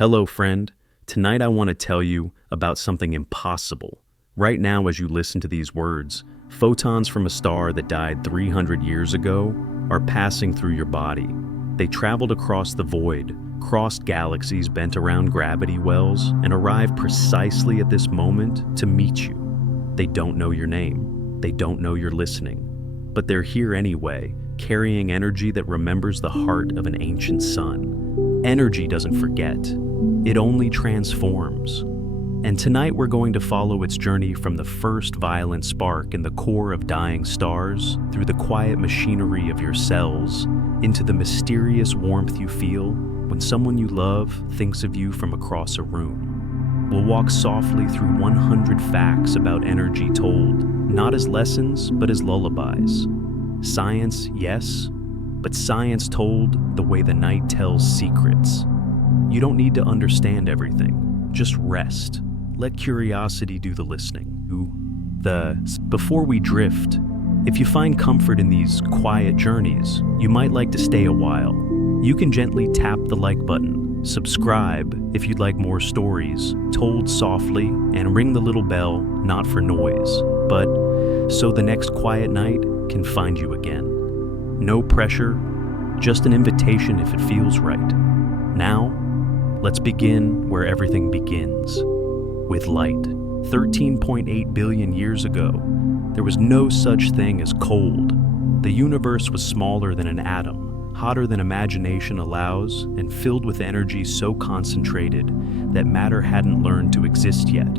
Hello, friend. Tonight I want to tell you about something impossible. Right now, as you listen to these words, photons from a star that died 300 years ago are passing through your body. They traveled across the void, crossed galaxies bent around gravity wells, and arrived precisely at this moment to meet you. They don't know your name. They don't know you're listening. But they're here anyway, carrying energy that remembers the heart of an ancient sun. Energy doesn't forget. It only transforms. And tonight we're going to follow its journey from the first violent spark in the core of dying stars, through the quiet machinery of your cells, into the mysterious warmth you feel when someone you love thinks of you from across a room. We'll walk softly through 100 facts about energy told, not as lessons, but as lullabies. Science, yes, but science told the way the night tells secrets. You don't need to understand everything. Just rest. Let curiosity do the listening. Before we drift, if you find comfort in these quiet journeys, you might like to stay a while. You can gently tap the like button, subscribe if you'd like more stories told softly, and ring the little bell, not for noise, but so the next quiet night can find you again. No pressure, just an invitation if it feels right. Now, let's begin where everything begins, with light. 13.8 billion years ago, there was no such thing as cold. The universe was smaller than an atom, hotter than imagination allows, and filled with energy so concentrated that matter hadn't learned to exist yet.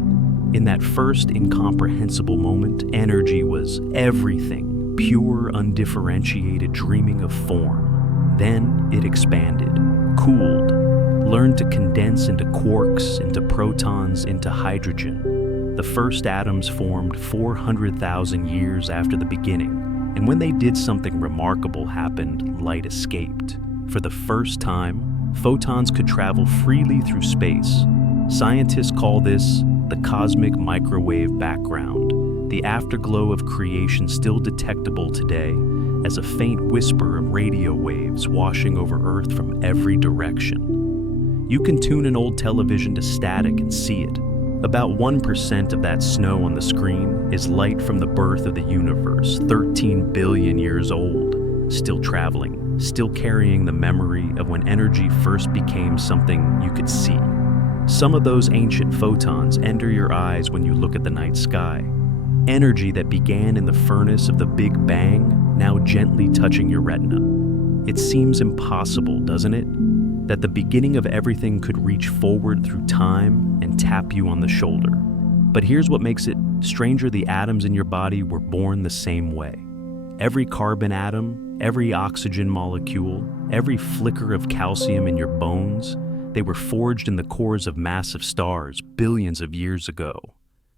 In that first incomprehensible moment, energy was everything, pure, undifferentiated dreaming of form. Then it expanded, cooled, learned to condense into quarks, into protons, into hydrogen. The first atoms formed 400,000 years after the beginning, and when they did, something remarkable happened. Light escaped. For the first time, photons could travel freely through space. Scientists call this the cosmic microwave background, the afterglow of creation still detectable today as a faint whisper of radio waves washing over Earth from every direction. You can tune an old television to static and see it. About 1% of that snow on the screen is light from the birth of the universe, 13 billion years old, still traveling, still carrying the memory of when energy first became something you could see. Some of those ancient photons enter your eyes when you look at the night sky. Energy that began in the furnace of the Big Bang, now gently touching your retina. It seems impossible, doesn't it? That the beginning of everything could reach forward through time and tap you on the shoulder. But here's what makes it stranger: the atoms in your body were born the same way. Every carbon atom, every oxygen molecule, every flicker of calcium in your bones, they were forged in the cores of massive stars billions of years ago.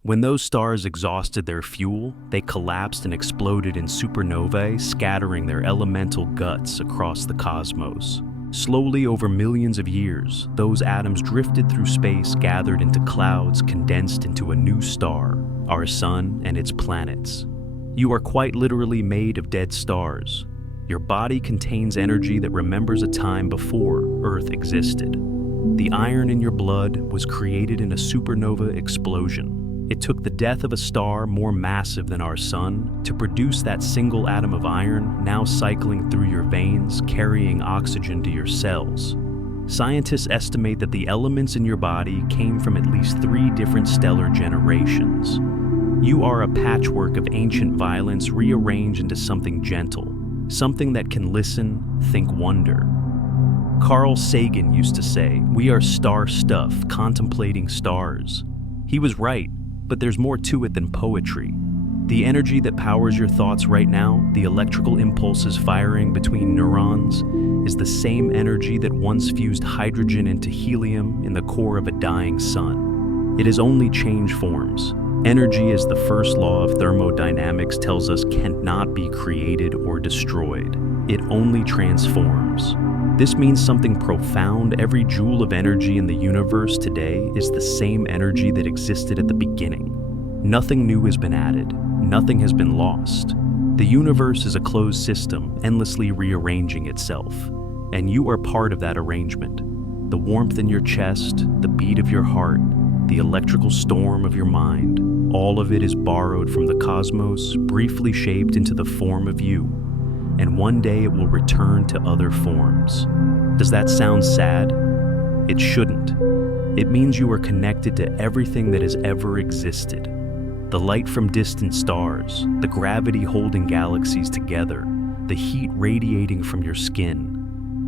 When those stars exhausted their fuel, they collapsed and exploded in supernovae, scattering their elemental guts across the cosmos. Slowly, over millions of years, those atoms drifted through space, gathered into clouds, condensed into a new star, our sun and its planets. You are quite literally made of dead stars. Your body contains energy that remembers a time before Earth existed. The iron in your blood was created in a supernova explosion. It took the death of a star more massive than our sun to produce that single atom of iron now cycling through your veins, carrying oxygen to your cells. Scientists estimate that the elements in your body came from at least 3 different stellar generations. You are a patchwork of ancient violence rearranged into something gentle, something that can listen, think, wonder. Carl Sagan used to say, "We are star stuff, contemplating stars." He was right, but there's more to it than poetry. The energy that powers your thoughts right now, the electrical impulses firing between neurons, is the same energy that once fused hydrogen into helium in the core of a dying sun. It has only changed forms. Energy, as the first law of thermodynamics tells us, cannot be created or destroyed. It only transforms. This means something profound. Every joule of energy in the universe today is the same energy that existed at the beginning. Nothing new has been added. Nothing has been lost. The universe is a closed system, endlessly rearranging itself, and you are part of that arrangement. The warmth in your chest, the beat of your heart, the electrical storm of your mind, all of it is borrowed from the cosmos, briefly shaped into the form of you. And one day it will return to other forms. Does that sound sad? It shouldn't. It means you are connected to everything that has ever existed. The light from distant stars, the gravity holding galaxies together, the heat radiating from your skin.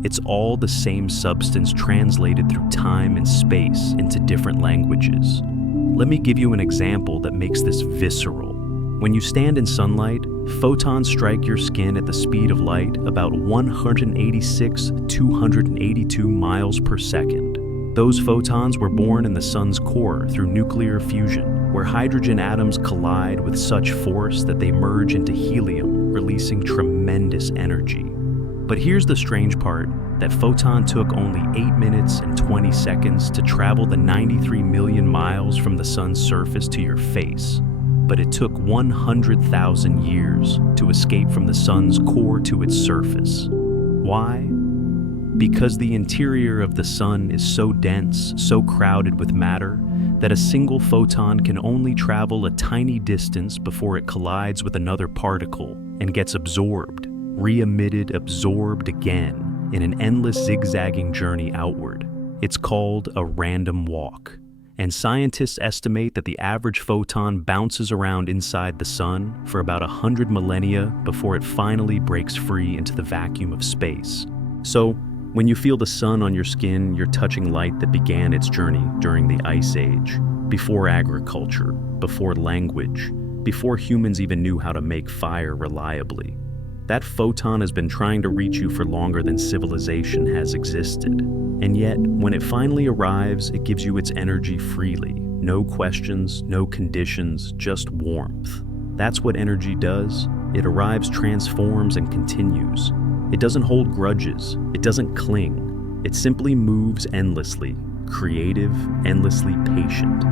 It's all the same substance translated through time and space into different languages. Let me give you an example that makes this visceral. When you stand in sunlight, photons strike your skin at the speed of light, about 186,282 miles per second. Those photons were born in the sun's core through nuclear fusion, where hydrogen atoms collide with such force that they merge into helium, releasing tremendous energy. But here's the strange part, that photon took only 8 minutes and 20 seconds to travel the 93 million miles from the sun's surface to your face. But it took 100,000 years to escape from the sun's core to its surface. Why? Because the interior of the sun is so dense, so crowded with matter, that a single photon can only travel a tiny distance before it collides with another particle and gets absorbed, re-emitted, absorbed again, in an endless zigzagging journey outward. It's called a random walk. And scientists estimate that the average photon bounces around inside the sun for about 100 millennia before it finally breaks free into the vacuum of space. So, when you feel the sun on your skin, you're touching light that began its journey during the Ice Age, before agriculture, before language, before humans even knew how to make fire reliably. That photon has been trying to reach you for longer than civilization has existed. And yet, when it finally arrives, it gives you its energy freely. No questions, no conditions, just warmth. That's what energy does. It arrives, transforms, and continues. It doesn't hold grudges. It doesn't cling. It simply moves endlessly, creative, endlessly patient.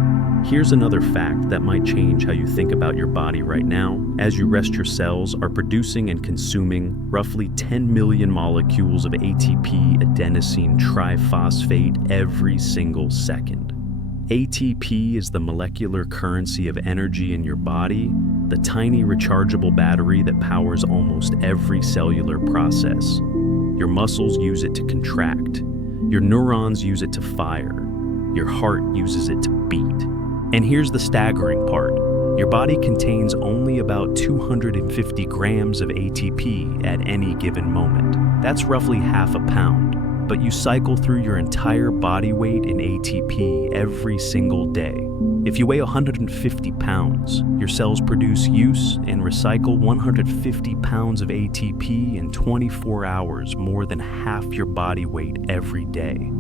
Here's another fact that might change how you think about your body right now. As you rest, your cells are producing and consuming roughly 10 million molecules of ATP adenosine triphosphate every single second. ATP is the molecular currency of energy in your body, the tiny rechargeable battery that powers almost every cellular process. Your muscles use it to contract. Your neurons use it to fire. Your heart uses it to beat. And here's the staggering part. Your body contains only about 250 grams of ATP at any given moment. That's roughly half a pound, but you cycle through your entire body weight in ATP every single day. If you weigh 150 pounds, your cells produce, use, and recycle 150 pounds of ATP in 24 hours, more than half your body weight every day.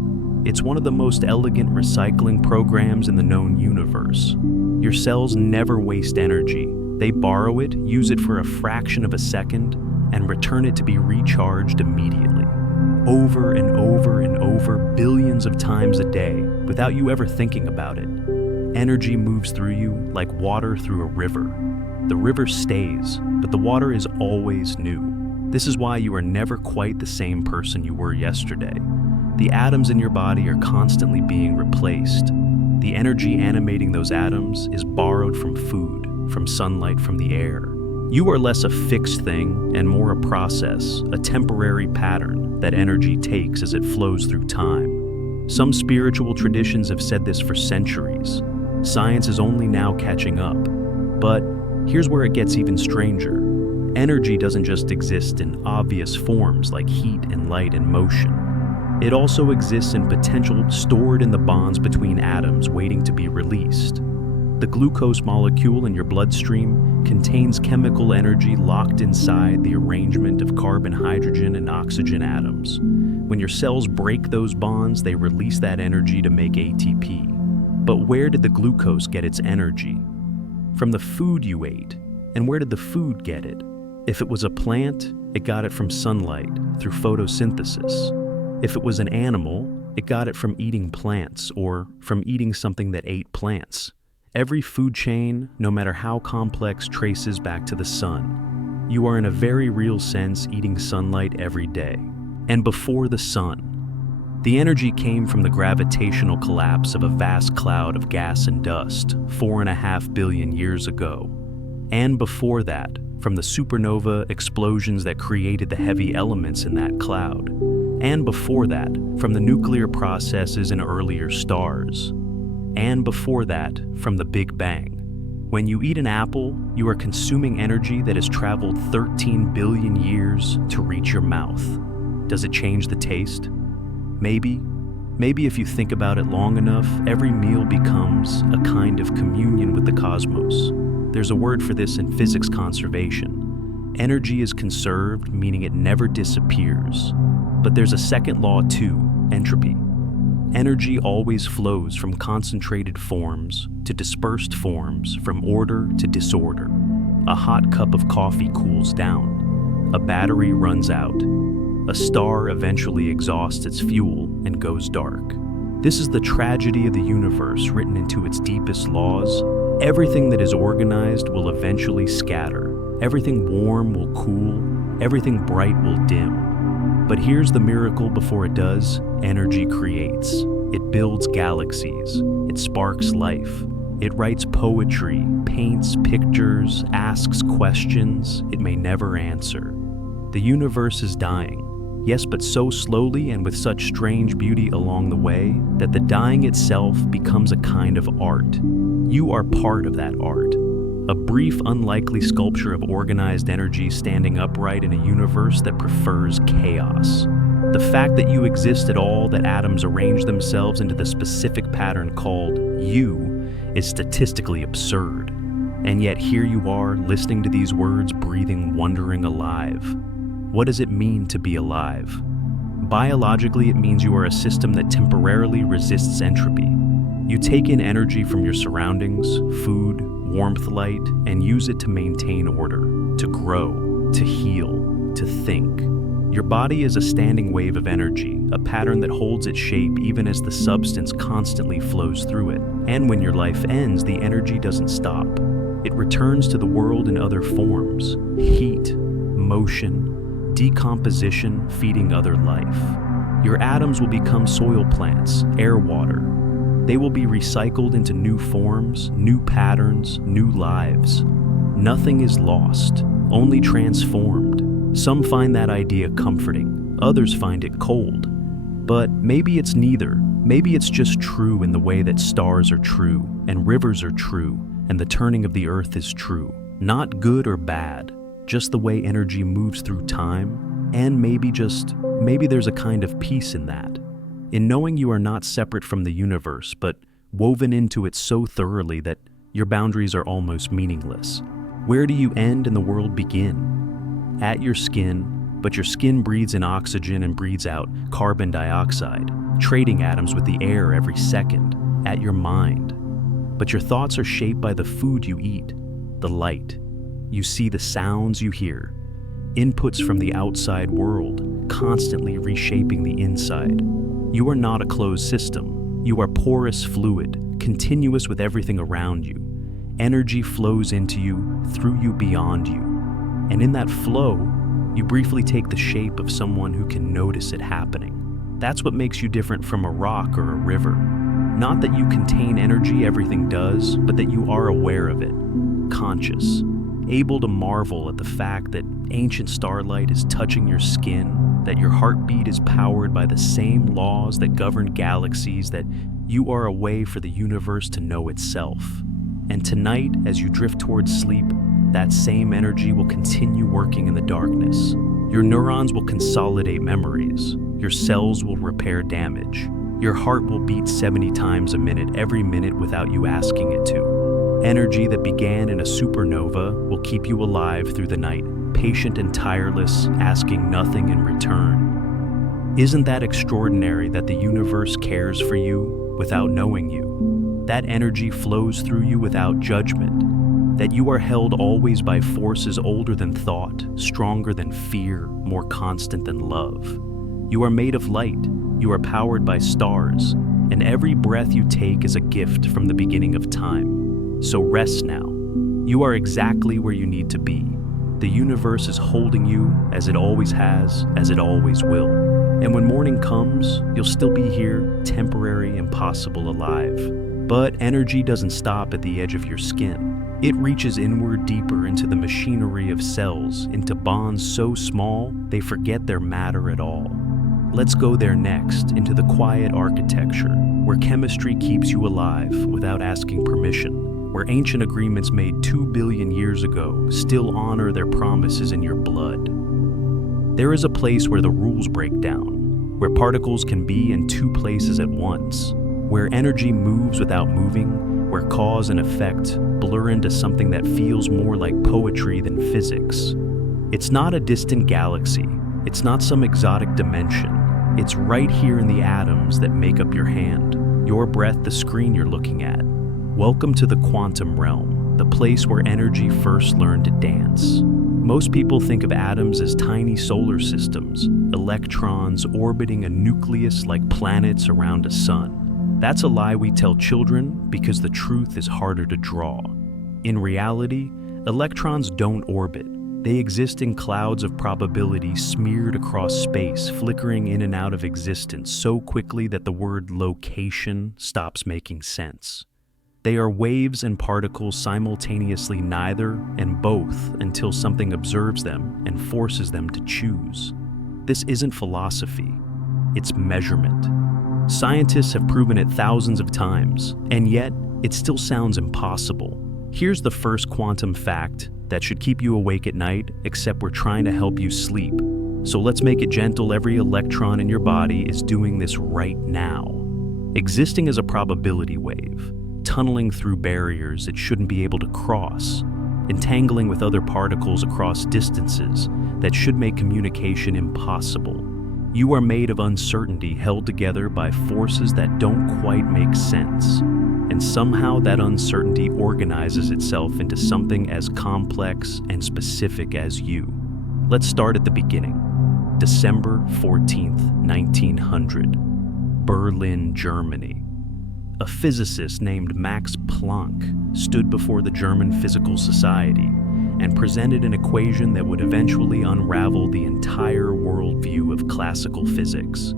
It's one of the most elegant recycling programs in the known universe. Your cells never waste energy. They borrow it, use it for a fraction of a second, and return it to be recharged immediately. Over and over and over, billions of times a day, without you ever thinking about it. Energy moves through you like water through a river. The river stays, but the water is always new. This is why you are never quite the same person you were yesterday. The atoms in your body are constantly being replaced. The energy animating those atoms is borrowed from food, from sunlight, from the air. You are less a fixed thing and more a process, a temporary pattern that energy takes as it flows through time. Some spiritual traditions have said this for centuries. Science is only now catching up. But here's where it gets even stranger. Energy doesn't just exist in obvious forms like heat and light and motion. It also exists in potential stored in the bonds between atoms waiting to be released. The glucose molecule in your bloodstream contains chemical energy locked inside the arrangement of carbon, hydrogen, and oxygen atoms. When your cells break those bonds, they release that energy to make ATP. But where did the glucose get its energy? From the food you ate. And where did the food get it? If it was a plant, it got it from sunlight, through photosynthesis. If it was an animal, it got it from eating plants or from eating something that ate plants. Every food chain, no matter how complex, traces back to the sun. You are in a very real sense eating sunlight every day. And before the sun, The energy came from the gravitational collapse of a vast cloud of gas and dust 4.5 billion years ago. And before that, from the supernova explosions that created the heavy elements in that cloud. And before that, from the nuclear processes in earlier stars. And before that, from the Big Bang. When you eat an apple, you are consuming energy that has traveled 13 billion years to reach your mouth. Does it change the taste? Maybe if you think about it long enough, every meal becomes a kind of communion with the cosmos. There's a word for this in physics conservation. Energy is conserved, meaning it never disappears. But there's a second law too, entropy. Energy always flows from concentrated forms to dispersed forms, from order to disorder. A hot cup of coffee cools down. A battery runs out. A star eventually exhausts its fuel and goes dark. This is the tragedy of the universe written into its deepest laws. Everything that is organized will eventually scatter. Everything warm will cool. Everything bright will dim. But here's the miracle before it does. Energy creates. It builds galaxies. It sparks life. It writes poetry, paints pictures, asks questions it may never answer. The universe is dying. Yes, but so slowly and with such strange beauty along the way that the dying itself becomes a kind of art. You are part of that art. A brief, unlikely sculpture of organized energy standing upright in a universe that prefers chaos. The fact that you exist at all, that atoms arrange themselves into the specific pattern called you, is statistically absurd. And yet here you are, listening to these words, breathing, wondering, alive. What does it mean to be alive? Biologically, it means you are a system that temporarily resists entropy. You take in energy from your surroundings, food, warmth, light, and use it to maintain order, to grow, to heal, to think. Your body is a standing wave of energy, a pattern that holds its shape even as the substance constantly flows through it. And when your life ends, the energy doesn't stop. It returns to the world in other forms: heat, motion, decomposition, feeding other life. Your atoms will become soil plants, air, water. They will be recycled into new forms, new patterns, new lives. Nothing is lost, only transformed. Some find that idea comforting, others find it cold. But maybe it's neither. Maybe it's just true in the way that stars are true, and rivers are true, and the turning of the earth is true. Not good or bad, just the way energy moves through time, and maybe there's a kind of peace in that. In knowing you are not separate from the universe, but woven into it so thoroughly that your boundaries are almost meaningless. Where do you end and the world begin? At your skin, but your skin breathes in oxygen and breathes out carbon dioxide, trading atoms with the air every second. At your mind, but your thoughts are shaped by the food you eat, the light. You see the sounds you hear, inputs from the outside world, constantly reshaping the inside. You are not a closed system. You are porous fluid, continuous with everything around you. Energy flows into you, through you, beyond you. And in that flow, you briefly take the shape of someone who can notice it happening. That's what makes you different from a rock or a river. Not that you contain energy, everything does, but that you are aware of it, conscious. Able to marvel at the fact that ancient starlight is touching your skin, that your heartbeat is powered by the same laws that govern galaxies, that you are a way for the universe to know itself. And tonight, as you drift towards sleep, that same energy will continue working in the darkness. Your neurons will consolidate memories. Your cells will repair damage. Your heart will beat 70 times a minute, every minute without you asking it to. Energy that began in a supernova will keep you alive through the night, patient and tireless, asking nothing in return. Isn't that extraordinary that the universe cares for you without knowing you? That energy flows through you without judgment, that you are held always by forces older than thought, stronger than fear, more constant than love. You are made of light, you are powered by stars, and every breath you take is a gift from the beginning of time. So rest now. You are exactly where you need to be. The universe is holding you as it always has, as it always will. And when morning comes, you'll still be here, temporary, impossible, alive. But energy doesn't stop at the edge of your skin. It reaches inward deeper into the machinery of cells, into bonds so small they forget their matter at all. Let's go there next, into the quiet architecture, where chemistry keeps you alive without asking permission, where ancient agreements made 2 billion years ago still honor their promises in your blood. There is a place where the rules break down, where particles can be in 2 places at once, where energy moves without moving, where cause and effect blur into something that feels more like poetry than physics. It's not a distant galaxy, it's not some exotic dimension, it's right here in the atoms that make up your hand, your breath the screen you're looking at. Welcome to the quantum realm, the place where energy first learned to dance. Most people think of atoms as tiny solar systems, electrons orbiting a nucleus like planets around a sun. That's a lie we tell children because the truth is harder to draw. In reality, electrons don't orbit. They exist in clouds of probability smeared across space, flickering in and out of existence so quickly that the word location stops making sense. They are waves and particles simultaneously neither and both until something observes them and forces them to choose. This isn't philosophy, it's measurement. Scientists have proven it thousands of times, and yet it still sounds impossible. Here's the first quantum fact that should keep you awake at night, except we're trying to help you sleep. So let's make it gentle. Every electron in your body is doing this right now. Existing as a probability wave, tunneling through barriers it shouldn't be able to cross, entangling with other particles across distances that should make communication impossible. You are made of uncertainty held together by forces that don't quite make sense. And somehow that uncertainty organizes itself into something as complex and specific as you. Let's start at the beginning. December 14th, 1900. Berlin, Germany. A physicist named Max Planck stood before the German Physical Society and presented an equation that would eventually unravel the entire worldview of classical physics.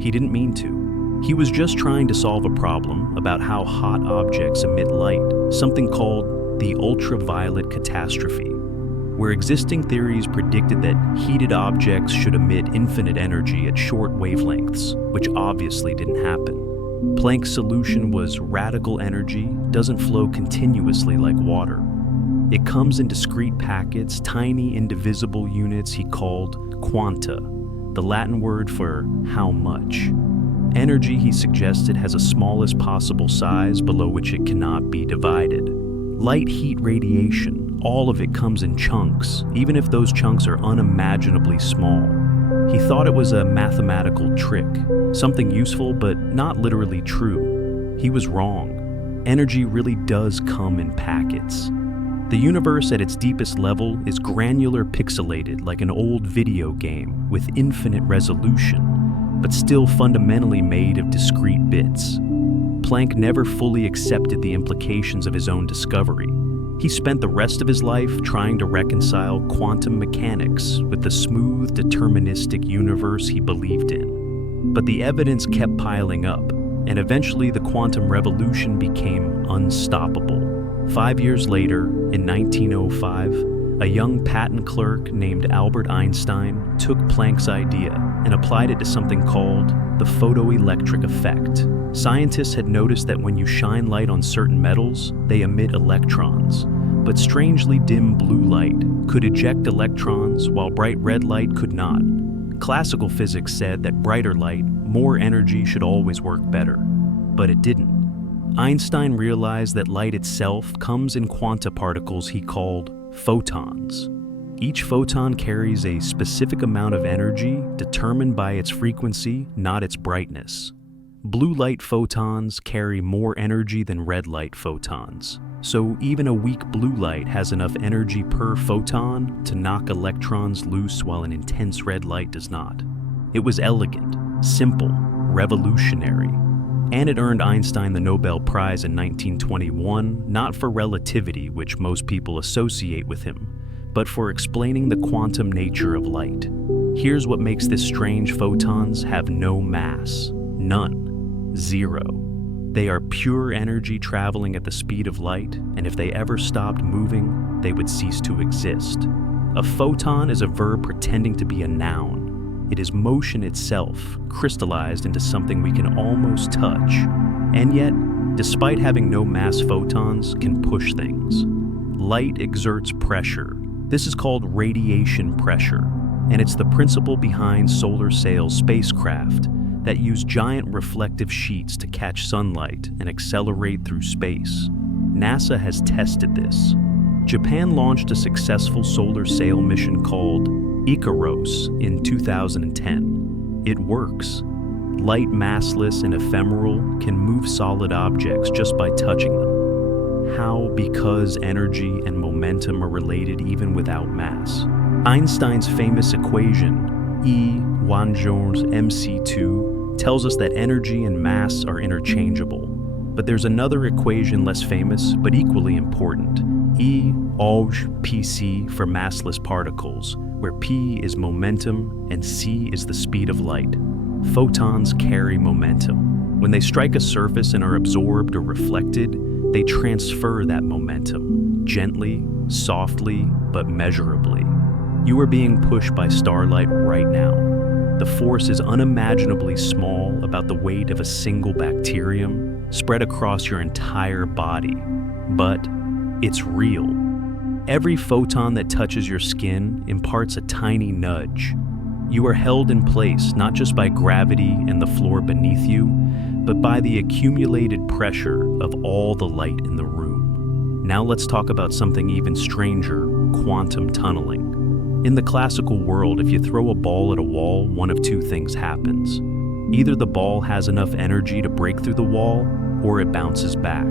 He didn't mean to. He was just trying to solve a problem about how hot objects emit light, something called the ultraviolet catastrophe, where existing theories predicted that heated objects should emit infinite energy at short wavelengths, which obviously didn't happen. Planck's solution was radical energy doesn't flow continuously like water. It comes in discrete packets, tiny indivisible units he called quanta, the Latin word for how much. Energy, he suggested, has a smallest possible size below which it cannot be divided. Light, heat, radiation, all of it comes in chunks, even if those chunks are unimaginably small. He thought it was a mathematical trick, something useful but not literally true. He was wrong. Energy really does come in packets. The universe at its deepest level is granular pixelated like an old video game with infinite resolution, but still fundamentally made of discrete bits. Planck never fully accepted the implications of his own discovery. He spent the rest of his life trying to reconcile quantum mechanics with the smooth, deterministic universe he believed in. But the evidence kept piling up, and eventually the quantum revolution became unstoppable. 5 years later, in 1905, a young patent clerk named Albert Einstein took Planck's idea and applied it to something called the photoelectric effect. Scientists had noticed that when you shine light on certain metals, they emit electrons. But strangely dim blue light could eject electrons while bright red light could not. Classical physics said that brighter light, more energy, should always work better. But it didn't. Einstein realized that light itself comes in quanta particles he called photons. Each photon carries a specific amount of energy determined by its frequency, not its brightness. Blue light photons carry more energy than red light photons. So even a weak blue light has enough energy per photon to knock electrons loose while an intense red light does not. It was elegant, simple, revolutionary. And it earned Einstein the Nobel Prize in 1921, not for relativity, which most people associate with him, but for explaining the quantum nature of light. Here's what makes this strange: photons have no mass. None. Zero. They are pure energy traveling at the speed of light, and if they ever stopped moving, they would cease to exist. A photon is a verb pretending to be a noun. It is motion itself, crystallized into something we can almost touch. And yet, despite having no mass, photons can push things. Light exerts pressure. This is called radiation pressure, and it's the principle behind solar sail spacecraft that use giant reflective sheets to catch sunlight and accelerate through space. NASA has tested this. Japan launched a successful solar sail mission called Icaros in 2010. It works. Light, massless, and ephemeral, can move solid objects just by touching them. How? Because energy and momentum are related even without mass. Einstein's famous equation, E 1 mc2, tells us that energy and mass are interchangeable. But there's another equation less famous but equally important, E auge pc for massless particles, where p is momentum and c is the speed of light. Photons carry momentum. When they strike a surface and are absorbed or reflected, they transfer that momentum, gently, softly, but measurably. You are being pushed by starlight right now. The force is unimaginably small, about the weight of a single bacterium, spread across your entire body. But it's real. Every photon that touches your skin imparts a tiny nudge. You are held in place not just by gravity and the floor beneath you, but by the accumulated pressure of all the light in the room. Now let's talk about something even stranger: quantum tunneling. In the classical world, if you throw a ball at a wall, one of two things happens. Either the ball has enough energy to break through the wall, or it bounces back.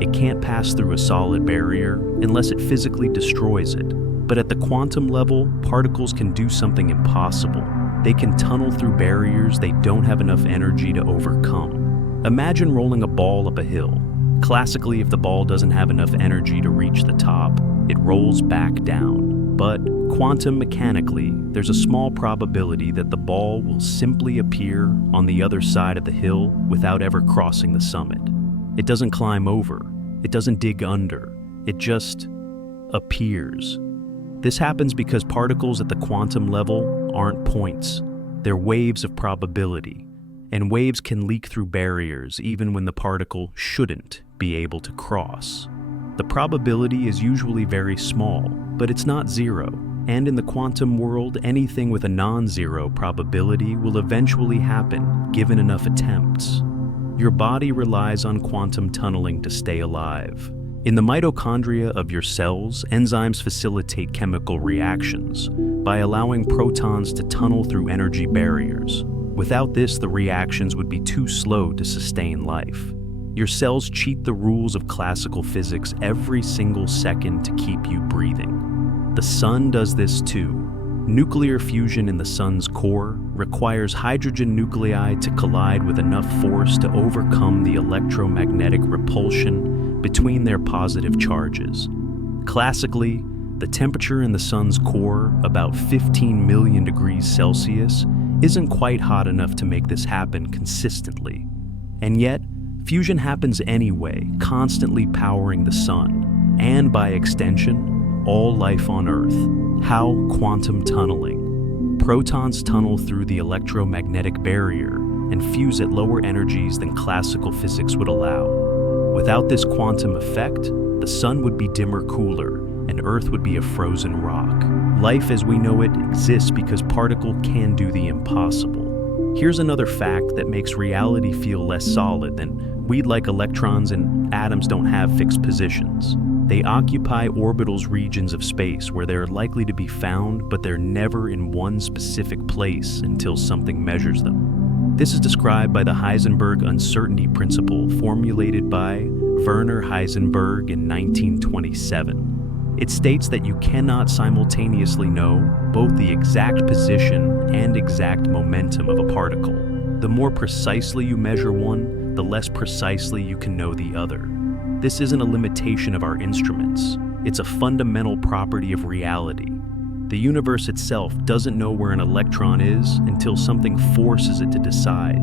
It can't pass through a solid barrier unless it physically destroys it. But at the quantum level, particles can do something impossible. They can tunnel through barriers they don't have enough energy to overcome. Imagine rolling a ball up a hill. Classically, if the ball doesn't have enough energy to reach the top, it rolls back down. But quantum mechanically, there's a small probability that the ball will simply appear on the other side of the hill without ever crossing the summit. It doesn't climb over. It doesn't dig under. It just appears. This happens because particles at the quantum level aren't points. They're waves of probability, and waves can leak through barriers even when the particle shouldn't be able to cross. The probability is usually very small, but it's not zero, and in the quantum world, anything with a non-zero probability will eventually happen, given enough attempts. Your body relies on quantum tunneling to stay alive. In the mitochondria of your cells, enzymes facilitate chemical reactions by allowing protons to tunnel through energy barriers. Without this, the reactions would be too slow to sustain life. Your cells cheat the rules of classical physics every single second to keep you breathing. The sun does this too. Nuclear fusion in the sun's core requires hydrogen nuclei to collide with enough force to overcome the electromagnetic repulsion between their positive charges. Classically, the temperature in the sun's core, about 15 million degrees Celsius, isn't quite hot enough to make this happen consistently. And yet, fusion happens anyway, constantly powering the sun, and by extension, all life on Earth. How? Quantum tunneling. Protons tunnel through the electromagnetic barrier and fuse at lower energies than classical physics would allow. Without this quantum effect, the sun would be dimmer, cooler, and Earth would be a frozen rock. Life as we know it exists because particles can do the impossible. Here's another fact that makes reality feel less solid than we'd like. Electrons and atoms don't have fixed positions. They occupy orbitals, regions of space where they're likely to be found, but they're never in one specific place until something measures them. This is described by the Heisenberg uncertainty principle formulated by Werner Heisenberg in 1927. It states that you cannot simultaneously know both the exact position and exact momentum of a particle. The more precisely you measure one, the less precisely you can know the other. This isn't a limitation of our instruments. It's a fundamental property of reality. The universe itself doesn't know where an electron is until something forces it to decide.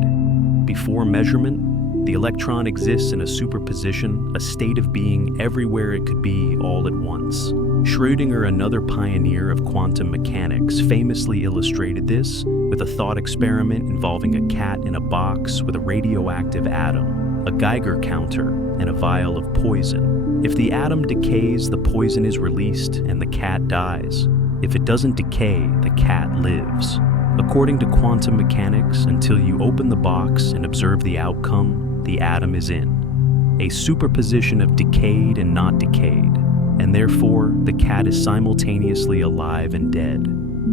Before measurement, the electron exists in a superposition, a state of being everywhere it could be all at once. Schrödinger, another pioneer of quantum mechanics, famously illustrated this with a thought experiment involving a cat in a box with a radioactive atom, a Geiger counter, and a vial of poison. If the atom decays, the poison is released and the cat dies. If it doesn't decay, the cat lives. According to quantum mechanics, until you open the box and observe the outcome, the atom is in a superposition of decayed and not decayed, and therefore the cat is simultaneously alive and dead.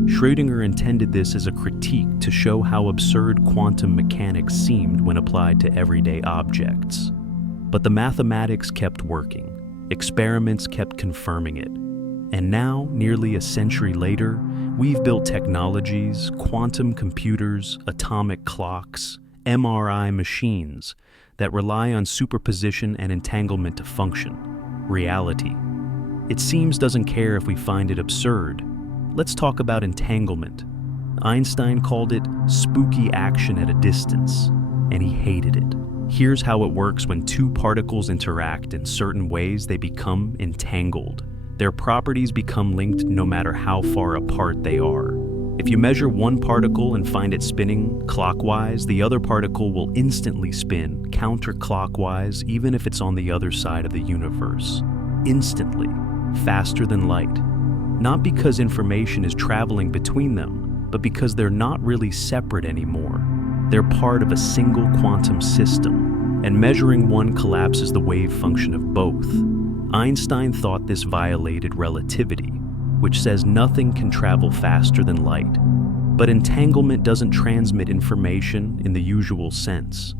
Schrödinger intended this as a critique to show how absurd quantum mechanics seemed when applied to everyday objects. But the mathematics kept working. Experiments kept confirming it. And now, nearly a century later, we've built technologies, quantum computers, atomic clocks, MRI machines that rely on superposition and entanglement to function. Reality. It seems doesn't care if we find it absurd. Let's talk about entanglement. Einstein called it spooky action at a distance, and he hated it. Here's how it works when two particles interact in certain ways: they become entangled. Their properties become linked no matter how far apart they are. If you measure one particle and find it spinning clockwise, the other particle will instantly spin counterclockwise, even if it's on the other side of the universe. Instantly, faster than light. Not because information is traveling between them, but because they're not really separate anymore. They're part of a single quantum system, and measuring one collapses the wave function of both. Einstein thought this violated relativity, which says nothing can travel faster than light. But entanglement doesn't transmit information in the usual sense.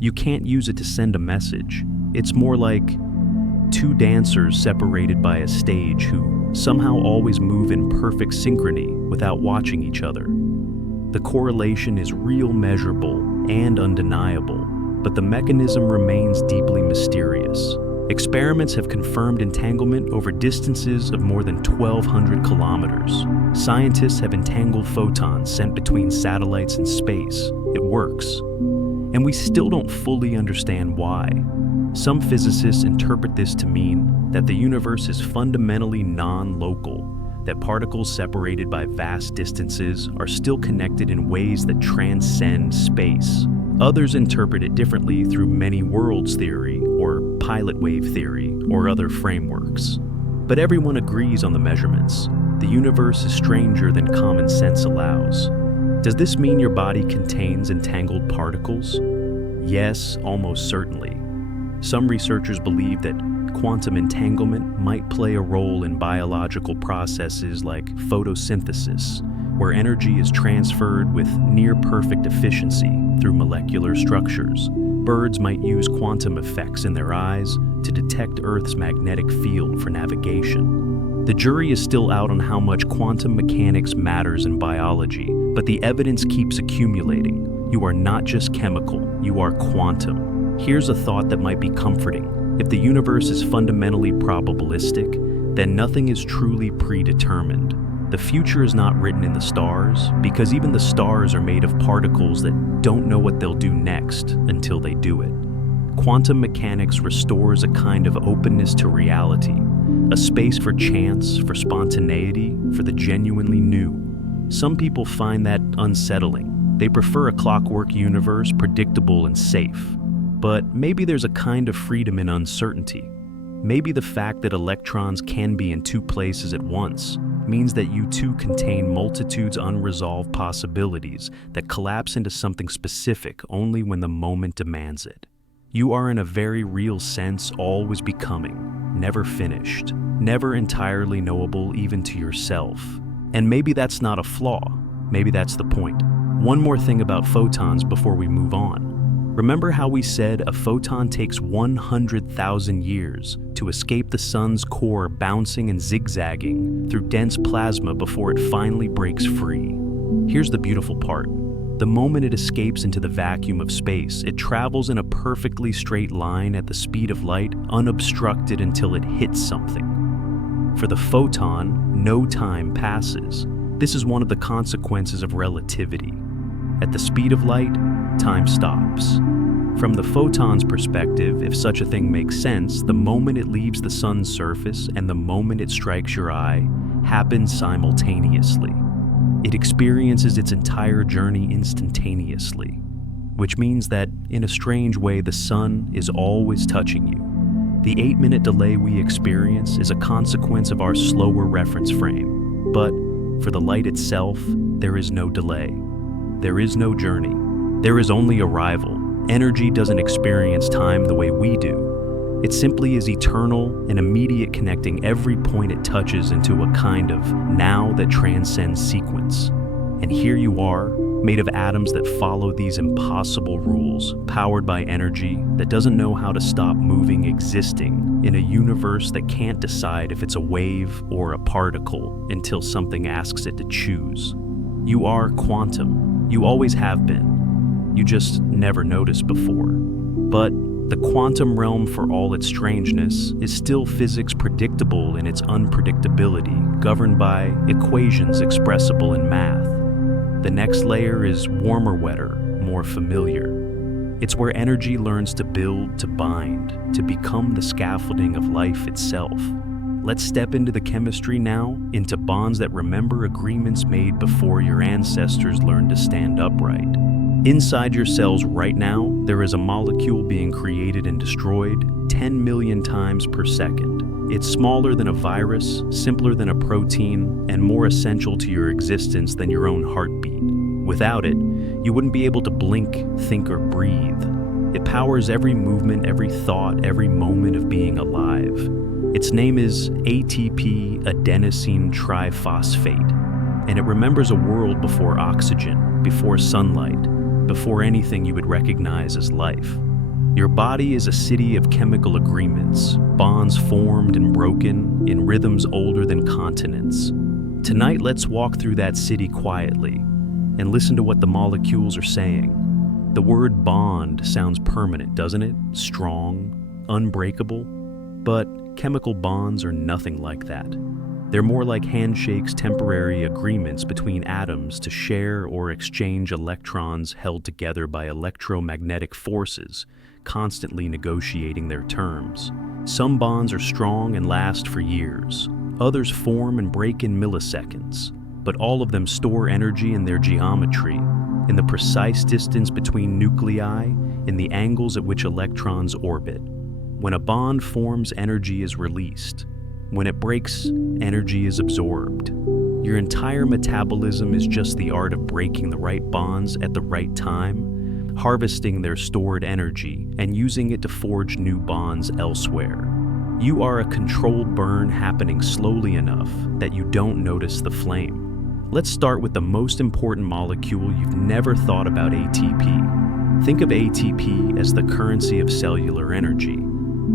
You can't use it to send a message. It's more like two dancers separated by a stage who somehow always move in perfect synchrony without watching each other. The correlation is real, measurable, and undeniable, but the mechanism remains deeply mysterious. Experiments have confirmed entanglement over distances of more than 1,200 kilometers. Scientists have entangled photons sent between satellites in space. It works. And we still don't fully understand why. Some physicists interpret this to mean that the universe is fundamentally non-local, that particles separated by vast distances are still connected in ways that transcend space. Others interpret it differently through many worlds theory or pilot wave theory or other frameworks. But everyone agrees on the measurements. The universe is stranger than common sense allows. Does this mean your body contains entangled particles? Yes, almost certainly. Some researchers believe that quantum entanglement might play a role in biological processes like photosynthesis, where energy is transferred with near-perfect efficiency through molecular structures. Birds might use quantum effects in their eyes to detect Earth's magnetic field for navigation. The jury is still out on how much quantum mechanics matters in biology, but the evidence keeps accumulating. You are not just chemical, you are quantum. Here's a thought that might be comforting. If the universe is fundamentally probabilistic, then nothing is truly predetermined. The future is not written in the stars, because even the stars are made of particles that don't know what they'll do next until they do it. Quantum mechanics restores a kind of openness to reality, a space for chance, for spontaneity, for the genuinely new. Some people find that unsettling. They prefer a clockwork universe, predictable and safe. But maybe there's a kind of freedom in uncertainty. Maybe the fact that electrons can be in two places at once means that you too contain multitudes of unresolved possibilities that collapse into something specific only when the moment demands it. You are in a very real sense always becoming, never finished, never entirely knowable even to yourself. And maybe that's not a flaw, maybe that's the point. One more thing about photons before we move on. Remember how we said a photon takes 100,000 years to escape the sun's core, bouncing and zigzagging through dense plasma before it finally breaks free? Here's the beautiful part. The moment it escapes into the vacuum of space, it travels in a perfectly straight line at the speed of light, unobstructed until it hits something. For the photon, no time passes. This is one of the consequences of relativity. At the speed of light, time stops. From the photon's perspective, if such a thing makes sense, the moment it leaves the sun's surface and the moment it strikes your eye happens simultaneously. It experiences its entire journey instantaneously, which means that, in a strange way, the sun is always touching you. The 8-minute delay we experience is a consequence of our slower reference frame, but for the light itself, there is no delay. There is no journey. There is only arrival. Energy doesn't experience time the way we do. It simply is eternal and immediate, connecting every point it touches into a kind of now that transcends sequence. And here you are, made of atoms that follow these impossible rules, powered by energy that doesn't know how to stop moving, existing in a universe that can't decide if it's a wave or a particle until something asks it to choose. You are quantum. You always have been. You just never noticed before. But the quantum realm, for all its strangeness, is still physics predictable in its unpredictability, governed by equations expressible in math. The next layer is warmer, wetter, more familiar. It's where energy learns to build, to bind, to become the scaffolding of life itself. Let's step into the chemistry now, into bonds that remember agreements made before your ancestors learned to stand upright. Inside your cells right now, there is a molecule being created and destroyed 10 million times per second. It's smaller than a virus, simpler than a protein, and more essential to your existence than your own heartbeat. Without it, you wouldn't be able to blink, think, or breathe. It powers every movement, every thought, every moment of being alive. Its name is ATP adenosine triphosphate, and it remembers a world before oxygen, before sunlight, before anything you would recognize as life. Your body is a city of chemical agreements, bonds formed and broken in rhythms older than continents. Tonight, let's walk through that city quietly and listen to what the molecules are saying. The word bond sounds permanent, doesn't it? Strong, unbreakable. But chemical bonds are nothing like that. They're more like handshakes, temporary agreements between atoms to share or exchange electrons held together by electromagnetic forces, constantly negotiating their terms. Some bonds are strong and last for years. Others form and break in milliseconds. But all of them store energy in their geometry, in the precise distance between nuclei, in the angles at which electrons orbit. When a bond forms, energy is released. When it breaks, energy is absorbed. Your entire metabolism is just the art of breaking the right bonds at the right time, harvesting their stored energy and using it to forge new bonds elsewhere. You are a controlled burn happening slowly enough that you don't notice the flame. Let's start with the most important molecule you've never thought about: ATP. Think of ATP as the currency of cellular energy.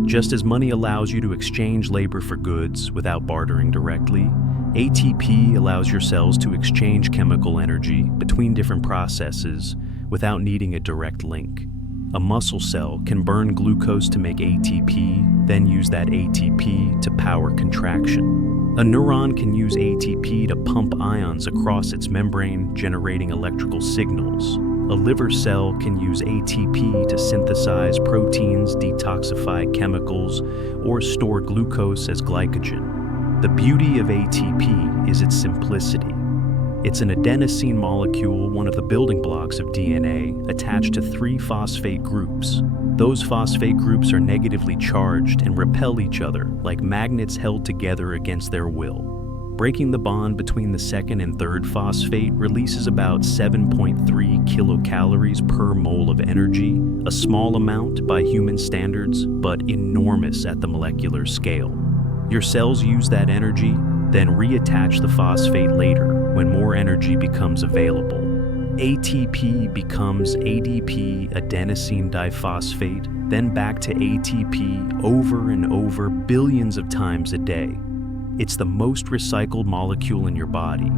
Just as money allows you to exchange labor for goods without bartering directly, ATP allows your cells to exchange chemical energy between different processes without needing a direct link. A muscle cell can burn glucose to make ATP, then use that ATP to power contraction. A neuron can use ATP to pump ions across its membrane, generating electrical signals. A liver cell can use ATP to synthesize proteins, detoxify chemicals, or store glucose as glycogen. The beauty of ATP is its simplicity. It's an adenosine molecule, one of the building blocks of DNA, attached to 3 phosphate groups. Those phosphate groups are negatively charged and repel each other like magnets held together against their will. Breaking the bond between the second and third phosphate releases about 7.3 kilocalories per mole of energy, a small amount by human standards, but enormous at the molecular scale. Your cells use that energy, then reattach the phosphate later when more energy becomes available. ATP becomes ADP, adenosine diphosphate, then back to ATP over and over billions of times a day. It's the most recycled molecule in your body.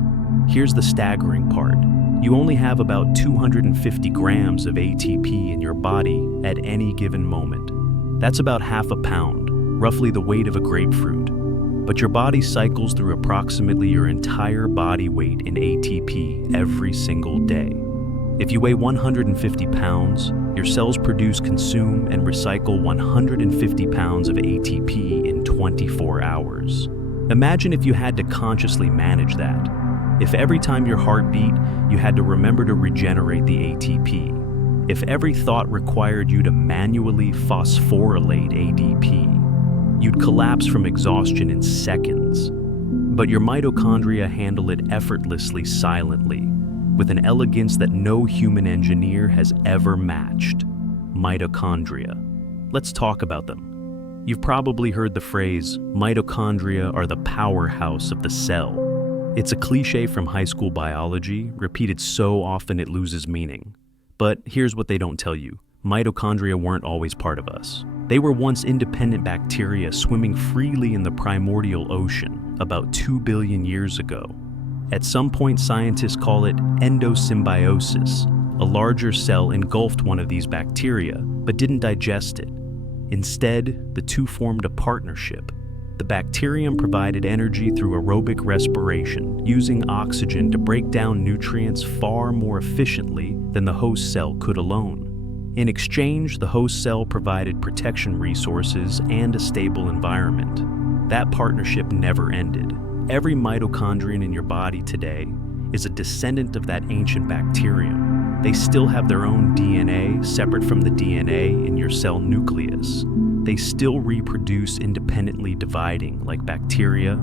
Here's the staggering part. You only have about 250 grams of ATP in your body at any given moment. That's about half a pound, roughly the weight of a grapefruit. but your body cycles through approximately your entire body weight in ATP every single day. If you weigh 150 pounds, your cells produce, consume, and recycle 150 pounds of ATP in 24 hours. Imagine if you had to consciously manage that. If every time your heart beat, you had to remember to regenerate the ATP. If every thought required you to manually phosphorylate ADP, you'd collapse from exhaustion in seconds. But your mitochondria handle it effortlessly, silently, with an elegance that no human engineer has ever matched. Mitochondria. Let's talk about them. You've probably heard the phrase, mitochondria are the powerhouse of the cell. It's a cliche from high school biology, repeated so often it loses meaning. But here's what they don't tell you. Mitochondria weren't always part of us. They were once independent bacteria swimming freely in the primordial ocean about 2 billion years ago. At some point, scientists call it endosymbiosis. A larger cell engulfed one of these bacteria, but didn't digest it. Instead, the two formed a partnership. The bacterium provided energy through aerobic respiration, using oxygen to break down nutrients far more efficiently than the host cell could alone. In exchange, the host cell provided protection resources and a stable environment. That partnership never ended. Every mitochondrion in your body today is a descendant of that ancient bacterium. They still have their own DNA separate from the DNA in your cell nucleus. They still reproduce independently, dividing like bacteria,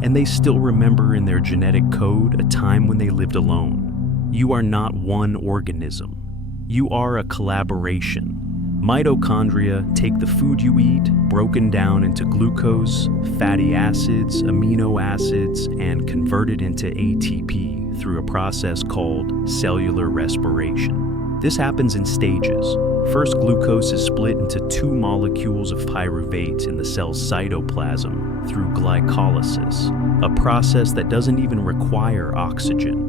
and they still remember in their genetic code a time when they lived alone. You are not one organism. You are a collaboration. Mitochondria take the food you eat, broken down into glucose, fatty acids, amino acids, and convert it into ATP through a process called cellular respiration. This happens in stages. First, glucose is split into 2 molecules of pyruvate in the cell's cytoplasm through glycolysis, a process that doesn't even require oxygen.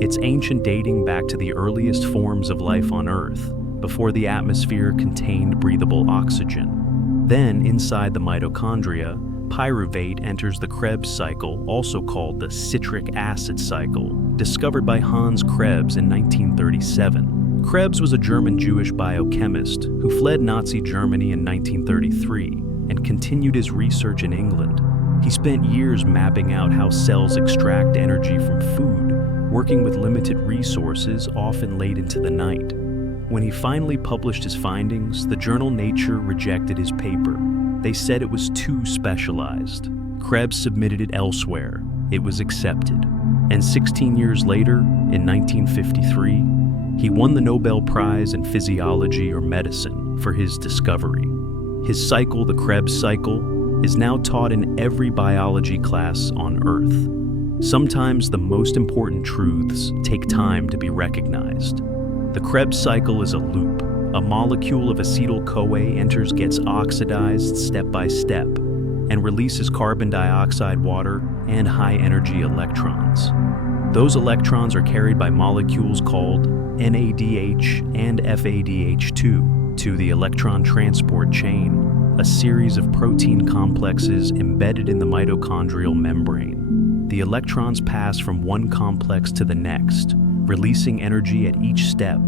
It's ancient, dating back to the earliest forms of life on Earth, before the atmosphere contained breathable oxygen. Then, inside the mitochondria, pyruvate enters the Krebs cycle, also called the citric acid cycle, discovered by Hans Krebs in 1937. Krebs was a German Jewish biochemist who fled Nazi Germany in 1933 and continued his research in England. He spent years mapping out how cells extract energy from food, working with limited resources, often late into the night. When he finally published his findings, the journal Nature rejected his paper. They said it was too specialized. Krebs submitted it elsewhere. It was accepted. And 16 years later, in 1953, he won the Nobel Prize in Physiology or Medicine for his discovery. His cycle, the Krebs cycle, is now taught in every biology class on Earth. Sometimes the most important truths take time to be recognized. The Krebs cycle is a loop. A molecule of acetyl-CoA enters, gets oxidized step by step, and releases carbon dioxide, water, and high-energy electrons. Those electrons are carried by molecules called NADH and FADH2 to the electron transport chain, a series of protein complexes embedded in the mitochondrial membrane. The electrons pass from one complex to the next, releasing energy at each step,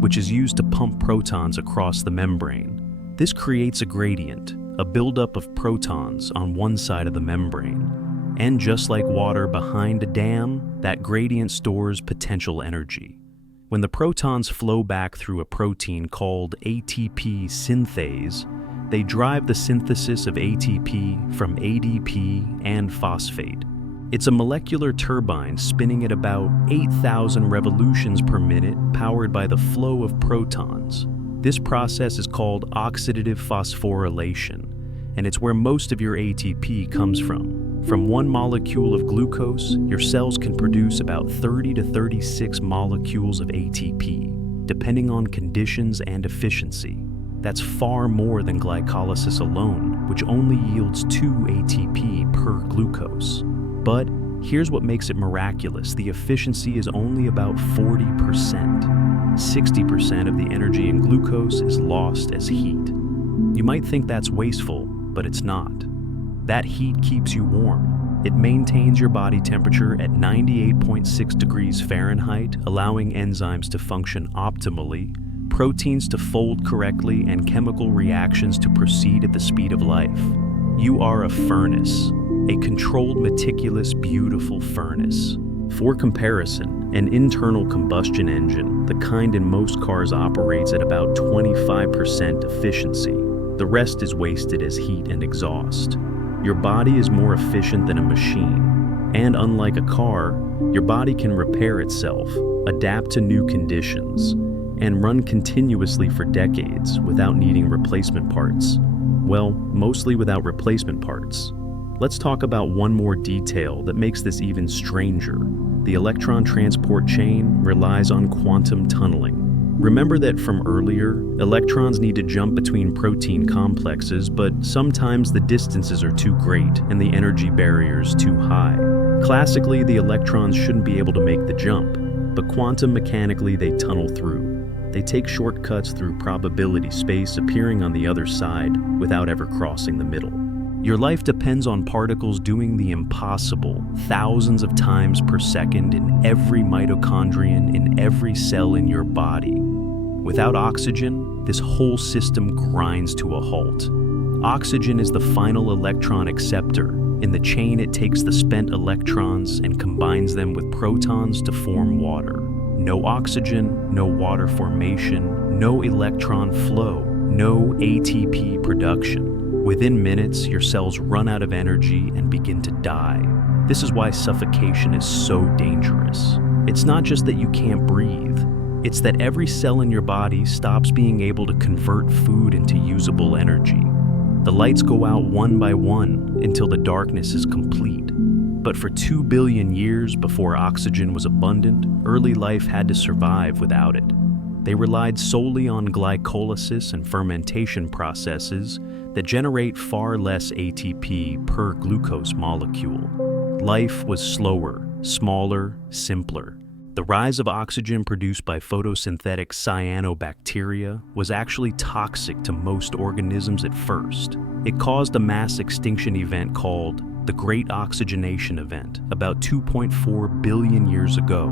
which is used to pump protons across the membrane. This creates a gradient, a buildup of protons on one side of the membrane. And just like water behind a dam, that gradient stores potential energy. When the protons flow back through a protein called ATP synthase, they drive the synthesis of ATP from ADP and phosphate. It's a molecular turbine spinning at about 8,000 revolutions per minute, powered by the flow of protons. This process is called oxidative phosphorylation, and it's where most of your ATP comes from. From one molecule of glucose, your cells can produce about 30 to 36 molecules of ATP, depending on conditions and efficiency. That's far more than glycolysis alone, which only yields 2 ATP per glucose. But here's what makes it miraculous. The efficiency is only about 40%. 60% of the energy in glucose is lost as heat. You might think that's wasteful, but it's not. That heat keeps you warm. It maintains your body temperature at 98.6 degrees Fahrenheit, allowing enzymes to function optimally, proteins to fold correctly, and chemical reactions to proceed at the speed of life. You are a furnace, a controlled, meticulous, beautiful furnace. For comparison, an internal combustion engine, the kind in most cars, operates at about 25% efficiency. The rest is wasted as heat and exhaust. Your body is more efficient than a machine, and unlike a car, your body can repair itself, adapt to new conditions, and run continuously for decades without needing replacement parts. Well, mostly without replacement parts. Let's talk about one more detail that makes this even stranger. The electron transport chain relies on quantum tunneling. Remember that from earlier, electrons need to jump between protein complexes, but sometimes the distances are too great and the energy barriers too high. Classically, the electrons shouldn't be able to make the jump, but quantum mechanically they tunnel through. They take shortcuts through probability space, appearing on the other side without ever crossing the middle. Your life depends on particles doing the impossible thousands of times per second in every mitochondrion, in every cell in your body. Without oxygen, this whole system grinds to a halt. Oxygen is the final electron acceptor. In the chain, it takes the spent electrons and combines them with protons to form water. No oxygen, no water formation, no electron flow, no ATP production. Within minutes, your cells run out of energy and begin to die. This is why suffocation is so dangerous. It's not just that you can't breathe. It's that every cell in your body stops being able to convert food into usable energy. The lights go out one by one until the darkness is complete. But for 2 billion years before oxygen was abundant, early life had to survive without it. They relied solely on glycolysis and fermentation processes that generate far less ATP per glucose molecule. Life was slower, smaller, simpler. The rise of oxygen produced by photosynthetic cyanobacteria was actually toxic to most organisms at first. It caused a mass extinction event called the Great Oxygenation Event about 2.4 billion years ago.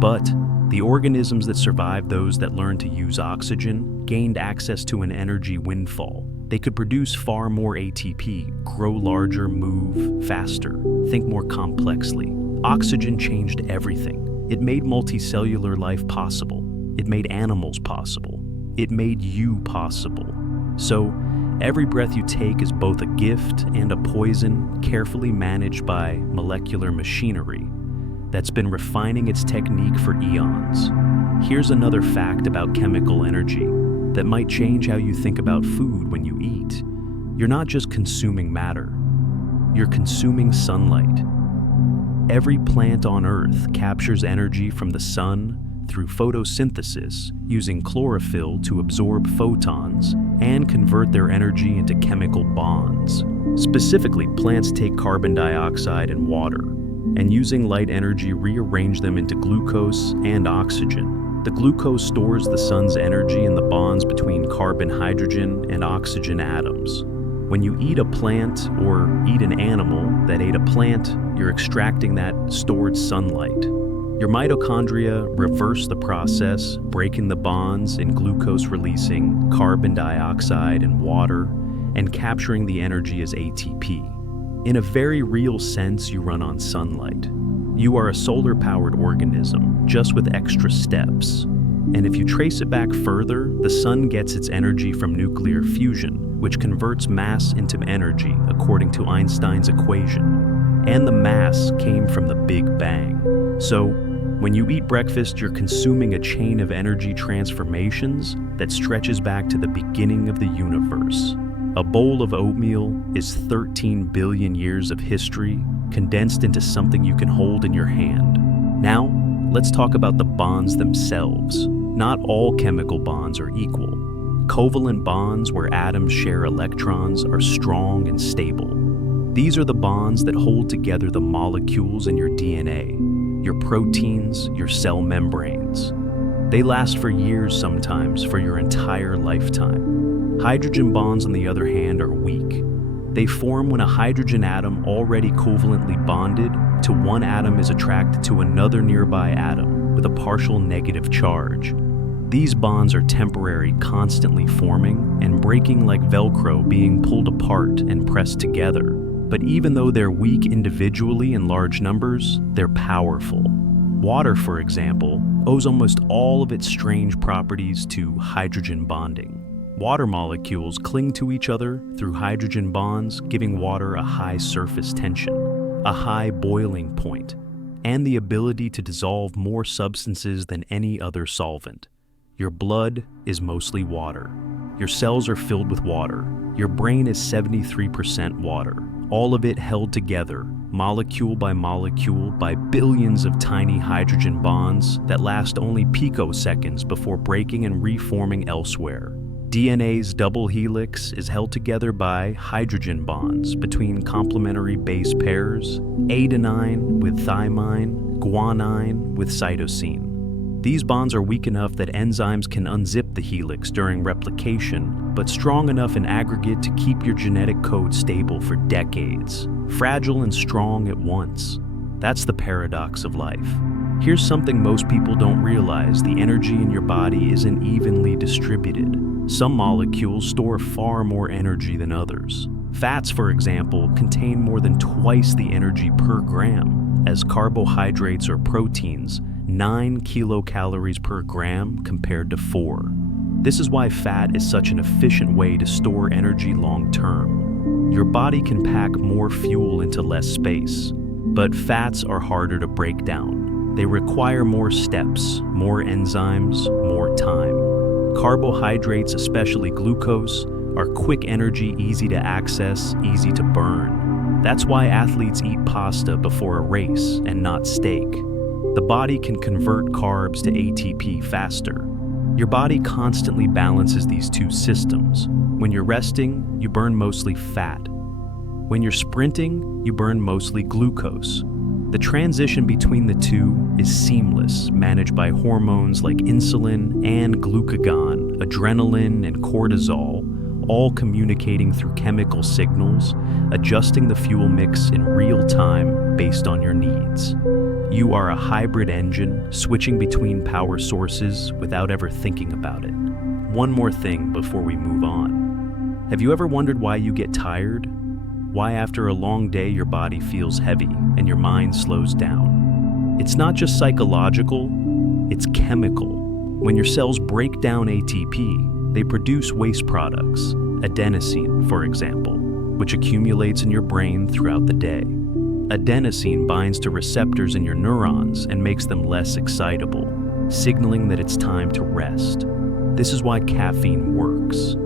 But the organisms that survived, those that learned to use oxygen, gained access to an energy windfall. They could produce far more ATP, grow larger, move faster, think more complexly. Oxygen changed everything. It made multicellular life possible. It made animals possible. It made you possible. So, every breath you take is both a gift and a poison, carefully managed by molecular machinery that's been refining its technique for eons. Here's another fact about chemical energy that might change how you think about food when you eat. You're not just consuming matter, you're consuming sunlight. Every plant on Earth captures energy from the sun through photosynthesis, using chlorophyll to absorb photons and convert their energy into chemical bonds. Specifically, plants take carbon dioxide and water, and using light energy rearrange them into glucose and oxygen. The glucose stores the sun's energy in the bonds between carbon, hydrogen, and oxygen atoms. When you eat a plant or eat an animal that ate a plant, you're extracting that stored sunlight. Your mitochondria reverse the process, breaking the bonds in glucose-releasing carbon dioxide and water, and capturing the energy as ATP. In a very real sense, you run on sunlight. You are a solar-powered organism, just with extra steps. And if you trace it back further, the sun gets its energy from nuclear fusion, which converts mass into energy according to Einstein's equation. And the mass came from the Big Bang. So, when you eat breakfast, you're consuming a chain of energy transformations that stretches back to the beginning of the universe. A bowl of oatmeal is 13 billion years of history condensed into something you can hold in your hand. Now, let's talk about the bonds themselves. Not all chemical bonds are equal. Covalent bonds, where atoms share electrons, are strong and stable. These are the bonds that hold together the molecules in your DNA, your proteins, your cell membranes. They last for years, sometimes for your entire lifetime. Hydrogen bonds, on the other hand, are weak. They form when a hydrogen atom already covalently bonded to one atom is attracted to another nearby atom with a partial negative charge. These bonds are temporary, constantly forming and breaking like Velcro being pulled apart and pressed together. But even though they're weak individually in large numbers, they're powerful. Water, for example, owes almost all of its strange properties to hydrogen bonding. Water molecules cling to each other through hydrogen bonds, giving water a high surface tension, a high boiling point, and the ability to dissolve more substances than any other solvent. Your blood is mostly water. Your cells are filled with water. Your brain is 73% water, all of it held together, molecule by billions of tiny hydrogen bonds that last only picoseconds before breaking and reforming elsewhere. DNA's double helix is held together by hydrogen bonds between complementary base pairs, adenine with thymine, guanine with cytosine. These bonds are weak enough that enzymes can unzip the helix during replication, but strong enough in aggregate to keep your genetic code stable for decades. Fragile and strong at once. That's the paradox of life. Here's something most people don't realize: the energy in your body isn't evenly distributed. Some molecules store far more energy than others. Fats, for example, contain more than twice the energy per gram, as carbohydrates or proteins, 9 kilocalories per gram compared to 4. This is why fat is such an efficient way to store energy long term. Your body can pack more fuel into less space, but fats are harder to break down. They require more steps, more enzymes, more time. Carbohydrates, especially glucose, are quick energy, easy to access, easy to burn. That's why athletes eat pasta before a race and not steak. The body can convert carbs to ATP faster. Your body constantly balances these two systems. When you're resting, you burn mostly fat. When you're sprinting, you burn mostly glucose. The transition between the two is seamless, managed by hormones like insulin and glucagon, adrenaline and cortisol, all communicating through chemical signals, adjusting the fuel mix in real time based on your needs. You are a hybrid engine, switching between power sources without ever thinking about it. One more thing before we move on. Have you ever wondered why you get tired? Why after a long day your body feels heavy and your mind slows down? It's not just psychological, it's chemical. When your cells break down ATP, they produce waste products, adenosine, for example, which accumulates in your brain throughout the day. Adenosine binds to receptors in your neurons and makes them less excitable, signaling that it's time to rest. This is why caffeine works.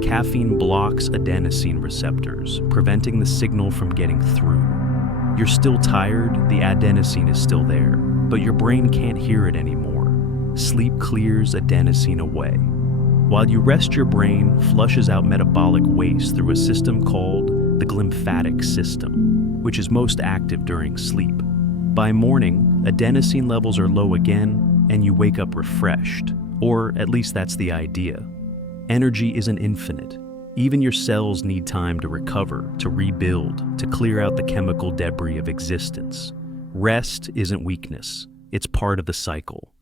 Caffeine blocks adenosine receptors, preventing the signal from getting through. You're still tired, the adenosine is still there, but your brain can't hear it anymore. Sleep clears adenosine away. While you rest, your brain flushes out metabolic waste through a system called the glymphatic system, which is most active during sleep. By morning, adenosine levels are low again, and you wake up refreshed, or at least that's the idea. Energy isn't infinite. Even your cells need time to recover, to rebuild, to clear out the chemical debris of existence. Rest isn't weakness. It's part of the cycle.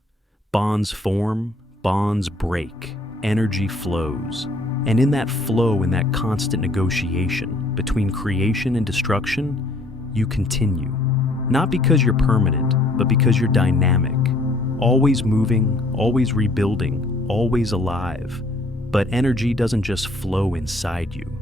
Bonds form, bonds break, energy flows. And in that flow, in that constant negotiation between creation and destruction, you continue. Not because you're permanent, but because you're dynamic. Always moving, always rebuilding, always alive. But energy doesn't just flow inside you.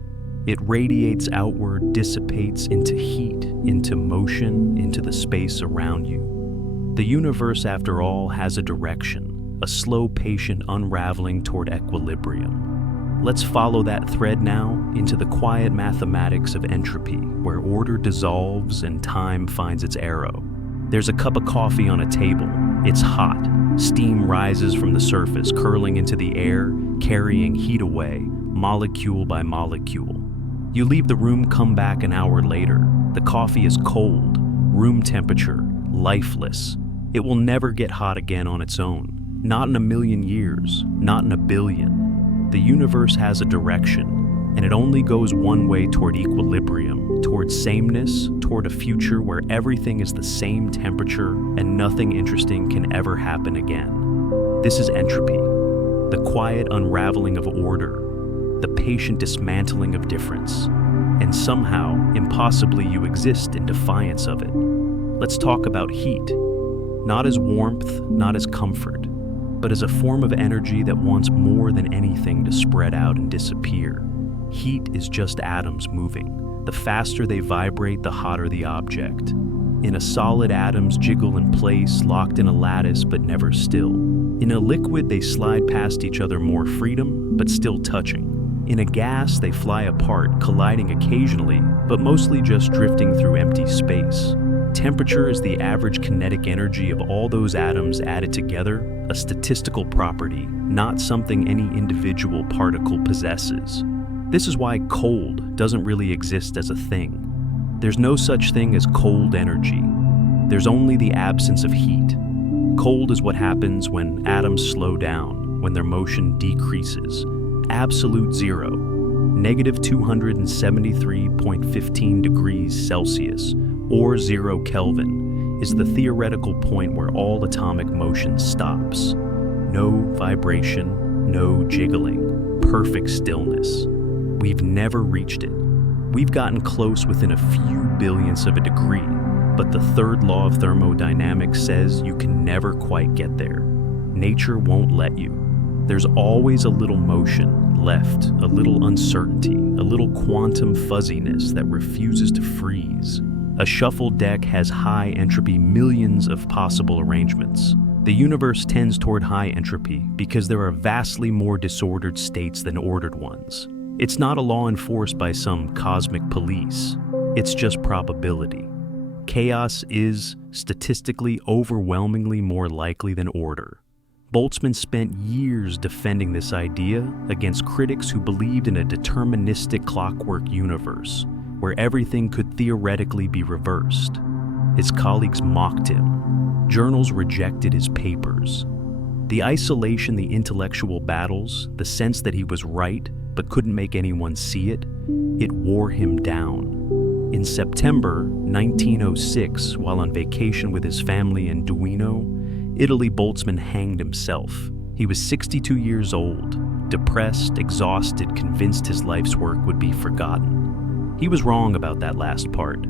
It radiates outward, dissipates into heat, into motion, into the space around you. The universe, after all, has a direction, a slow, patient unraveling toward equilibrium. Let's follow that thread now into the quiet mathematics of entropy, where order dissolves and time finds its arrow. There's a cup of coffee on a table. It's hot. Steam rises from the surface, curling into the air, carrying heat away, molecule by molecule. You leave the room, come back an hour later. The coffee is cold, room temperature, lifeless. It will never get hot again on its own. Not in a million years, not in a billion. The universe has a direction, and it only goes one way: toward equilibrium, toward sameness, toward a future where everything is the same temperature and nothing interesting can ever happen again. This is entropy, the quiet unraveling of order, the patient dismantling of difference, and somehow, impossibly, you exist in defiance of it. Let's talk about heat, not as warmth, not as comfort, but as a form of energy that wants more than anything to spread out and disappear. Heat is just atoms moving. The faster they vibrate, the hotter the object. In a solid, atoms jiggle in place, locked in a lattice but never still. In a liquid, they slide past each other, more freedom, but still touching. In a gas, they fly apart, colliding occasionally, but mostly just drifting through empty space. Temperature is the average kinetic energy of all those atoms added together, a statistical property, not something any individual particle possesses. This is why cold doesn't really exist as a thing. There's no such thing as cold energy. There's only the absence of heat. Cold is what happens when atoms slow down, when their motion decreases. Absolute zero, negative 273.15 degrees Celsius, or 0 Kelvin, is the theoretical point where all atomic motion stops. No vibration, no jiggling, perfect stillness. We've never reached it. We've gotten close within a few billionths of a degree, but the third law of thermodynamics says you can never quite get there. Nature won't let you. There's always a little motion left, a little uncertainty, a little quantum fuzziness that refuses to freeze. A shuffled deck has high entropy, millions of possible arrangements. The universe tends toward high entropy because there are vastly more disordered states than ordered ones. It's not a law enforced by some cosmic police. It's just probability. Chaos is, statistically, overwhelmingly more likely than order. Boltzmann spent years defending this idea against critics who believed in a deterministic clockwork universe, where everything could theoretically be reversed. His colleagues mocked him. Journals rejected his papers. The isolation, the intellectual battles, the sense that he was right but couldn't make anyone see it, it wore him down. In September 1906, while on vacation with his family in Duino, Italy, Boltzmann hanged himself. He was 62 years old, depressed, exhausted, convinced his life's work would be forgotten. He was wrong about that last part.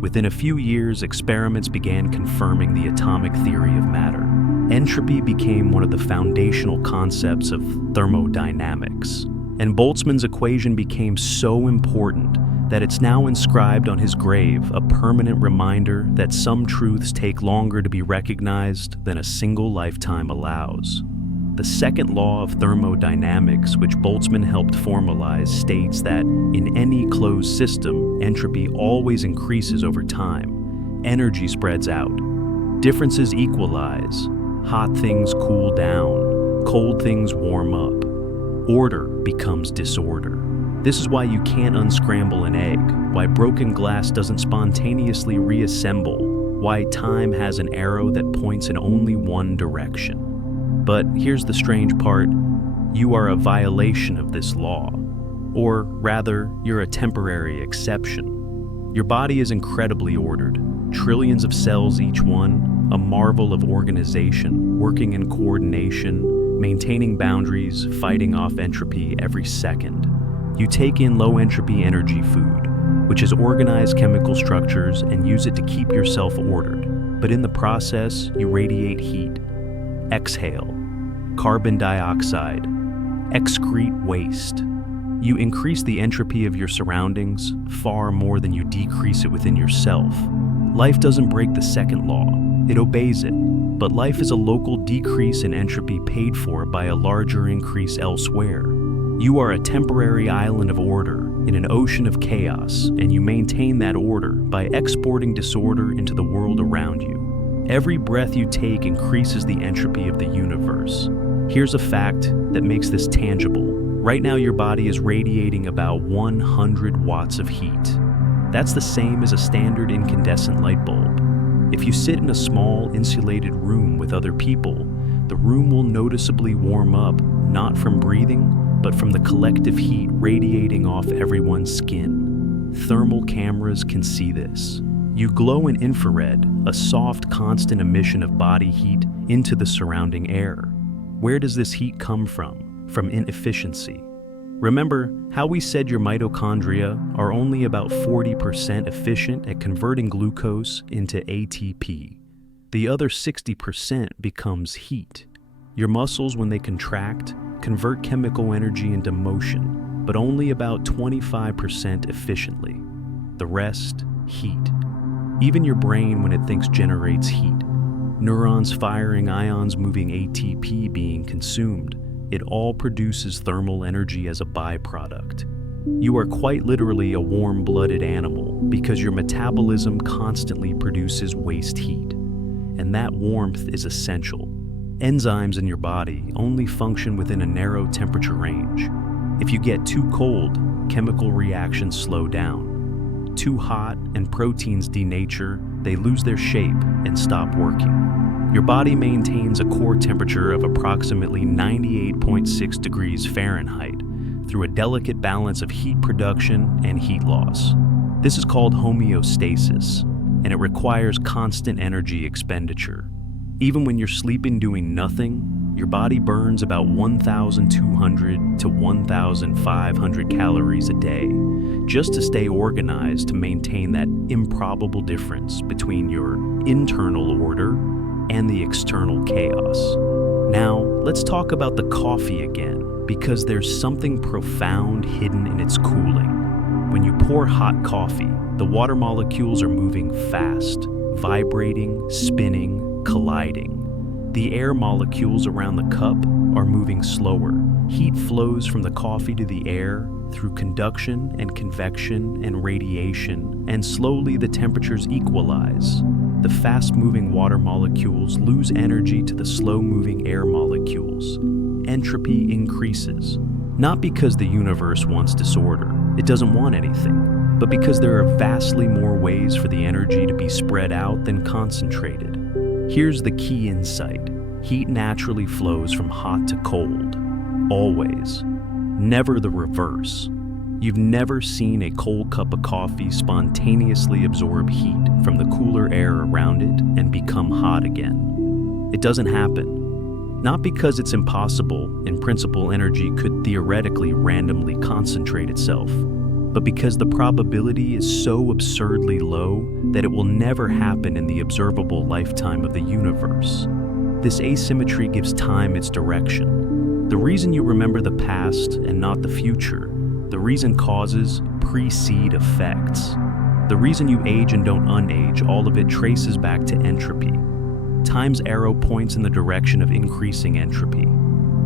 Within a few years, experiments began confirming the atomic theory of matter. Entropy became one of the foundational concepts of thermodynamics. And Boltzmann's equation became so important that it's now inscribed on his grave, a permanent reminder that some truths take longer to be recognized than a single lifetime allows. The second law of thermodynamics, which Boltzmann helped formalize, states that in any closed system, entropy always increases over time. Energy spreads out. Differences equalize. Hot things cool down. Cold things warm up. Order becomes disorder. This is why you can't unscramble an egg, why broken glass doesn't spontaneously reassemble, why time has an arrow that points in only one direction. But here's the strange part: you are a violation of this law. Or rather, you're a temporary exception. Your body is incredibly ordered, trillions of cells each one, a marvel of organization, working in coordination, maintaining boundaries, fighting off entropy every second. You take in low-entropy energy food, which is organized chemical structures, and use it to keep yourself ordered. But in the process, you radiate heat, exhale, carbon dioxide, excrete waste. You increase the entropy of your surroundings far more than you decrease it within yourself. Life doesn't break the second law, it obeys it. But life is a local decrease in entropy paid for by a larger increase elsewhere. You are a temporary island of order in an ocean of chaos, and you maintain that order by exporting disorder into the world around you. Every breath you take increases the entropy of the universe. Here's a fact that makes this tangible. Right now, your body is radiating about 100 watts of heat. That's the same as a standard incandescent light bulb. If you sit in a small, insulated room with other people, the room will noticeably warm up, not from breathing, but from the collective heat radiating off everyone's skin. Thermal cameras can see this. You glow in infrared, a soft, constant emission of body heat into the surrounding air. Where does this heat come from? From inefficiency. Remember how we said your mitochondria are only about 40% efficient at converting glucose into ATP. The other 60% becomes heat. Your muscles, when they contract, convert chemical energy into motion, but only about 25% efficiently. The rest, heat. Even your brain, when it thinks, generates heat. Neurons firing, ions moving, ATP being consumed. It all produces thermal energy as a byproduct. You are quite literally a warm-blooded animal because your metabolism constantly produces waste heat. And that warmth is essential. Enzymes in your body only function within a narrow temperature range. If you get too cold, chemical reactions slow down. Too hot and proteins denature, they lose their shape and stop working. Your body maintains a core temperature of approximately 98.6 degrees Fahrenheit through a delicate balance of heat production and heat loss. This is called homeostasis, and it requires constant energy expenditure. Even when you're sleeping doing nothing, your body burns about 1,200 to 1,500 calories a day just to stay organized, to maintain that improbable difference between your internal order and the external chaos. Now, let's talk about the coffee again, because there's something profound hidden in its cooling. When you pour hot coffee, the water molecules are moving fast, vibrating, spinning, colliding. The air molecules around the cup are moving slower. Heat flows from the coffee to the air through conduction and convection and radiation, and slowly the temperatures equalize. The fast-moving water molecules lose energy to the slow-moving air molecules. Entropy increases, not because the universe wants disorder, it doesn't want anything, but because there are vastly more ways for the energy to be spread out than concentrated. Here's the key insight. Heat naturally flows from hot to cold, always, never the reverse. You've never seen a cold cup of coffee spontaneously absorb heat from the cooler air around it and become hot again. It doesn't happen. Not because it's impossible, in principle energy could theoretically randomly concentrate itself, but because the probability is so absurdly low that it will never happen in the observable lifetime of the universe. This asymmetry gives time its direction. The reason you remember the past and not the future, the reason causes precede effects. The reason you age and don't unage, all of it traces back to entropy. Time's arrow points in the direction of increasing entropy.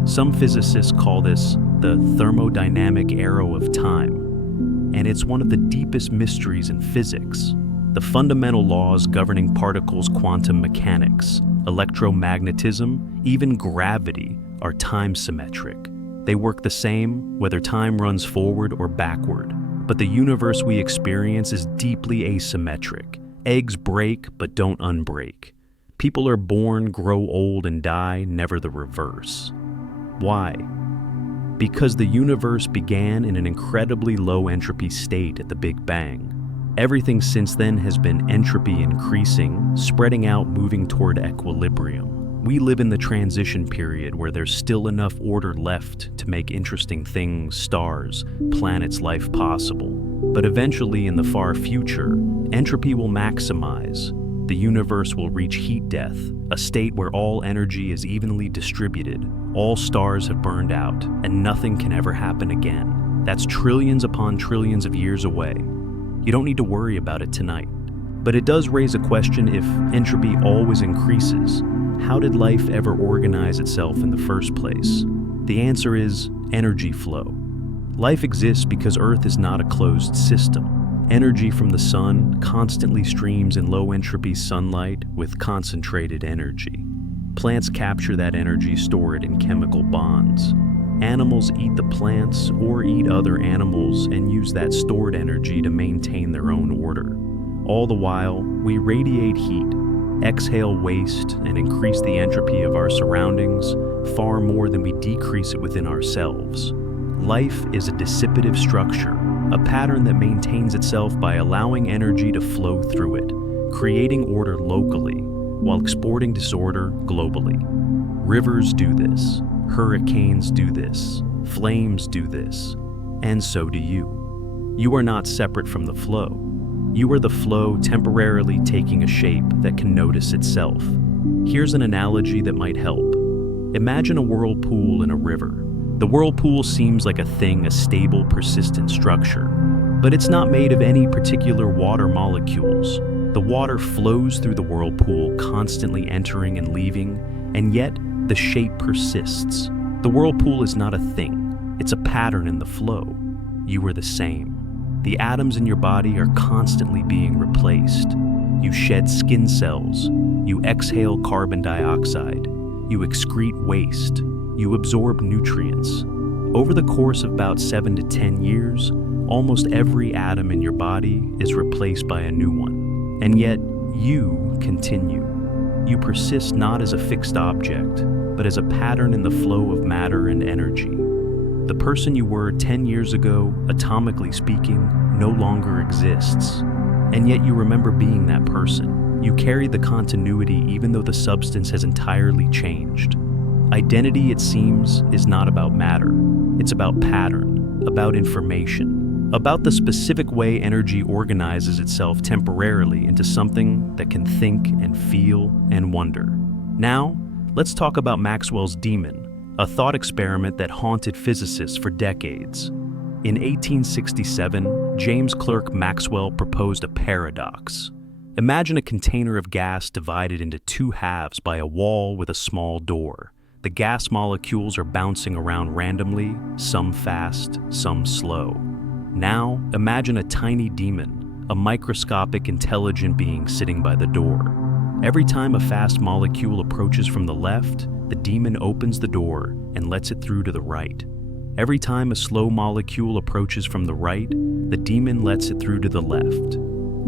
Some physicists call this the thermodynamic arrow of time, and it's one of the deepest mysteries in physics. The fundamental laws governing particles, quantum mechanics, electromagnetism, even gravity are time symmetric. They work the same whether time runs forward or backward. But the universe we experience is deeply asymmetric. Eggs break but don't unbreak. People are born, grow old, and die, never the reverse. Why? Because the universe began in an incredibly low entropy state at the Big Bang. Everything since then has been entropy increasing, spreading out, moving toward equilibrium. We live in the transition period where there's still enough order left to make interesting things, stars, planets, life possible. But eventually, in the far future, entropy will maximize. The universe will reach heat death, a state where all energy is evenly distributed, all stars have burned out, and nothing can ever happen again. That's trillions upon trillions of years away. You don't need to worry about it tonight. But it does raise a question: if entropy always increases, how did life ever organize itself in the first place? The answer is energy flow. Life exists because Earth is not a closed system. Energy from the sun constantly streams in low-entropy sunlight with concentrated energy. Plants capture that energy, store it in chemical bonds. Animals eat the plants or eat other animals and use that stored energy to maintain their own order. All the while, we radiate heat, exhale waste, and increase the entropy of our surroundings far more than we decrease it within ourselves. Life is a dissipative structure, a pattern that maintains itself by allowing energy to flow through it, creating order locally while exporting disorder globally. Rivers do this, hurricanes do this, flames do this, and so do you. You are not separate from the flow. You are the flow temporarily taking a shape that can notice itself. Here's an analogy that might help. Imagine a whirlpool in a river. The whirlpool seems like a stable, persistent structure, but it's not made of any particular water molecules. The water flows through the whirlpool, constantly entering and leaving, and yet the shape persists. The whirlpool is not a thing, it's a pattern in the flow. You are the same. The atoms in your body are constantly being replaced. You shed skin cells, you exhale carbon dioxide, you excrete waste, you absorb nutrients. Over the course of about 7 to 10 years, almost every atom in your body is replaced by a new one. And yet, you continue. You persist not as a fixed object, but as a pattern in the flow of matter and energy. The person you were 10 years ago, atomically speaking, no longer exists. And yet you remember being that person. You carry the continuity even though the substance has entirely changed. Identity, it seems, is not about matter. It's about pattern, about information, about the specific way energy organizes itself temporarily into something that can think and feel and wonder. Now, let's talk about Maxwell's demon, a thought experiment that haunted physicists for decades. In 1867, James Clerk Maxwell proposed a paradox. Imagine a container of gas divided into two halves by a wall with a small door. The gas molecules are bouncing around randomly, some fast, some slow. Now, imagine a tiny demon, a microscopic intelligent being sitting by the door. Every time a fast molecule approaches from the left, the demon opens the door and lets it through to the right. Every time a slow molecule approaches from the right, the demon lets it through to the left.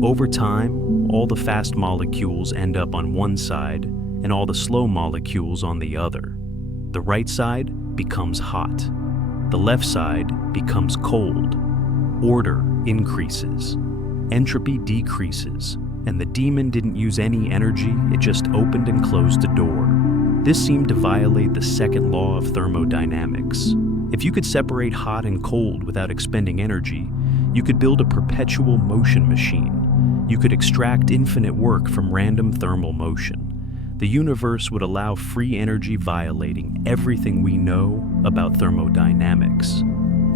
Over time, all the fast molecules end up on one side and all the slow molecules on the other. The right side becomes hot. The left side becomes cold. Order increases. Entropy decreases. And the demon didn't use any energy, it just opened and closed a door. This seemed to violate the second law of thermodynamics. If you could separate hot and cold without expending energy, you could build a perpetual motion machine. You could extract infinite work from random thermal motion. The universe would allow free energy, violating everything we know about thermodynamics.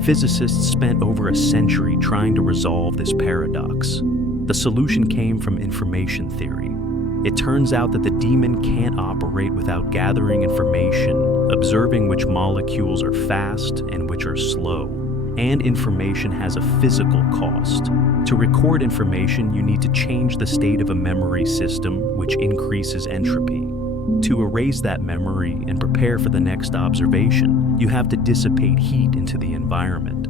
Physicists spent over a century trying to resolve this paradox. The solution came from information theory. It turns out that the demon can't operate without gathering information, observing which molecules are fast and which are slow. And information has a physical cost. To record information, you need to change the state of a memory system, which increases entropy. To erase that memory and prepare for the next observation, you have to dissipate heat into the environment.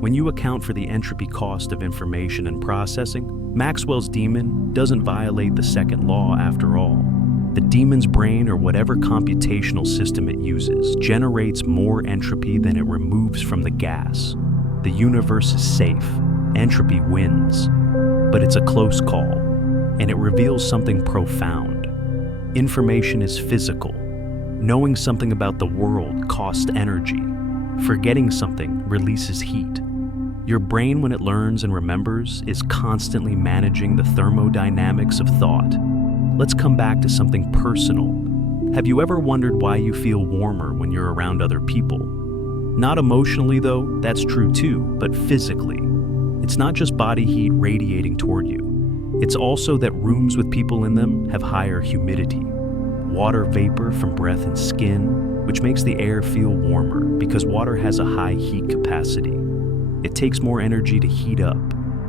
When you account for the entropy cost of information and processing, Maxwell's demon doesn't violate the second law after all. The demon's brain, or whatever computational system it uses, generates more entropy than it removes from the gas. The universe is safe. Entropy wins. But it's a close call, and it reveals something profound. Information is physical. Knowing something about the world costs energy. Forgetting something releases heat. Your brain, when it learns and remembers, is constantly managing the thermodynamics of thought. Let's come back to something personal. Have you ever wondered why you feel warmer when you're around other people? Not emotionally, though, that's true too, but physically. It's not just body heat radiating toward you. It's also that rooms with people in them have higher humidity, water vapor from breath and skin, which makes the air feel warmer because water has a high heat capacity. It takes more energy to heat up,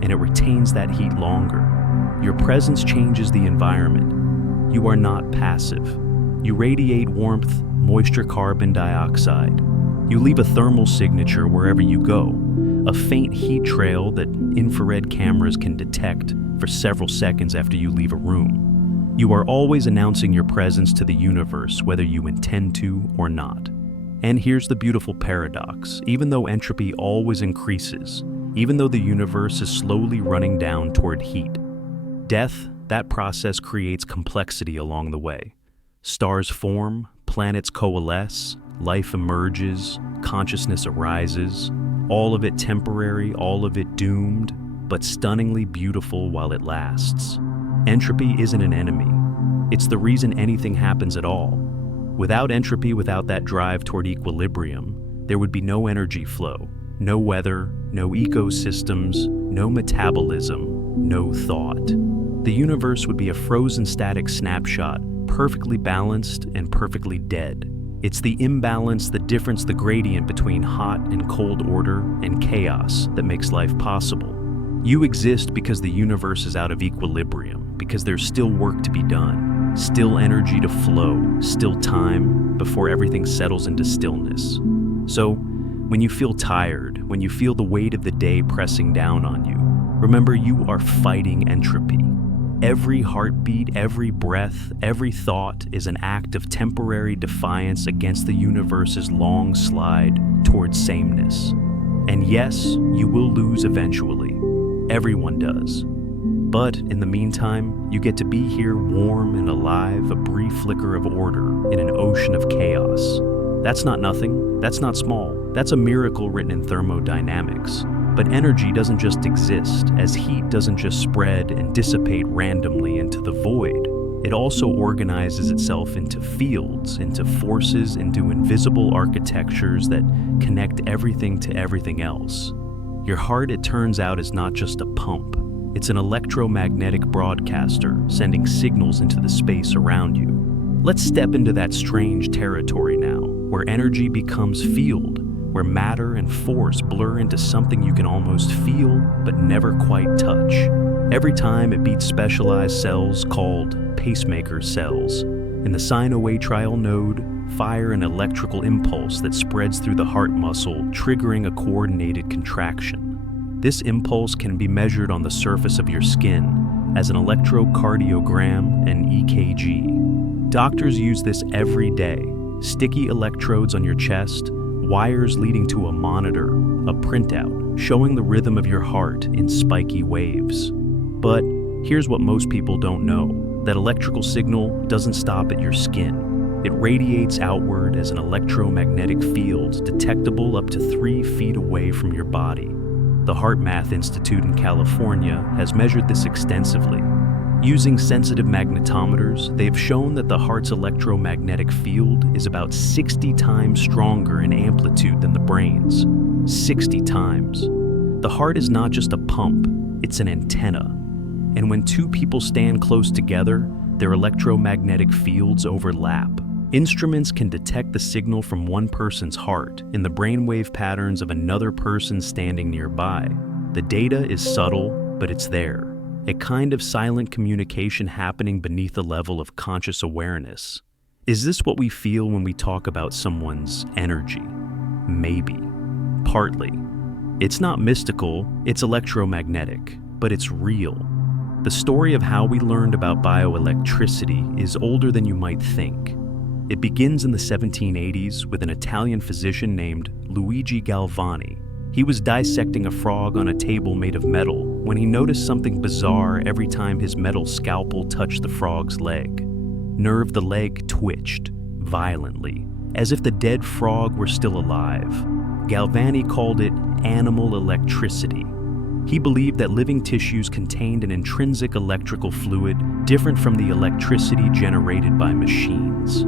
and it retains that heat longer. Your presence changes the environment. You are not passive. You radiate warmth, moisture, carbon dioxide. You leave a thermal signature wherever you go, a faint heat trail that infrared cameras can detect for several seconds after you leave a room. You are always announcing your presence to the universe, whether you intend to or not. And here's the beautiful paradox. Even though entropy always increases, even though the universe is slowly running down toward heat, death, that process creates complexity along the way. Stars form, planets coalesce, life emerges, consciousness arises, all of it temporary, all of it doomed, but stunningly beautiful while it lasts. Entropy isn't an enemy. It's the reason anything happens at all. Without entropy, without that drive toward equilibrium, there would be no energy flow, no weather, no ecosystems, no metabolism, no thought. The universe would be a frozen static snapshot, perfectly balanced and perfectly dead. It's the imbalance, the difference, the gradient between hot and cold order and chaos that makes life possible. You exist because the universe is out of equilibrium, because there's still work to be done, still energy to flow, still time before everything settles into stillness. So, when you feel tired, when you feel the weight of the day pressing down on you, remember you are fighting entropy. Every heartbeat, every breath, every thought is an act of temporary defiance against the universe's long slide towards sameness. And yes, you will lose eventually. Everyone does. But in the meantime, you get to be here warm and alive, a brief flicker of order in an ocean of chaos. That's not nothing, that's not small, that's a miracle written in thermodynamics. But energy doesn't just exist, as heat doesn't just spread and dissipate randomly into the void. It also organizes itself into fields, into forces, into invisible architectures that connect everything to everything else. Your heart, it turns out, is not just a pump. It's an electromagnetic broadcaster sending signals into the space around you. Let's step into that strange territory now, where energy becomes field, where matter and force blur into something you can almost feel but never quite touch. Every time it beats specialized cells called pacemaker cells. In the sinoatrial node, fire an electrical impulse that spreads through the heart muscle, triggering a coordinated contraction. This impulse can be measured on the surface of your skin as an electrocardiogram and EKG. Doctors use this every day. Sticky electrodes on your chest, wires leading to a monitor, a printout, showing the rhythm of your heart in spiky waves. But here's what most people don't know. That electrical signal doesn't stop at your skin. It radiates outward as an electromagnetic field detectable up to 3 feet away from your body. The Heart Math Institute in California has measured this extensively. Using sensitive magnetometers, they've shown that the heart's electromagnetic field is about 60 times stronger in amplitude than the brain's. 60 times. The heart is not just a pump, it's an antenna. And when two people stand close together, their electromagnetic fields overlap. Instruments can detect the signal from one person's heart in the brainwave patterns of another person standing nearby. The data is subtle, but it's there. A kind of silent communication happening beneath the level of conscious awareness. Is this what we feel when we talk about someone's energy? Maybe. Partly. It's not mystical, it's electromagnetic, but it's real. The story of how we learned about bioelectricity is older than you might think. It begins in the 1780s with an Italian physician named Luigi Galvani. He was dissecting a frog on a table made of metal when he noticed something bizarre every time his metal scalpel touched the frog's leg. Nerve the leg twitched, violently, as if the dead frog were still alive. Galvani called it animal electricity. He believed that living tissues contained an intrinsic electrical fluid different from the electricity generated by machines.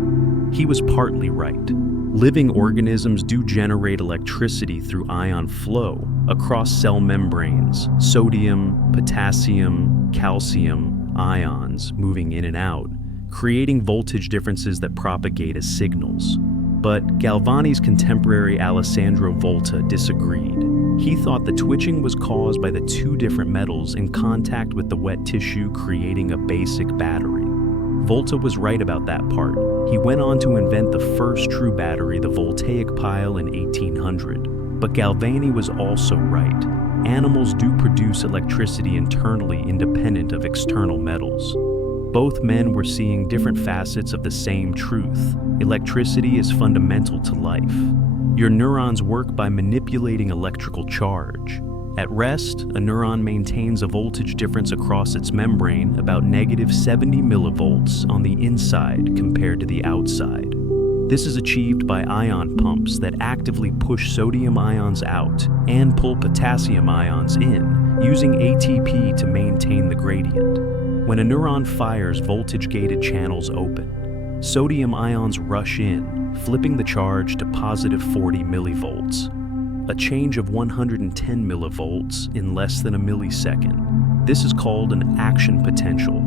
He was partly right. Living organisms do generate electricity through ion flow across cell membranes, sodium, potassium, calcium, ions moving in and out, creating voltage differences that propagate as signals. But Galvani's contemporary Alessandro Volta disagreed. He thought the twitching was caused by the two different metals in contact with the wet tissue, creating a basic battery. Volta was right about that part. He went on to invent the first true battery, the voltaic pile, in 1800. But Galvani was also right. Animals do produce electricity internally independent of external metals. Both men were seeing different facets of the same truth. Electricity is fundamental to life. Your neurons work by manipulating electrical charge. At rest, a neuron maintains a voltage difference across its membrane about -70 millivolts on the inside compared to the outside. This is achieved by ion pumps that actively push sodium ions out and pull potassium ions in, using ATP to maintain the gradient. When a neuron fires, voltage-gated channels open. Sodium ions rush in, flipping the charge to +40 millivolts. A change of 110 millivolts in less than a millisecond. This is called an action potential,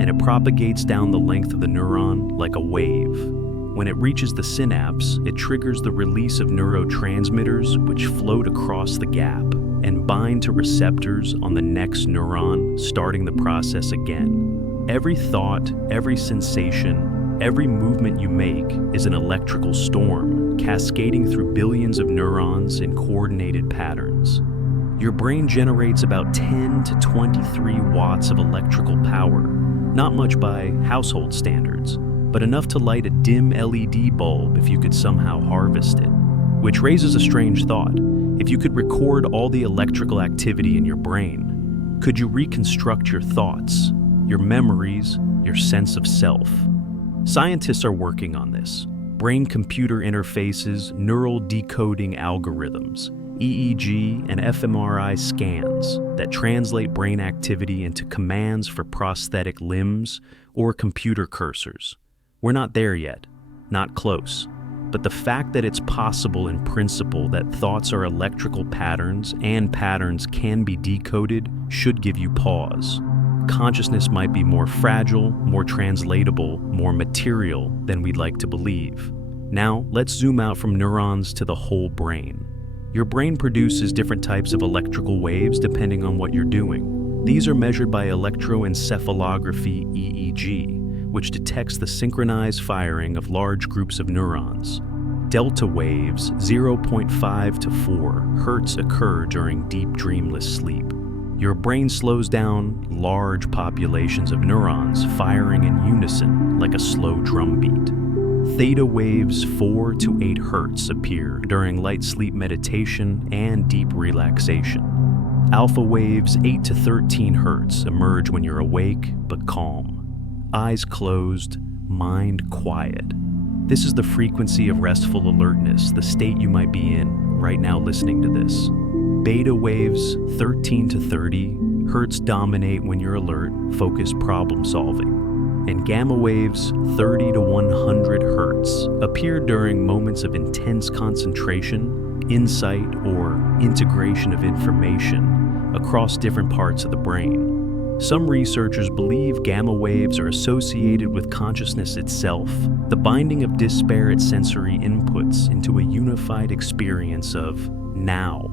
and it propagates down the length of the neuron like a wave. When it reaches the synapse, it triggers the release of neurotransmitters which float across the gap and bind to receptors on the next neuron, starting the process again. Every thought, every sensation, every movement you make is an electrical storm, cascading through billions of neurons in coordinated patterns. Your brain generates about 10 to 23 watts of electrical power, not much by household standards, but enough to light a dim LED bulb if you could somehow harvest it. Which raises a strange thought. If you could record all the electrical activity in your brain, could you reconstruct your thoughts, your memories, your sense of self? Scientists are working on this. Brain-computer interfaces, neural decoding algorithms, EEG and fMRI scans that translate brain activity into commands for prosthetic limbs or computer cursors. We're not there yet, not close, but the fact that it's possible in principle that thoughts are electrical patterns and patterns can be decoded should give you pause. Consciousness might be more fragile, more translatable, more material than we'd like to believe. Now, let's zoom out from neurons to the whole brain. Your brain produces different types of electrical waves depending on what you're doing. These are measured by electroencephalography (EEG), which detects the synchronized firing of large groups of neurons. Delta waves, 0.5 to 4 hertz, occur during deep dreamless sleep. Your brain slows down large populations of neurons firing in unison like a slow drum beat. Theta waves, 4 to 8 hertz, appear during light sleep meditation and deep relaxation. Alpha waves, 8 to 13 hertz, emerge when you're awake but calm. Eyes closed, mind quiet. This is the frequency of restful alertness, the state you might be in right now listening to this. Beta waves, 13 to 30 hertz, dominate when you're alert, focused problem solving. And gamma waves, 30 to 100 hertz, appear during moments of intense concentration, insight, or integration of information across different parts of the brain. Some researchers believe gamma waves are associated with consciousness itself, the binding of disparate sensory inputs into a unified experience of now.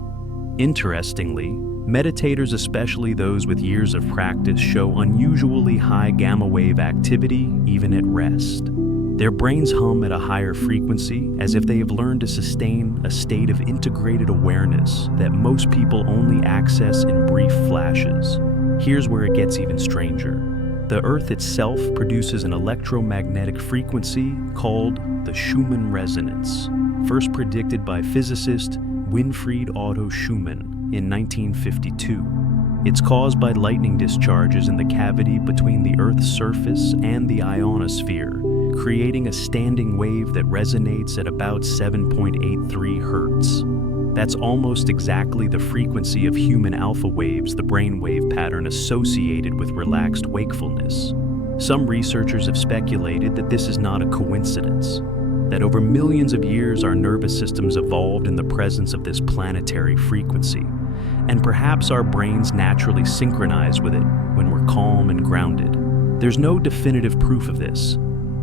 Interestingly, meditators, especially those with years of practice, show unusually high gamma wave activity even at rest. Their brains hum at a higher frequency, as if they have learned to sustain a state of integrated awareness that most people only access in brief flashes. Here's where it gets even stranger. The Earth itself produces an electromagnetic frequency called the Schumann resonance, first predicted by physicist Winfried Otto Schumann in 1952. It's caused by lightning discharges in the cavity between the Earth's surface and the ionosphere, creating a standing wave that resonates at about 7.83 hertz. That's almost exactly the frequency of human alpha waves, the brainwave pattern associated with relaxed wakefulness. Some researchers have speculated that this is not a coincidence, that over millions of years our nervous systems evolved in the presence of this planetary frequency, and perhaps our brains naturally synchronize with it when we're calm and grounded. There's no definitive proof of this,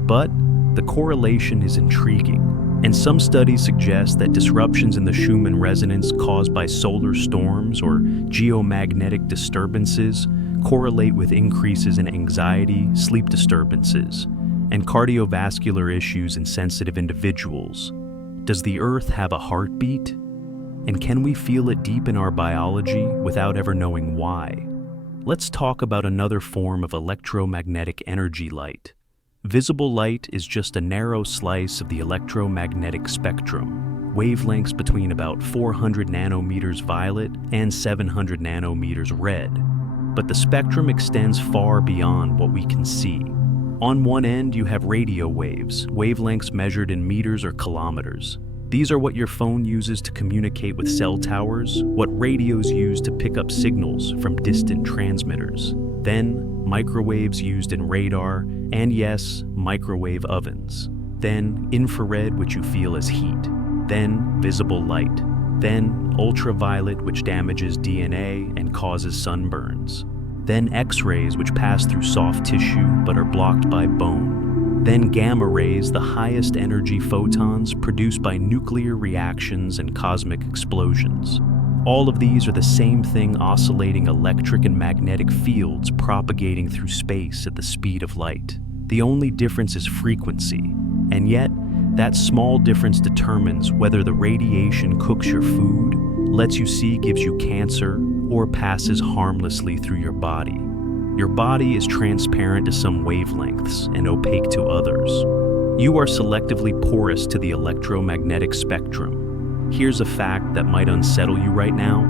but the correlation is intriguing. And some studies suggest that disruptions in the Schumann resonance caused by solar storms or geomagnetic disturbances correlate with increases in anxiety, sleep disturbances, and cardiovascular issues in sensitive individuals. Does the Earth have a heartbeat? And can we feel it deep in our biology without ever knowing why? let's talk about another form of electromagnetic energy light. Visible light is just a narrow slice of the electromagnetic spectrum, wavelengths between about 400 nanometers violet and 700 nanometers red. But the spectrum extends far beyond what we can see. On one end, you have radio waves, wavelengths measured in meters or kilometers. These are what your phone uses to communicate with cell towers, what radios use to pick up signals from distant transmitters. Then, microwaves used in radar, and yes, microwave ovens. Then, infrared, which you feel as heat. Then, visible light. Then, ultraviolet, which damages DNA and causes sunburns. Then, X-rays, which pass through soft tissue but are blocked by bone. Then gamma rays, the highest energy photons produced by nuclear reactions and cosmic explosions. All of these are the same thing, oscillating electric and magnetic fields propagating through space at the speed of light. The only difference is frequency, and yet that small difference determines whether the radiation cooks your food, lets you see, gives you cancer, or passes harmlessly through your body. Your body is transparent to some wavelengths and opaque to others. You are selectively porous to the electromagnetic spectrum. Here's a fact that might unsettle you right now.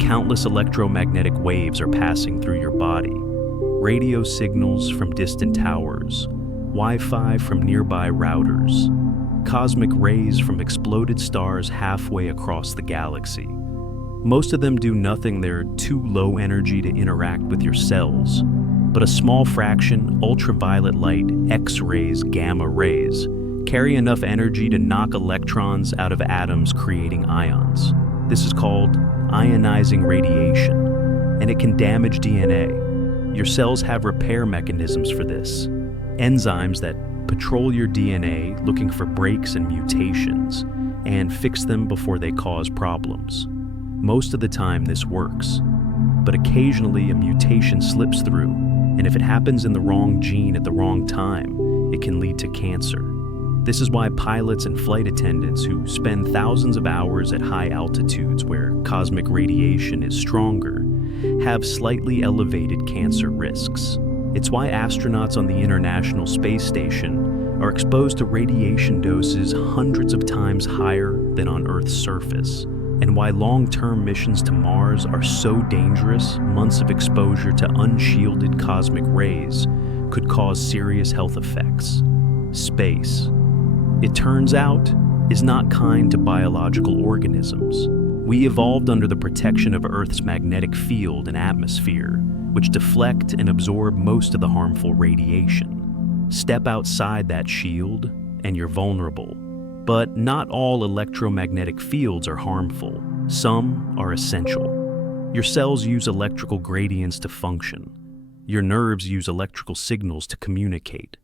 Countless electromagnetic waves are passing through your body. Radio signals from distant towers, Wi-Fi from nearby routers, cosmic rays from exploded stars halfway across the galaxy. Most of them do nothing, they're too low energy to interact with your cells. But a small fraction, ultraviolet light, X-rays, gamma rays, carry enough energy to knock electrons out of atoms, creating ions. This is called ionizing radiation, and it can damage DNA. Your cells have repair mechanisms for this. Enzymes that patrol your DNA looking for breaks and mutations, and fix them before they cause problems. Most of the time this works, but occasionally a mutation slips through, and if it happens in the wrong gene at the wrong time, it can lead to cancer. This is why pilots and flight attendants who spend thousands of hours at high altitudes where cosmic radiation is stronger have slightly elevated cancer risks. It's why astronauts on the International Space Station are exposed to radiation doses hundreds of times higher than on Earth's surface, and why long-term missions to Mars are so dangerous. Months of exposure to unshielded cosmic rays could cause serious health effects. Space, it turns out, is not kind to biological organisms. We evolved under the protection of Earth's magnetic field and atmosphere, which deflect and absorb most of the harmful radiation. Step outside that shield, and you're vulnerable. But not all electromagnetic fields are harmful. Some are essential. Your cells use electrical gradients to function. Your nerves use electrical signals to communicate.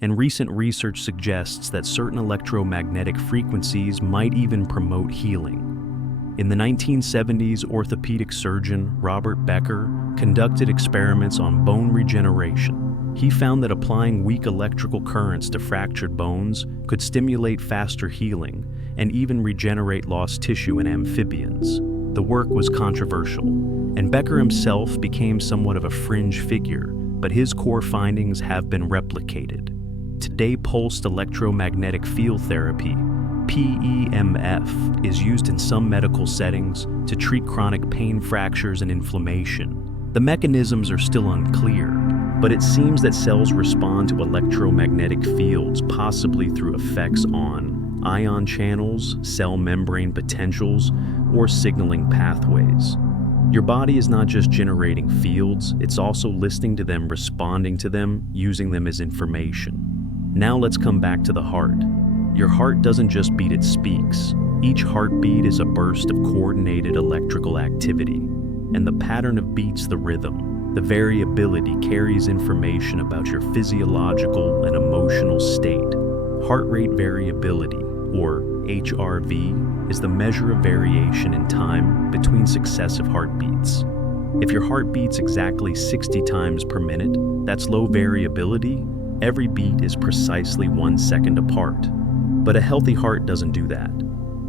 And recent research suggests that certain electromagnetic frequencies might even promote healing. In the 1970s, orthopedic surgeon Robert Becker conducted experiments on bone regeneration. He found that applying weak electrical currents to fractured bones could stimulate faster healing and even regenerate lost tissue in amphibians. The work was controversial, and Becker himself became somewhat of a fringe figure, but his core findings have been replicated. Today, pulsed electromagnetic field therapy, PEMF, is used in some medical settings to treat chronic pain, fractures, and inflammation. The mechanisms are still unclear, but it seems that cells respond to electromagnetic fields, possibly through effects on ion channels, cell membrane potentials, or signaling pathways. Your body is not just generating fields, it's also listening to them, responding to them, using them as information. Now let's come back to the heart. Your heart doesn't just beat, it speaks. Each heartbeat is a burst of coordinated electrical activity, and the pattern of beats the rhythm. The variability carries information about your physiological and emotional state. Heart rate variability, or HRV, is the measure of variation in time between successive heartbeats. If your heart beats exactly 60 times per minute, that's low variability. Every beat is precisely 1 second apart. But a healthy heart doesn't do that.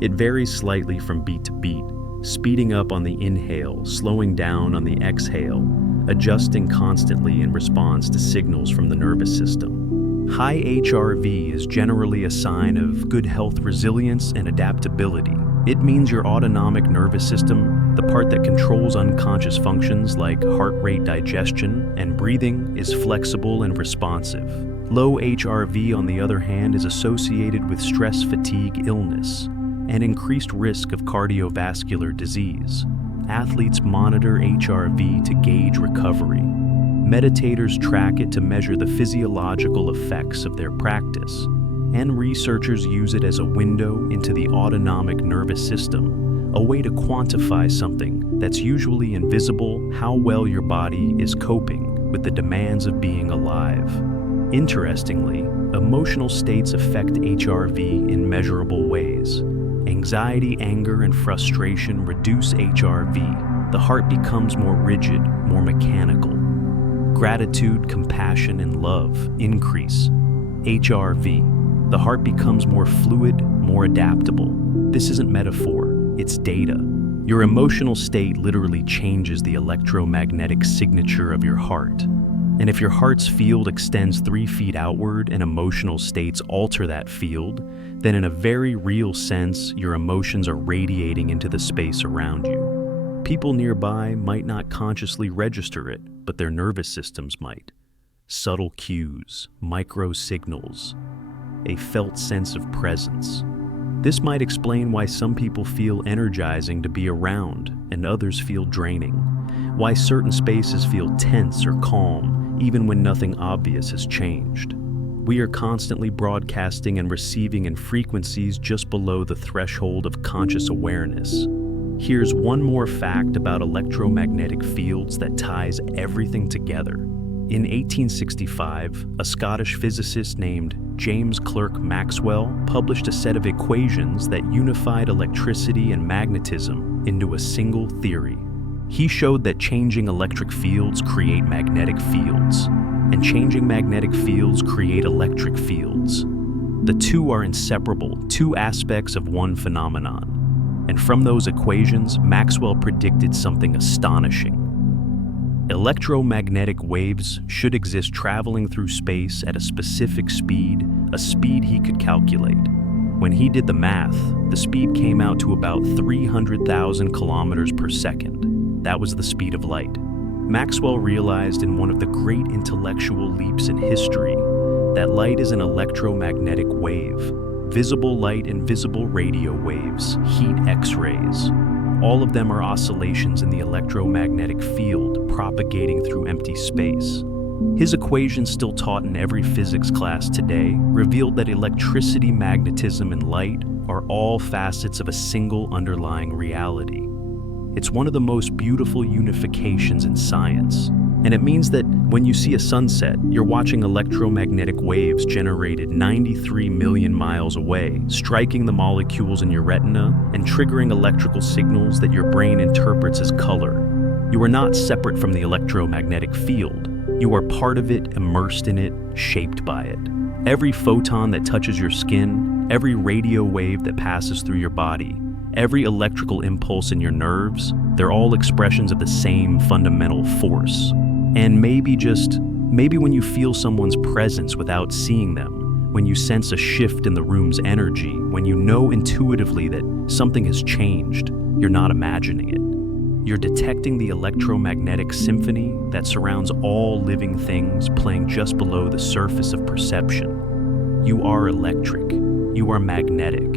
It varies slightly from beat to beat, speeding up on the inhale, slowing down on the exhale, adjusting constantly in response to signals from the nervous system. High HRV is generally a sign of good health resilience and adaptability. It means your autonomic nervous system, the part that controls unconscious functions like heart rate, digestion, and breathing, is flexible and responsive. Low HRV, on the other hand, is associated with stress, fatigue, illness, and increased risk of cardiovascular disease. Athletes monitor HRV to gauge recovery. Meditators track it to measure the physiological effects of their practice. And researchers use it as a window into the autonomic nervous system, a way to quantify something that's usually invisible: how well your body is coping with the demands of being alive. Interestingly, emotional states affect HRV in measurable ways. Anxiety, anger, and frustration reduce HRV. The heart becomes more rigid, more mechanical. Gratitude, compassion, and love increase HRV. The heart becomes more fluid, more adaptable. This isn't metaphor, it's data. Your emotional state literally changes the electromagnetic signature of your heart. And if your heart's field extends 3 feet outward and emotional states alter that field, then in a very real sense, your emotions are radiating into the space around you. People nearby might not consciously register it, but their nervous systems might. Subtle cues, micro signals, a felt sense of presence. This might explain why some people feel energizing to be around and others feel draining, why certain spaces feel tense or calm even when nothing obvious has changed. We are constantly broadcasting and receiving in frequencies just below the threshold of conscious awareness. Here's one more fact about electromagnetic fields that ties everything together. In 1865, a Scottish physicist named James Clerk Maxwell published a set of equations that unified electricity and magnetism into a single theory. He showed that changing electric fields create magnetic fields, and changing magnetic fields create electric fields. The two are inseparable, two aspects of one phenomenon. And from those equations, Maxwell predicted something astonishing. Electromagnetic waves should exist traveling through space at a specific speed, a speed he could calculate. When he did the math, the speed came out to about 300,000 kilometers per second. That was the speed of light. Maxwell realized in one of the great intellectual leaps in history that light is an electromagnetic wave. Visible light and visible radio waves, heat X-rays. All of them are oscillations in the electromagnetic field propagating through empty space. His equations, still taught in every physics class today, revealed that electricity, magnetism, and light are all facets of a single underlying reality. It's one of the most beautiful unifications in science. And it means that when you see a sunset, you're watching electromagnetic waves generated 93 million miles away, striking the molecules in your retina and triggering electrical signals that your brain interprets as color. You are not separate from the electromagnetic field. You are part of it, immersed in it, shaped by it. Every photon that touches your skin, every radio wave that passes through your body, every electrical impulse in your nerves, they're all expressions of the same fundamental force. And maybe when you feel someone's presence without seeing them, when you sense a shift in the room's energy, when you know intuitively that something has changed, you're not imagining it. You're detecting the electromagnetic symphony that surrounds all living things, playing just below the surface of perception. You are electric. You are magnetic.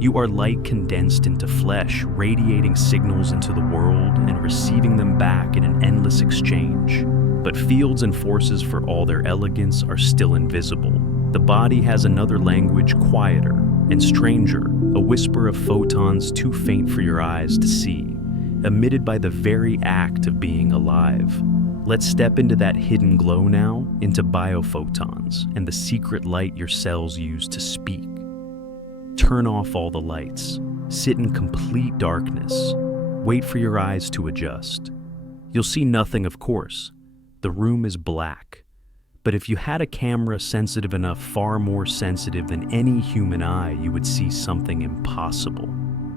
You are light condensed into flesh, radiating signals into the world and receiving them back in an endless exchange. But fields and forces, for all their elegance, are still invisible. The body has another language, quieter and stranger, a whisper of photons too faint for your eyes to see, emitted by the very act of being alive. Let's step into that hidden glow now, into biophotons and the secret light your cells use to speak. Turn off all the lights. Sit in complete darkness. Wait for your eyes to adjust. You'll see nothing, of course. The room is black. But if you had a camera sensitive enough, far more sensitive than any human eye, you would see something impossible.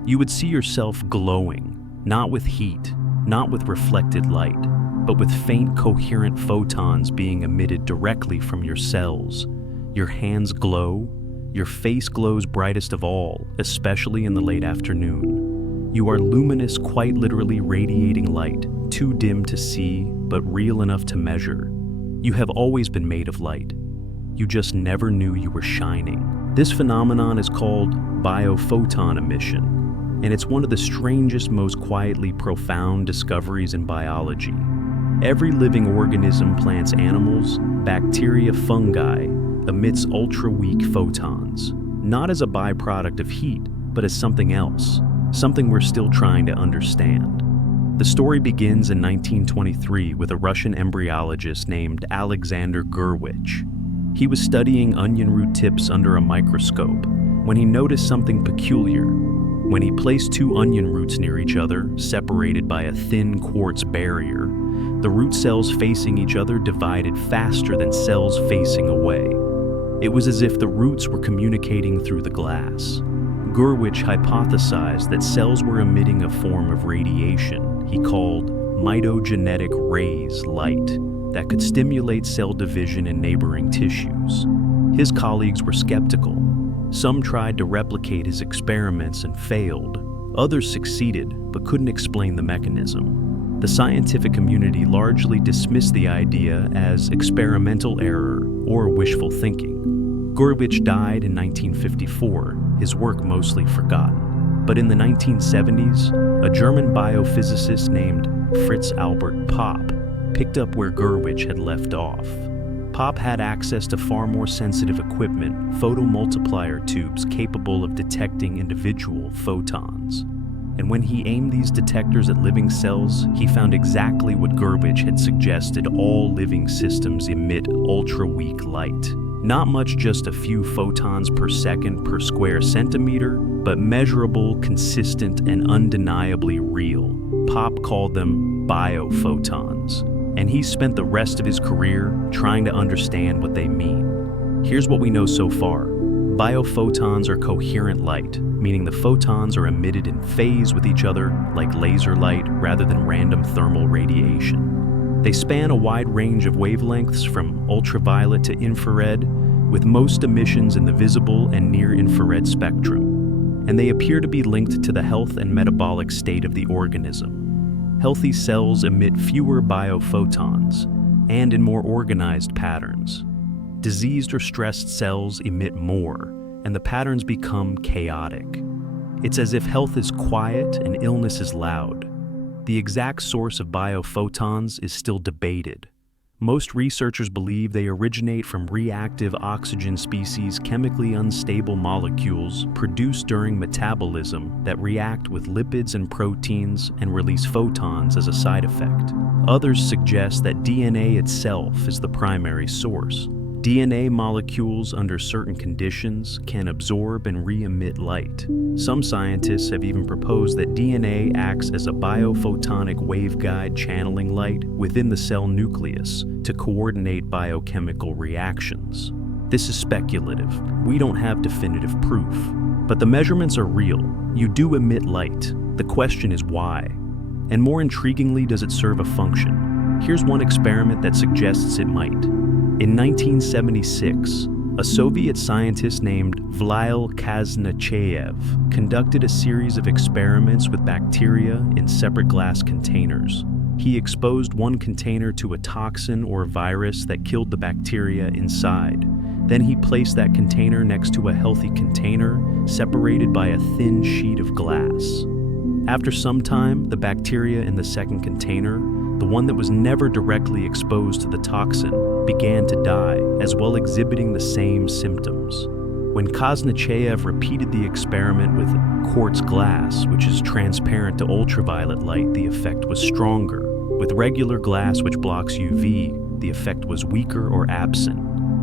You would see yourself glowing, not with heat, not with reflected light, but with faint, coherent photons being emitted directly from your cells. Your hands glow. Your face glows brightest of all, especially in the late afternoon. You are luminous, quite literally radiating light, too dim to see, but real enough to measure. You have always been made of light. You just never knew you were shining. This phenomenon is called biophoton emission, and it's one of the strangest, most quietly profound discoveries in biology. Every living organism, plants, animals, bacteria, fungi, emits ultra-weak photons, not as a byproduct of heat, but as something else, something we're still trying to understand. The story begins in 1923 with a Russian embryologist named Alexander Gurwitch. He was studying onion root tips under a microscope when he noticed something peculiar. When he placed two onion roots near each other, separated by a thin quartz barrier, the root cells facing each other divided faster than cells facing away. It was as if the roots were communicating through the glass. Gurwitch hypothesized that cells were emitting a form of radiation he called mitogenetic rays light that could stimulate cell division in neighboring tissues. His colleagues were skeptical. Some tried to replicate his experiments and failed. Others succeeded but couldn't explain the mechanism. The scientific community largely dismissed the idea as experimental error or wishful thinking. Gurwitch died in 1954, his work mostly forgotten. But in the 1970s, a German biophysicist named Fritz Albert Popp picked up where Gurwitch had left off. Popp had access to far more sensitive equipment, photomultiplier tubes capable of detecting individual photons. And when he aimed these detectors at living cells, he found exactly what Gurwitch had suggested: all living systems emit ultra-weak light. Not much, just a few photons per second per square centimeter, but measurable, consistent, and undeniably real. Popp called them biophotons, and he spent the rest of his career trying to understand what they mean. Here's what we know so far. Biophotons are coherent light, meaning the photons are emitted in phase with each other like laser light rather than random thermal radiation. They span a wide range of wavelengths from ultraviolet to infrared, with most emissions in the visible and near-infrared spectrum. And they appear to be linked to the health and metabolic state of the organism. Healthy cells emit fewer biophotons, and in more organized patterns. Diseased or stressed cells emit more, and the patterns become chaotic. It's as if health is quiet and illness is loud. The exact source of biophotons is still debated. Most researchers believe they originate from reactive oxygen species, chemically unstable molecules produced during metabolism that react with lipids and proteins and release photons as a side effect. Others suggest that DNA itself is the primary source. DNA molecules under certain conditions can absorb and re-emit light. Some scientists have even proposed that DNA acts as a biophotonic waveguide channeling light within the cell nucleus to coordinate biochemical reactions. This is speculative. We don't have definitive proof. But the measurements are real. You do emit light. The question is why? And more intriguingly, does it serve a function? Here's one experiment that suggests it might. In 1976, a Soviet scientist named Vladimir Kazanachev conducted a series of experiments with bacteria in separate glass containers. He exposed one container to a toxin or virus that killed the bacteria inside. Then he placed that container next to a healthy container separated by a thin sheet of glass. After some time, the bacteria in the second container, the one that was never directly exposed to the toxin, began to die, as well exhibiting the same symptoms. When Kazanachev repeated the experiment with quartz glass, which is transparent to ultraviolet light, the effect was stronger. With regular glass, which blocks UV, the effect was weaker or absent.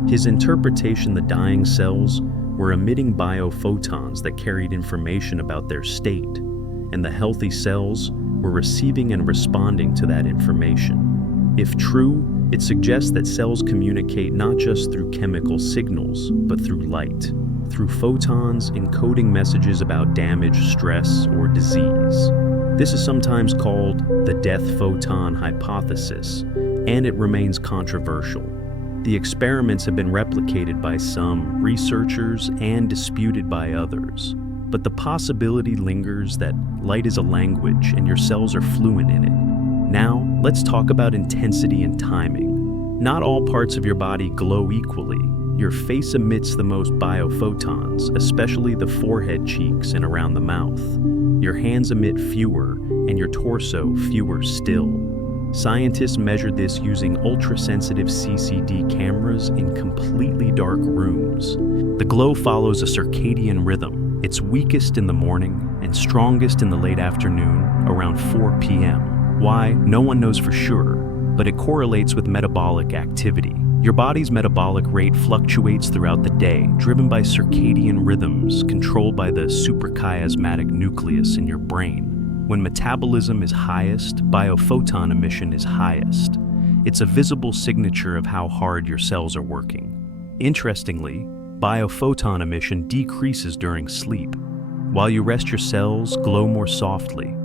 His interpretation: the dying cells were emitting biophotons that carried information about their state, and the healthy cells were receiving and responding to that information. If true, it suggests that cells communicate not just through chemical signals, but through light, through photons encoding messages about damage, stress, or disease. This is sometimes called the death photon hypothesis, and it remains controversial. The experiments have been replicated by some researchers and disputed by others. But the possibility lingers that light is a language and your cells are fluent in it. Now, let's talk about intensity and timing. Not all parts of your body glow equally. Your face emits the most biophotons, especially the forehead, cheeks, and around the mouth. Your hands emit fewer, and your torso fewer still. Scientists measured this using ultra-sensitive CCD cameras in completely dark rooms. The glow follows a circadian rhythm. It's weakest in the morning and strongest in the late afternoon, around 4 p.m. Why? No one knows for sure, but it correlates with metabolic activity. Your body's metabolic rate fluctuates throughout the day, driven by circadian rhythms controlled by the suprachiasmatic nucleus in your brain. When metabolism is highest, biophoton emission is highest. It's a visible signature of how hard your cells are working. Interestingly, biophoton emission decreases during sleep. While you rest, your cells glow more softly.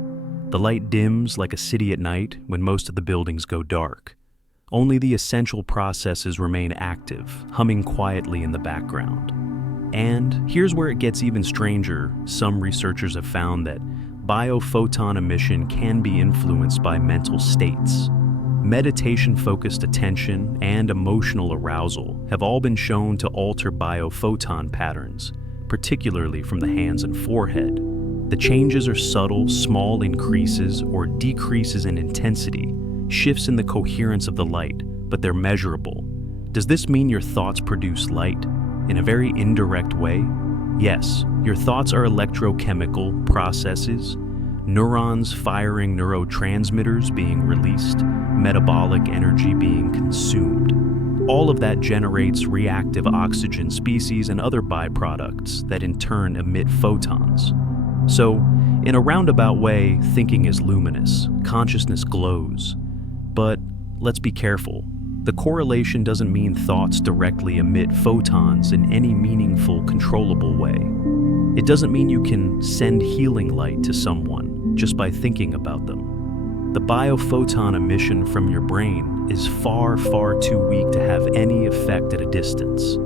The light dims like a city at night when most of the buildings go dark. Only the essential processes remain active, humming quietly in the background. And here's where it gets even stranger. Some researchers have found that biophoton emission can be influenced by mental states. Meditation-focused attention and emotional arousal have all been shown to alter biophoton patterns, particularly from the hands and forehead. The changes are subtle, small increases or decreases in intensity, shifts in the coherence of the light, but they're measurable. Does this mean your thoughts produce light in a very indirect way? Yes, your thoughts are electrochemical processes, neurons firing neurotransmitters being released, metabolic energy being consumed. All of that generates reactive oxygen species and other byproducts that in turn emit photons. So, in a roundabout way, thinking is luminous, consciousness glows. But let's be careful. The correlation doesn't mean thoughts directly emit photons in any meaningful, controllable way. It doesn't mean you can send healing light to someone just by thinking about them. The biophoton emission from your brain is far, far too weak to have any effect at a distance.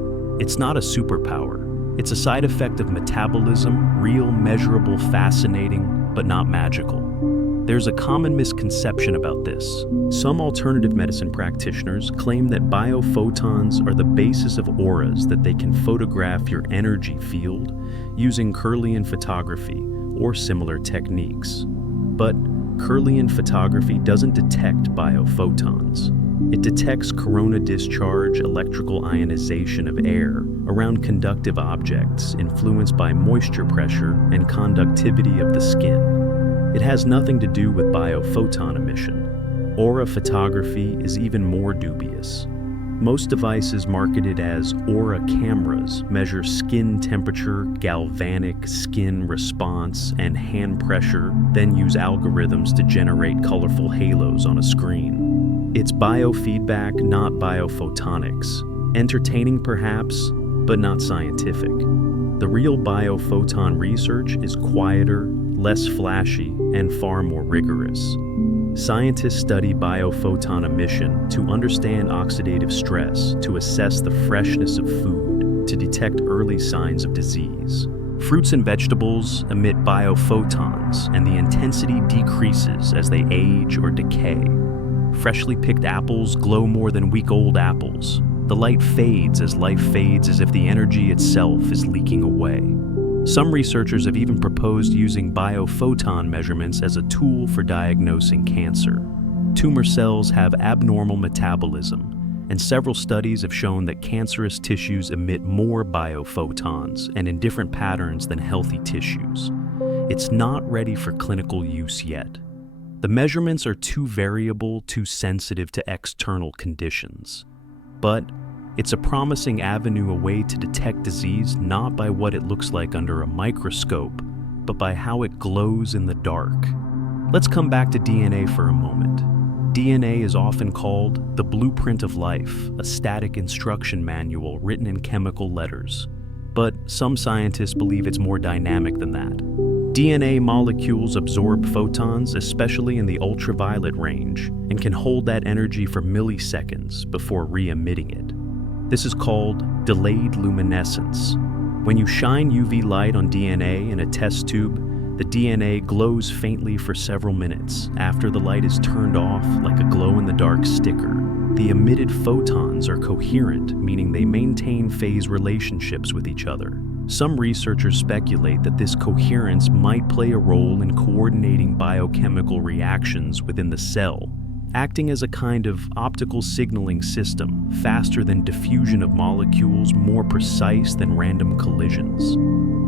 It's not a superpower. It's a side effect of metabolism, real, measurable, fascinating, but not magical. There's a common misconception about this. Some alternative medicine practitioners claim that biophotons are the basis of auras, that they can photograph your energy field using Kirlian photography or similar techniques. But Kirlian photography doesn't detect biophotons. It detects corona discharge, electrical ionization of air around conductive objects influenced by moisture pressure and conductivity of the skin. It has nothing to do with biophoton emission. Aura photography is even more dubious. Most devices marketed as aura cameras measure skin temperature, galvanic skin response, and hand pressure, then use algorithms to generate colorful halos on a screen. It's biofeedback, not biophotonics. Entertaining perhaps, but not scientific. The real biophoton research is quieter, less flashy, and far more rigorous. Scientists study biophoton emission to understand oxidative stress, to assess the freshness of food, to detect early signs of disease. Fruits and vegetables emit biophotons, and the intensity decreases as they age or decay. Freshly picked apples glow more than week-old apples. The light fades as life fades, as if the energy itself is leaking away. Some researchers have even proposed using biophoton measurements as a tool for diagnosing cancer. Tumor cells have abnormal metabolism, and several studies have shown that cancerous tissues emit more biophotons and in different patterns than healthy tissues. It's not ready for clinical use yet. The measurements are too variable, too sensitive to external conditions. But it's a promising avenue, a way to detect disease not by what it looks like under a microscope, but by how it glows in the dark. Let's come back to DNA for a moment. DNA is often called the blueprint of life, a static instruction manual written in chemical letters. But some scientists believe it's more dynamic than that. DNA molecules absorb photons, especially in the ultraviolet range, and can hold that energy for milliseconds before re-emitting it. This is called delayed luminescence. When you shine UV light on DNA in a test tube, the DNA glows faintly for several minutes after the light is turned off like a glow-in-the-dark sticker. The emitted photons are coherent, meaning they maintain phase relationships with each other. Some researchers speculate that this coherence might play a role in coordinating biochemical reactions within the cell, acting as a kind of optical signaling system, faster than diffusion of molecules, more precise than random collisions.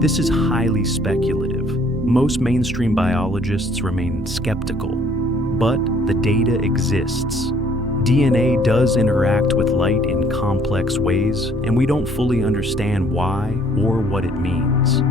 This is highly speculative. Most mainstream biologists remain skeptical, but the data exists. DNA does interact with light in complex ways, and we don't fully understand why or what it means.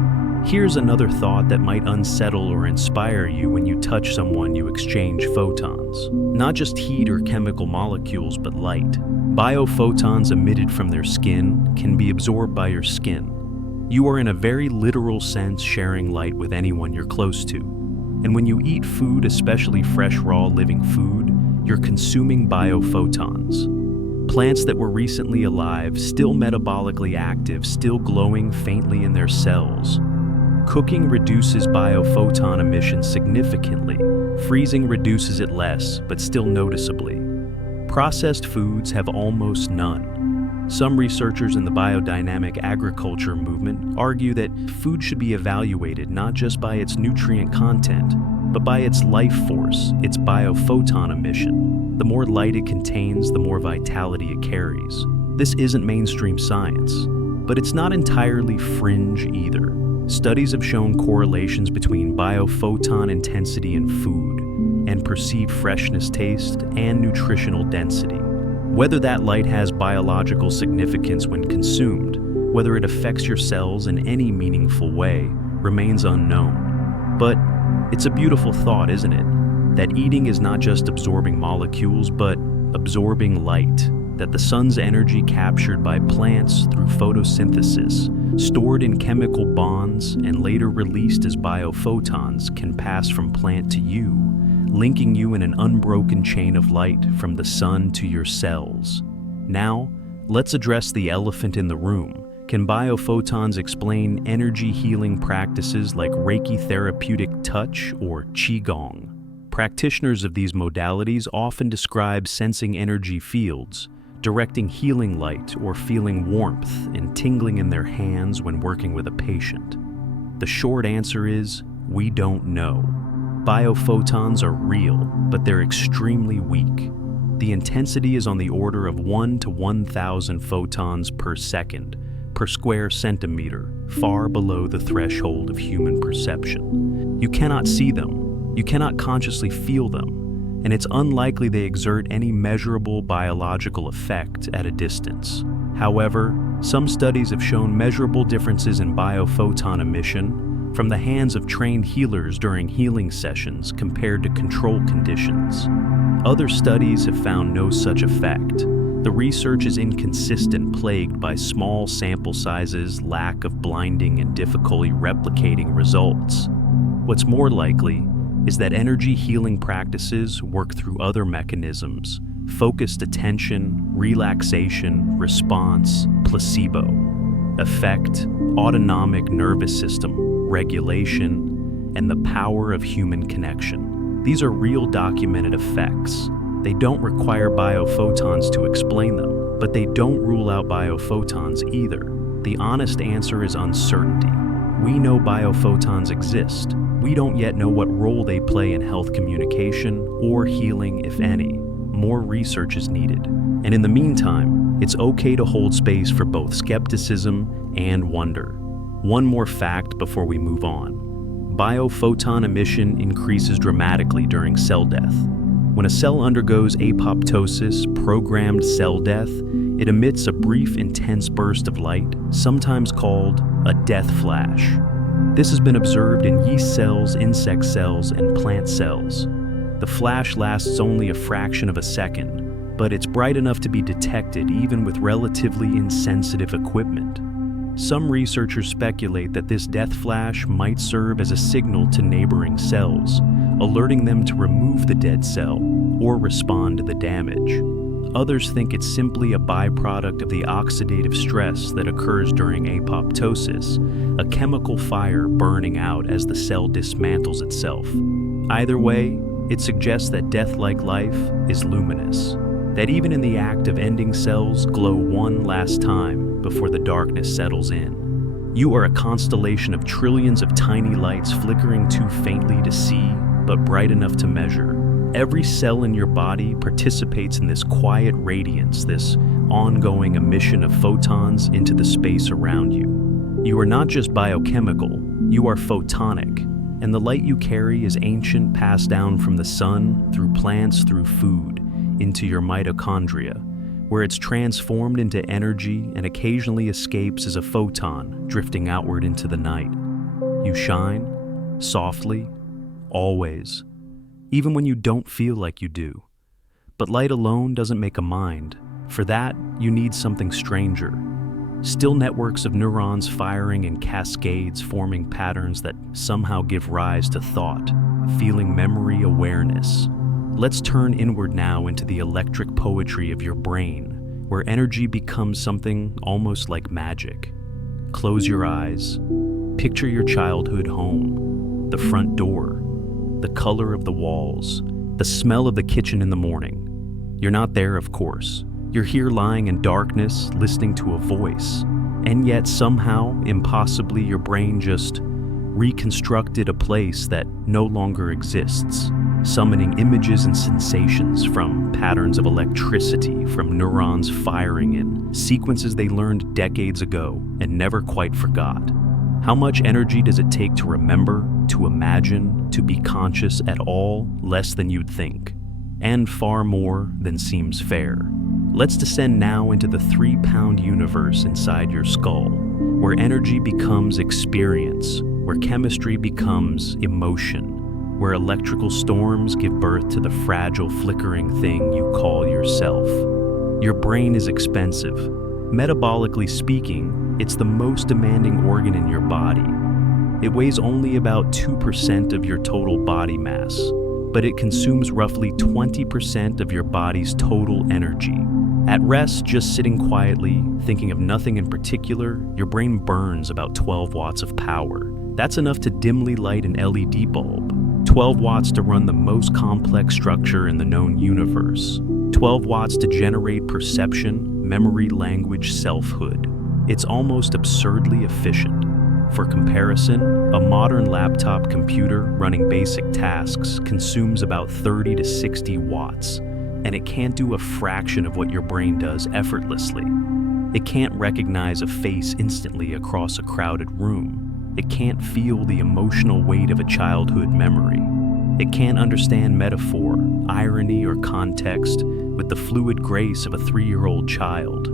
Here's another thought that might unsettle or inspire you when you touch someone you exchange photons. Not just heat or chemical molecules, but light. Biophotons emitted from their skin can be absorbed by your skin. You are in a very literal sense sharing light with anyone you're close to. And when you eat food, especially fresh, raw, living food, you're consuming biophotons. Plants that were recently alive, still metabolically active, still glowing faintly in their cells. Cooking reduces biophoton emission significantly. Freezing reduces it less, but still noticeably. Processed foods have almost none. Some researchers in the biodynamic agriculture movement argue that food should be evaluated not just by its nutrient content, but by its life force, its biophoton emission. The more light it contains, the more vitality it carries. This isn't mainstream science, but it's not entirely fringe either. Studies have shown correlations between biophoton intensity in food and perceived freshness, taste, and nutritional density. Whether that light has biological significance when consumed, whether it affects your cells in any meaningful way, remains unknown. But it's a beautiful thought, isn't it? That eating is not just absorbing molecules, but absorbing light. That the sun's energy captured by plants through photosynthesis, stored in chemical bonds, and later released as biophotons can pass from plant to you, linking you in an unbroken chain of light from the sun to your cells. Now, let's address the elephant in the room. Can biophotons explain energy healing practices like Reiki therapeutic touch or Qigong? Practitioners of these modalities often describe sensing energy fields, directing healing light, or feeling warmth and tingling in their hands when working with a patient. The short answer is, we don't know. Biophotons are real, but they're extremely weak. The intensity is on the order of 1 to 1,000 photons per second, per square centimeter, far below the threshold of human perception. You cannot see them, you cannot consciously feel them, and it's unlikely they exert any measurable biological effect at a distance. However, some studies have shown measurable differences in biophoton emission from the hands of trained healers during healing sessions compared to control conditions. Other studies have found no such effect. The research is inconsistent, plagued by small sample sizes, lack of blinding, and difficulty replicating results. What's more likely is that energy healing practices work through other mechanisms: focused attention, relaxation, response, placebo, effect, autonomic nervous system, regulation, and the power of human connection. These are real documented effects. They don't require biophotons to explain them, but they don't rule out biophotons either. The honest answer is uncertainty. We know biophotons exist. We don't yet know what role they play in health communication or healing, if any. More research is needed. And in the meantime, it's okay to hold space for both skepticism and wonder. One more fact before we move on. Biophoton emission increases dramatically during cell death. When a cell undergoes apoptosis, programmed cell death, it emits a brief, intense burst of light, sometimes called a death flash. This has been observed in yeast cells, insect cells, and plant cells. The flash lasts only a fraction of a second, but it's bright enough to be detected even with relatively insensitive equipment. Some researchers speculate that this death flash might serve as a signal to neighboring cells, alerting them to remove the dead cell or respond to the damage. Others think it's simply a byproduct of the oxidative stress that occurs during apoptosis, a chemical fire burning out as the cell dismantles itself. Either way, it suggests that death-like life is luminous, that even in the act of ending, cells glow one last time before the darkness settles in. You are a constellation of trillions of tiny lights flickering too faintly to see, but bright enough to measure. Every cell in your body participates in this quiet radiance, this ongoing emission of photons into the space around you. You are not just biochemical, you are photonic, and the light you carry is ancient, passed down from the sun, through plants, through food, into your mitochondria, where it's transformed into energy and occasionally escapes as a photon drifting outward into the night. You shine, softly, always, even when you don't feel like you do. But light alone doesn't make a mind. For that, you need something stranger. Still networks of neurons firing in cascades, forming patterns that somehow give rise to thought, feeling, memory, awareness. Let's turn inward now into the electric poetry of your brain, where energy becomes something almost like magic. Close your eyes. Picture your childhood home, the front door, the color of the walls, the smell of the kitchen in the morning. You're not there, of course. You're here lying in darkness, listening to a voice. And yet somehow, impossibly, your brain just reconstructed a place that no longer exists, summoning images and sensations from patterns of electricity, from neurons firing in sequences they learned decades ago and never quite forgot. How much energy does it take to remember, to imagine, to be conscious at all? Less than you'd think, and far more than seems fair. Let's descend now into the 3-pound universe inside your skull, where energy becomes experience, where chemistry becomes emotion, where electrical storms give birth to the fragile, flickering thing you call yourself. Your brain is expensive. Metabolically speaking, it's the most demanding organ in your body. It weighs only about 2% of your total body mass, but it consumes roughly 20% of your body's total energy. At rest, just sitting quietly, thinking of nothing in particular, your brain burns about 12 watts of power. That's enough to dimly light an LED bulb. 12 watts to run the most complex structure in the known universe. 12 watts to generate perception, memory, language, selfhood. It's almost absurdly efficient. For comparison, a modern laptop computer running basic tasks consumes about 30 to 60 watts, and it can't do a fraction of what your brain does effortlessly. It can't recognize a face instantly across a crowded room. It can't feel the emotional weight of a childhood memory. It can't understand metaphor, irony, or context with the fluid grace of a 3-year-old child.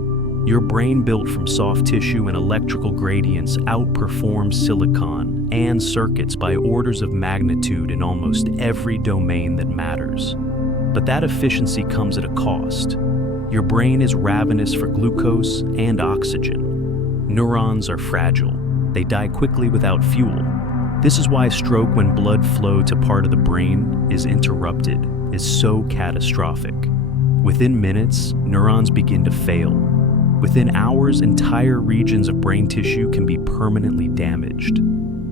Your brain, built from soft tissue and electrical gradients, outperforms silicon and circuits by orders of magnitude in almost every domain that matters. But that efficiency comes at a cost. Your brain is ravenous for glucose and oxygen. Neurons are fragile. They die quickly without fuel. This is why stroke, when blood flow to part of the brain is interrupted, is so catastrophic. Within minutes, neurons begin to fail. Within hours, entire regions of brain tissue can be permanently damaged.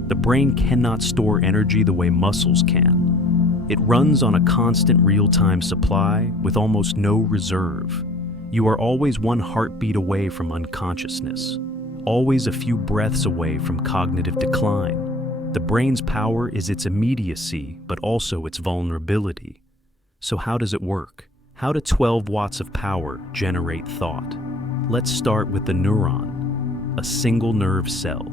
The brain cannot store energy the way muscles can. It runs on a constant real-time supply with almost no reserve. You are always one heartbeat away from unconsciousness, always a few breaths away from cognitive decline. The brain's power is its immediacy, but also its vulnerability. So how does it work? How do 12 watts of power generate thought? Let's start with the neuron, a single nerve cell.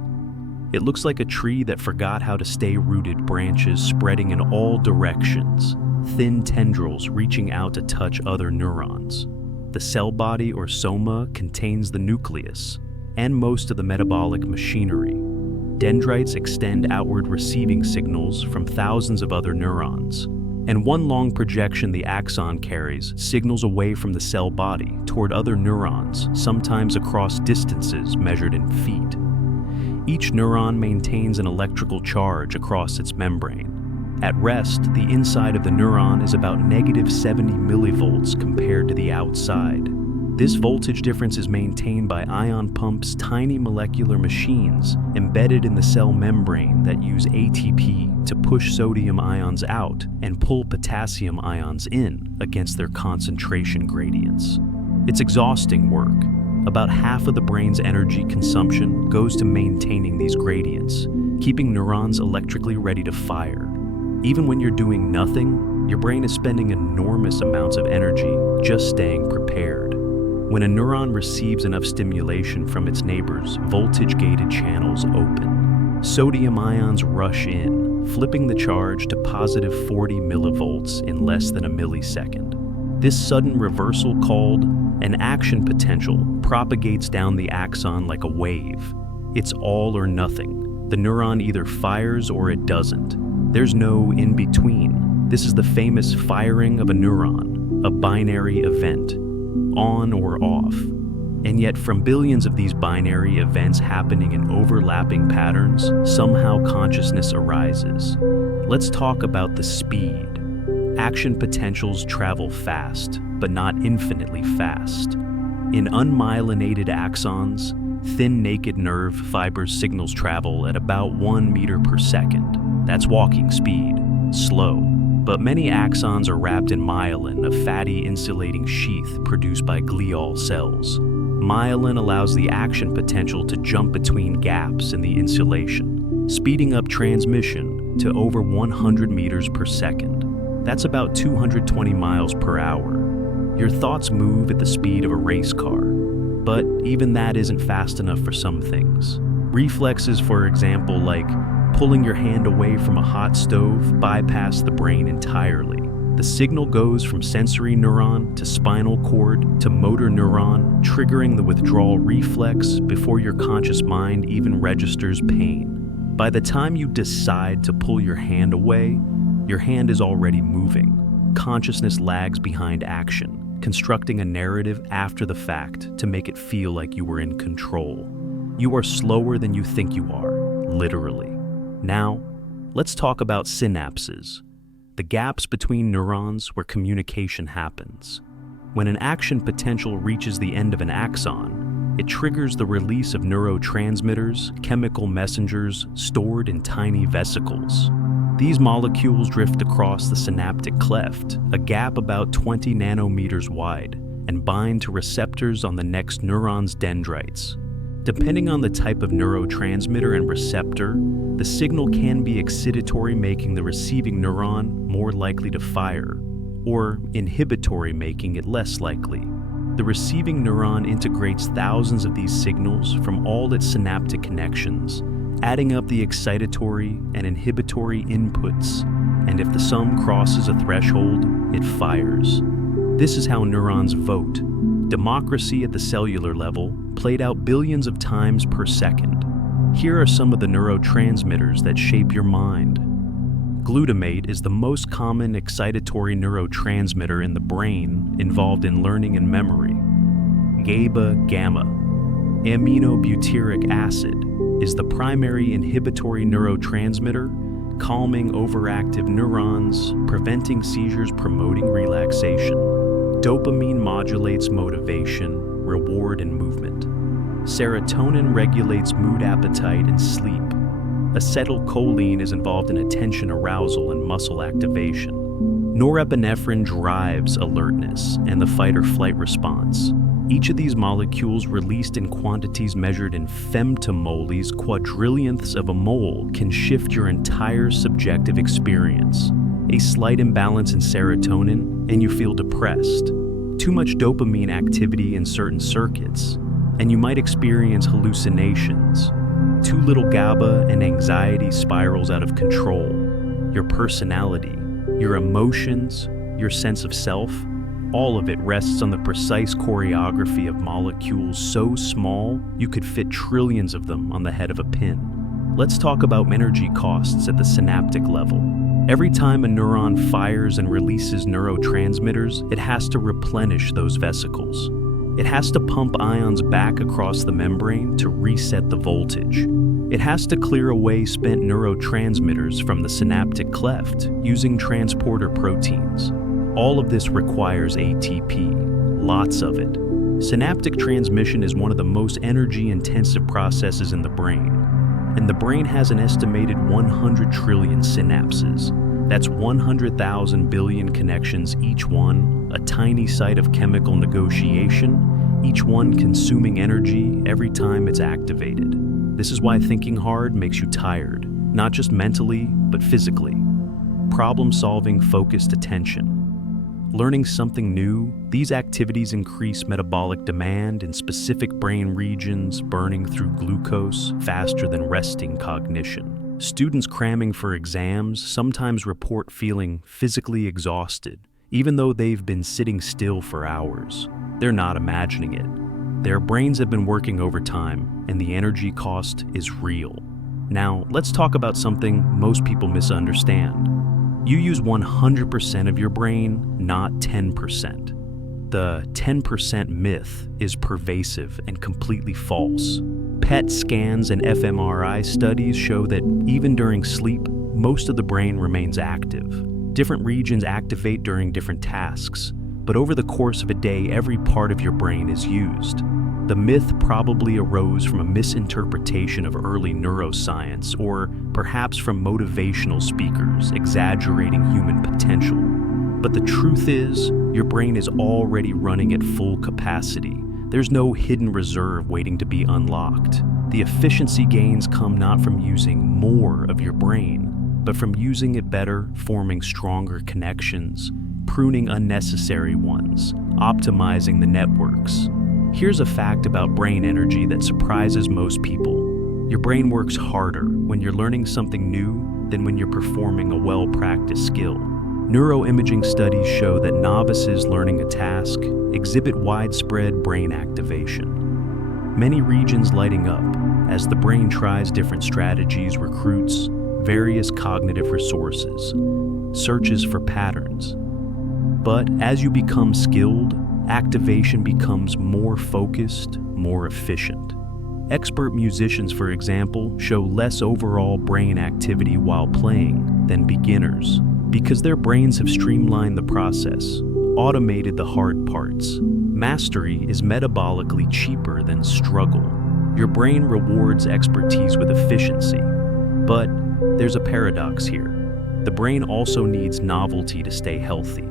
It looks like a tree that forgot how to stay rooted, branches spreading in all directions, thin tendrils reaching out to touch other neurons. The cell body, or soma, contains the nucleus and most of the metabolic machinery. Dendrites extend outward, receiving signals from thousands of other neurons. And one long projection the axon carries signals away from the cell body toward other neurons, sometimes across distances measured in feet. Each neuron maintains an electrical charge across its membrane. At rest, the inside of the neuron is about -70 millivolts compared to the outside. This voltage difference is maintained by ion pumps, tiny molecular machines embedded in the cell membrane that use ATP to push sodium ions out and pull potassium ions in against their concentration gradients. It's exhausting work. About half of the brain's energy consumption goes to maintaining these gradients, keeping neurons electrically ready to fire. Even when you're doing nothing, your brain is spending enormous amounts of energy just staying prepared. When a neuron receives enough stimulation from its neighbors, voltage-gated channels open. Sodium ions rush in, flipping the charge to +40 millivolts in less than a millisecond. This sudden reversal, called an action potential, propagates down the axon like a wave. It's all or nothing. The neuron either fires or it doesn't. There's no in-between. This is the famous firing of a neuron, a binary event. On or off. And yet, from billions of these binary events happening in overlapping patterns, somehow consciousness arises. Let's talk about the speed. Action potentials travel fast, but not infinitely fast. In unmyelinated axons, thin naked nerve fiber signals travel at about 1 meter per second. That's walking speed, slow. But many axons are wrapped in myelin, a fatty insulating sheath produced by glial cells. Myelin allows the action potential to jump between gaps in the insulation, speeding up transmission to over 100 meters per second. That's about 220 miles per hour. Your thoughts move at the speed of a race car, but even that isn't fast enough for some things. Reflexes, for example, like pulling your hand away from a hot stove, bypass the brain entirely. The signal goes from sensory neuron to spinal cord to motor neuron, triggering the withdrawal reflex before your conscious mind even registers pain. By the time you decide to pull your hand away, your hand is already moving. Consciousness lags behind action, constructing a narrative after the fact to make it feel like you were in control. You are slower than you think you are, literally. Now, let's talk about synapses, the gaps between neurons where communication happens. When an action potential reaches the end of an axon, it triggers the release of neurotransmitters, chemical messengers stored in tiny vesicles. These molecules drift across the synaptic cleft, a gap about 20 nanometers wide, and bind to receptors on the next neuron's dendrites. Depending on the type of neurotransmitter and receptor, the signal can be excitatory, making the receiving neuron more likely to fire, or inhibitory, making it less likely. The receiving neuron integrates thousands of these signals from all its synaptic connections, adding up the excitatory and inhibitory inputs, and if the sum crosses a threshold, it fires. This is how neurons vote. Democracy at the cellular level, played out billions of times per second. Here are some of the neurotransmitters that shape your mind. Glutamate is the most common excitatory neurotransmitter in the brain involved in learning and memory. GABA gamma. Aminobutyric acid is the primary inhibitory neurotransmitter, calming overactive neurons, preventing seizures, promoting relaxation. Dopamine modulates motivation, reward, and movement. Serotonin regulates mood, appetite, and sleep. Acetylcholine is involved in attention arousal and muscle activation. Norepinephrine drives alertness and the fight or flight response. Each of these molecules, released in quantities measured in femtomoles, quadrillionths of a mole, can shift your entire subjective experience. A slight imbalance in serotonin, and you feel depressed. Too much dopamine activity in certain circuits, and you might experience hallucinations. Too little GABA, and anxiety spirals out of control. Your personality, your emotions, your sense of self, all of it rests on the precise choreography of molecules so small you could fit trillions of them on the head of a pin. Let's talk about energy costs at the synaptic level. Every time a neuron fires and releases neurotransmitters, it has to replenish those vesicles. It has to pump ions back across the membrane to reset the voltage. It has to clear away spent neurotransmitters from the synaptic cleft using transporter proteins. All of this requires ATP, lots of it. Synaptic transmission is one of the most energy-intensive processes in the brain, and the brain has an estimated 100 trillion synapses. That's 100,000 billion connections each one, a tiny site of chemical negotiation, each one consuming energy every time it's activated. This is why thinking hard makes you tired, not just mentally, but physically. Problem-solving focused attention. Learning something new, these activities increase metabolic demand in specific brain regions, burning through glucose faster than resting cognition. Students cramming for exams sometimes report feeling physically exhausted, even though they've been sitting still for hours. They're not imagining it. Their brains have been working overtime, and the energy cost is real. Now, let's talk about something most people misunderstand. You use 100% of your brain, not 10%. The 10% myth is pervasive and completely false. PET scans and fMRI studies show that even during sleep, most of the brain remains active. Different regions activate during different tasks, but over the course of a day, every part of your brain is used. The myth probably arose from a misinterpretation of early neuroscience, or perhaps from motivational speakers exaggerating human potential. But the truth is, your brain is already running at full capacity. There's no hidden reserve waiting to be unlocked. The efficiency gains come not from using more of your brain, but from using it better, forming stronger connections, pruning unnecessary ones, optimizing the networks. Here's a fact about brain energy that surprises most people. Your brain works harder when you're learning something new than when you're performing a well-practiced skill. Neuroimaging studies show that novices learning a task exhibit widespread brain activation. Many regions lighting up as the brain tries different strategies, recruits various cognitive resources, searches for patterns. But as you become skilled, activation becomes more focused, more efficient. Expert musicians, for example, show less overall brain activity while playing than beginners because their brains have streamlined the process, automated the hard parts. Mastery is metabolically cheaper than struggle. Your brain rewards expertise with efficiency. But there's a paradox here. The brain also needs novelty to stay healthy.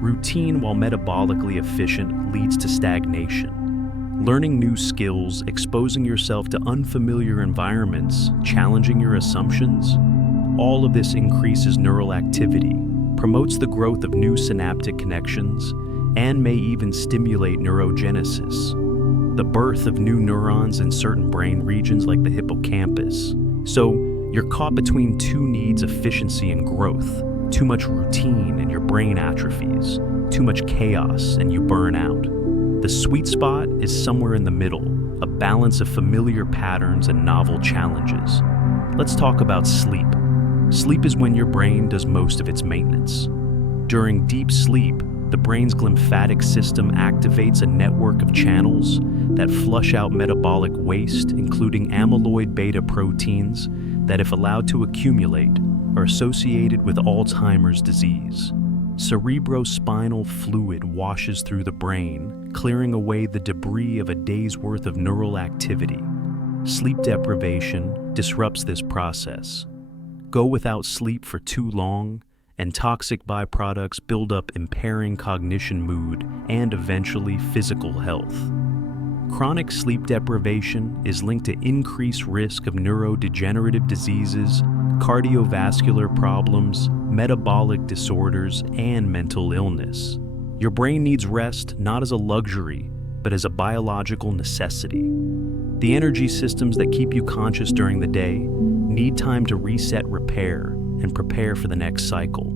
Routine, while metabolically efficient, leads to stagnation. Learning new skills, exposing yourself to unfamiliar environments, challenging your assumptions, all of this increases neural activity, promotes the growth of new synaptic connections, and may even stimulate neurogenesis, the birth of new neurons in certain brain regions like the hippocampus. So, you're caught between two needs: efficiency and growth. Too much routine and your brain atrophies. Too much chaos and you burn out. The sweet spot is somewhere in the middle, a balance of familiar patterns and novel challenges. Let's talk about sleep. Sleep is when your brain does most of its maintenance. During deep sleep, the brain's glymphatic system activates a network of channels that flush out metabolic waste, including amyloid beta proteins that, if allowed to accumulate, are associated with Alzheimer's disease. Cerebrospinal fluid washes through the brain, clearing away the debris of a day's worth of neural activity. Sleep deprivation disrupts this process. Go without sleep for too long, and toxic byproducts build up, impairing cognition, mood, and eventually physical health. Chronic sleep deprivation is linked to increased risk of neurodegenerative diseases, cardiovascular problems, metabolic disorders, and mental illness. Your brain needs rest not as a luxury, but as a biological necessity. The energy systems that keep you conscious during the day need time to reset, repair, and prepare for the next cycle.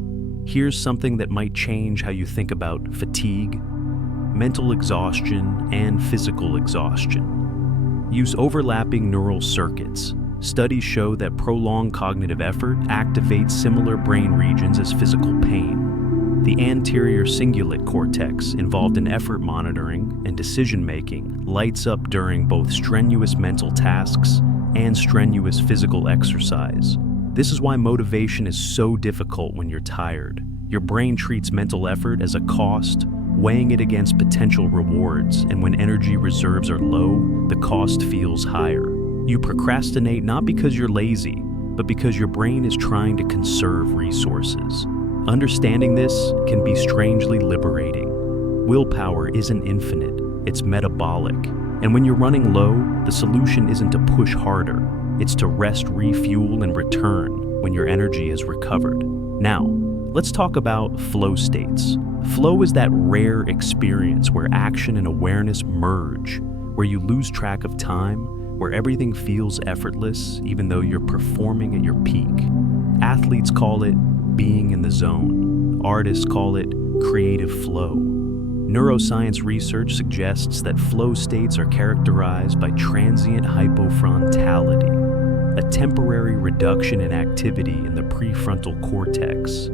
Here's something that might change how you think about fatigue, mental exhaustion, and physical exhaustion. Use overlapping neural circuits. Studies show that prolonged cognitive effort activates similar brain regions as physical pain. The anterior cingulate cortex, involved in effort monitoring and decision-making, lights up during both strenuous mental tasks and strenuous physical exercise. This is why motivation is so difficult when you're tired. Your brain treats mental effort as a cost, weighing it against potential rewards, and when energy reserves are low, the cost feels higher. You procrastinate not because you're lazy, but because your brain is trying to conserve resources. Understanding this can be strangely liberating. Willpower isn't infinite, it's metabolic. And when you're running low, the solution isn't to push harder, it's to rest, refuel, and return when your energy is recovered. Now, let's talk about flow states. Flow is that rare experience where action and awareness merge, where you lose track of time, where everything feels effortless even though you're performing at your peak. Athletes call it being in the zone. Artists call it creative flow. Neuroscience research suggests that flow states are characterized by transient hypofrontality, a temporary reduction in activity in the prefrontal cortex,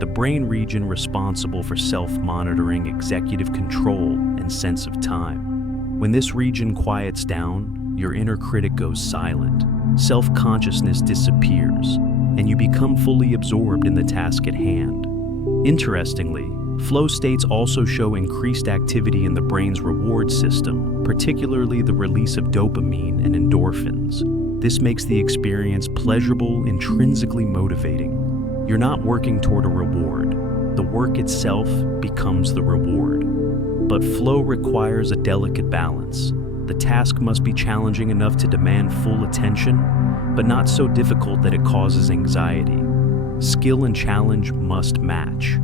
the brain region responsible for self-monitoring, executive control, and sense of time. When this region quiets down, your inner critic goes silent, self-consciousness disappears, and you become fully absorbed in the task at hand. Interestingly, flow states also show increased activity in the brain's reward system, particularly the release of dopamine and endorphins. This makes the experience pleasurable, intrinsically motivating. You're not working toward a reward. The work itself becomes the reward. But flow requires a delicate balance. The task must be challenging enough to demand full attention, but not so difficult that it causes anxiety. Skill and challenge must match.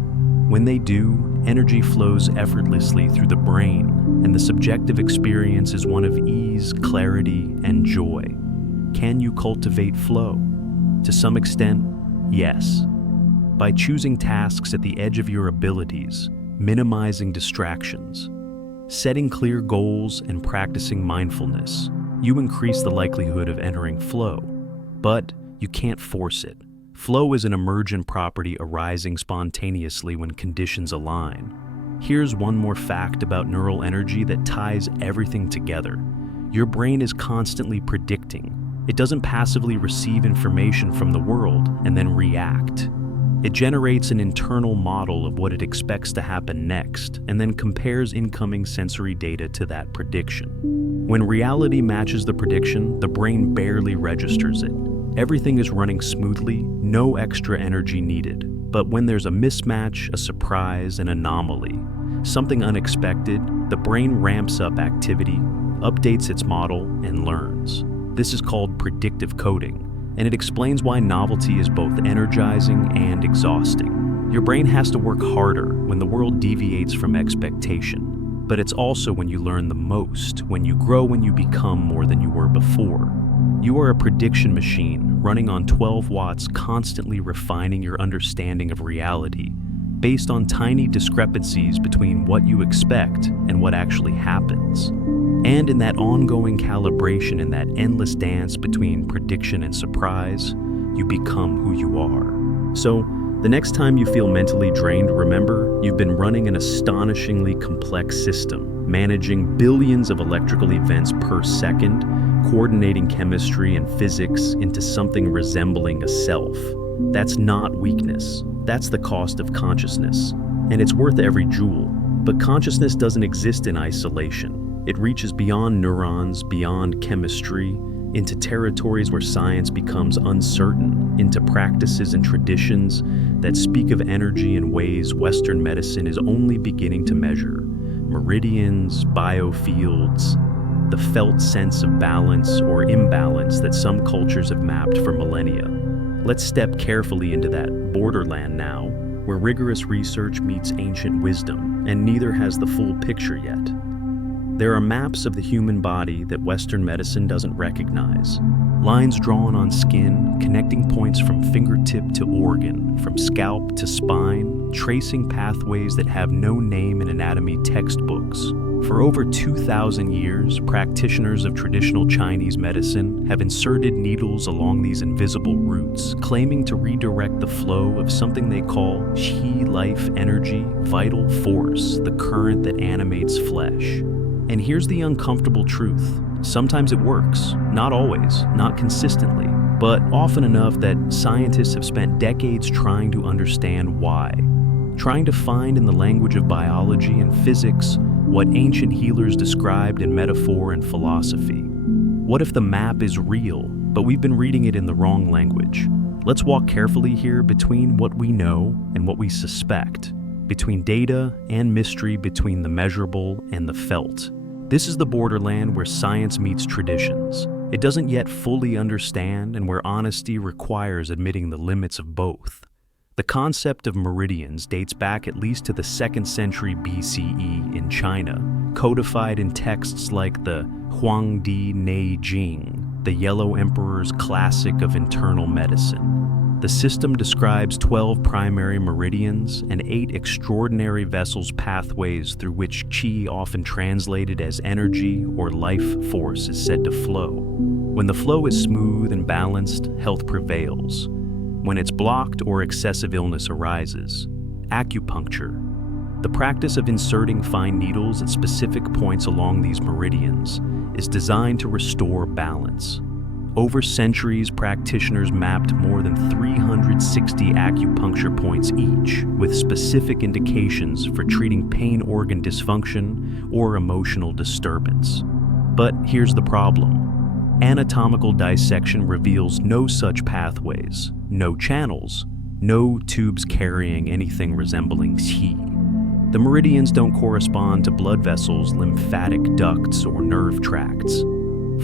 When they do, energy flows effortlessly through the brain, and the subjective experience is one of ease, clarity, and joy. Can you cultivate flow? To some extent, yes. By choosing tasks at the edge of your abilities, minimizing distractions, setting clear goals, and practicing mindfulness, you increase the likelihood of entering flow. But you can't force it. Flow is an emergent property arising spontaneously when conditions align. Here's one more fact about neural energy that ties everything together. Your brain is constantly predicting. It doesn't passively receive information from the world and then react. It generates an internal model of what it expects to happen next, and then compares incoming sensory data to that prediction. When reality matches the prediction, the brain barely registers it. Everything is running smoothly, no extra energy needed. But when there's a mismatch, a surprise, an anomaly, something unexpected, the brain ramps up activity, updates its model, and learns. This is called predictive coding, and it explains why novelty is both energizing and exhausting. Your brain has to work harder when the world deviates from expectation, but it's also when you learn the most, when you grow, when you become more than you were before. You are a prediction machine running on 12 watts, constantly refining your understanding of reality based on tiny discrepancies between what you expect and what actually happens. And in that ongoing calibration, in that endless dance between prediction and surprise, you become who you are. So, the next time you feel mentally drained, remember, you've been running an astonishingly complex system, managing billions of electrical events per second, coordinating chemistry and physics into something resembling a self. That's not weakness. That's the cost of consciousness. And it's worth every joule. But consciousness doesn't exist in isolation. It reaches beyond neurons, beyond chemistry, into territories where science becomes uncertain, into practices and traditions that speak of energy in ways Western medicine is only beginning to measure. Meridians, biofields, the felt sense of balance or imbalance that some cultures have mapped for millennia. Let's step carefully into that borderland now, where rigorous research meets ancient wisdom, and neither has the full picture yet. There are maps of the human body that Western medicine doesn't recognize. Lines drawn on skin, connecting points from fingertip to organ, from scalp to spine, tracing pathways that have no name in anatomy textbooks. For over 2,000 years, practitioners of traditional Chinese medicine have inserted needles along these invisible routes, claiming to redirect the flow of something they call qi, life energy, vital force, the current that animates flesh. And here's the uncomfortable truth. Sometimes it works, not always, not consistently, but often enough that scientists have spent decades trying to understand why. Trying to find in the language of biology and physics what ancient healers described in metaphor and philosophy. What if the map is real, but we've been reading it in the wrong language? Let's walk carefully here between what we know and what we suspect, between data and mystery, between the measurable and the felt. This is the borderland where science meets traditions. It doesn't yet fully understand, and where honesty requires admitting the limits of both. The concept of meridians dates back at least to the 2nd century BCE in China, codified in texts like the Huangdi Nei Jing, the Yellow Emperor's classic of internal medicine. The system describes 12 primary meridians and 8 extraordinary vessels pathways through which qi, often translated as energy or life force, is said to flow. When the flow is smooth and balanced, health prevails. When it's blocked or excessive illness arises. Acupuncture, the practice of inserting fine needles at specific points along these meridians, is designed to restore balance. Over centuries, practitioners mapped more than 360 acupuncture points each, with specific indications for treating pain organ dysfunction or emotional disturbance. But here's the problem. Anatomical dissection reveals no such pathways, no channels, no tubes carrying anything resembling qi. The meridians don't correspond to blood vessels, lymphatic ducts, or nerve tracts.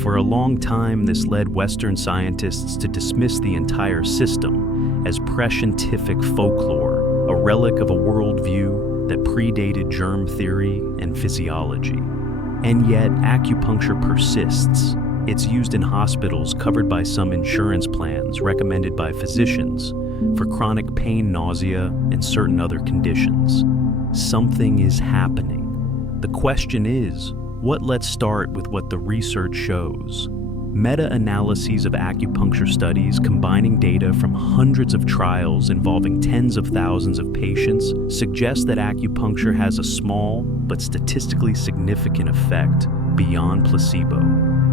For a long time, this led Western scientists to dismiss the entire system as prescientific folklore, a relic of a worldview that predated germ theory and physiology. And yet, acupuncture persists. It's used in hospitals covered by some insurance plans, recommended by physicians, for chronic pain, nausea, and certain other conditions. Something is happening. The question is, let's start with what the research shows. Meta-analyses of acupuncture studies combining data from hundreds of trials involving tens of thousands of patients suggest that acupuncture has a small but statistically significant effect beyond placebo.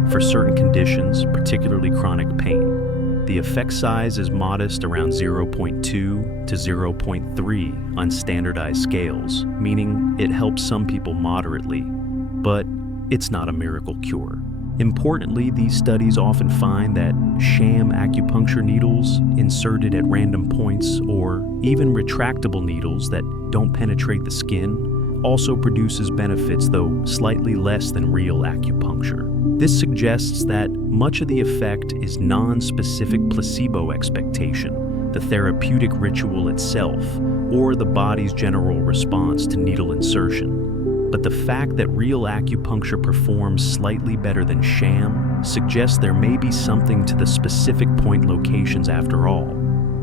For certain conditions, particularly chronic pain, the effect size is modest, around 0.2 to 0.3 on standardized scales, meaning it helps some people moderately, but it's not a miracle cure. Importantly, these studies often find that sham acupuncture needles inserted at random points, or even retractable needles that don't penetrate the skin, also produces benefits, though slightly less than real acupuncture. This suggests that much of the effect is non-specific placebo expectation, the therapeutic ritual itself, or the body's general response to needle insertion. But the fact that real acupuncture performs slightly better than sham suggests there may be something to the specific point locations after all.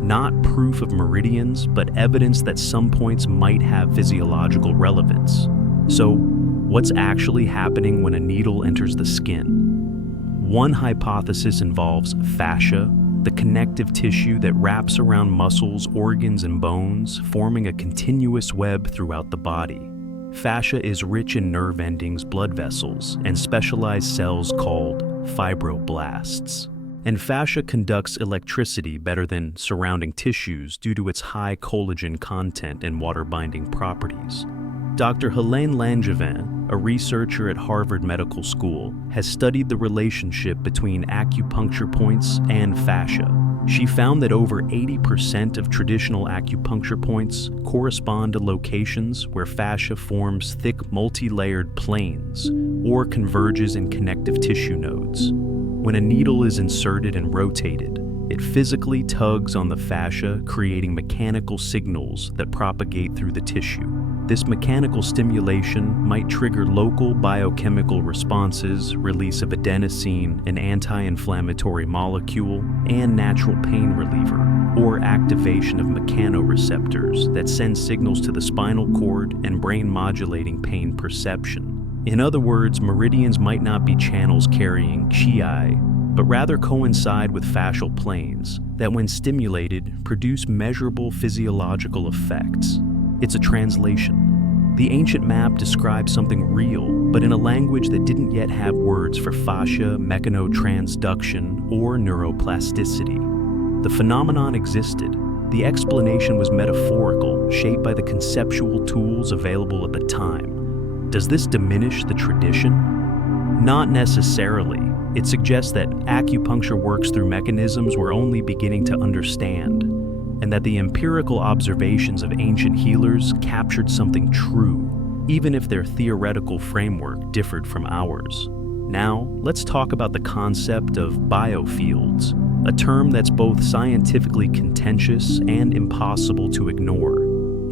Not proof of meridians, but evidence that some points might have physiological relevance. So, what's actually happening when a needle enters the skin? One hypothesis involves fascia, the connective tissue that wraps around muscles, organs, and bones, forming a continuous web throughout the body. Fascia is rich in nerve endings, blood vessels, and specialized cells called fibroblasts. And fascia conducts electricity better than surrounding tissues due to its high collagen content and water-binding properties. Dr. Helene Langevin, a researcher at Harvard Medical School, has studied the relationship between acupuncture points and fascia. She found that over 80% of traditional acupuncture points correspond to locations where fascia forms thick multi-layered planes or converges in connective tissue nodes. When a needle is inserted and rotated, it physically tugs on the fascia, creating mechanical signals that propagate through the tissue. This mechanical stimulation might trigger local biochemical responses, release of adenosine, an anti-inflammatory molecule, and natural pain reliever, or activation of mechanoreceptors that send signals to the spinal cord and brain modulating pain perception. In other words, meridians might not be channels carrying chi, but rather coincide with fascial planes that, when stimulated, produce measurable physiological effects. It's a translation. The ancient map described something real, but in a language that didn't yet have words for fascia, mechanotransduction, or neuroplasticity. The phenomenon existed. The explanation was metaphorical, shaped by the conceptual tools available at the time. Does this diminish the tradition? Not necessarily. It suggests that acupuncture works through mechanisms we're only beginning to understand, and that the empirical observations of ancient healers captured something true, even if their theoretical framework differed from ours. Now, let's talk about the concept of biofields, a term that's both scientifically contentious and impossible to ignore.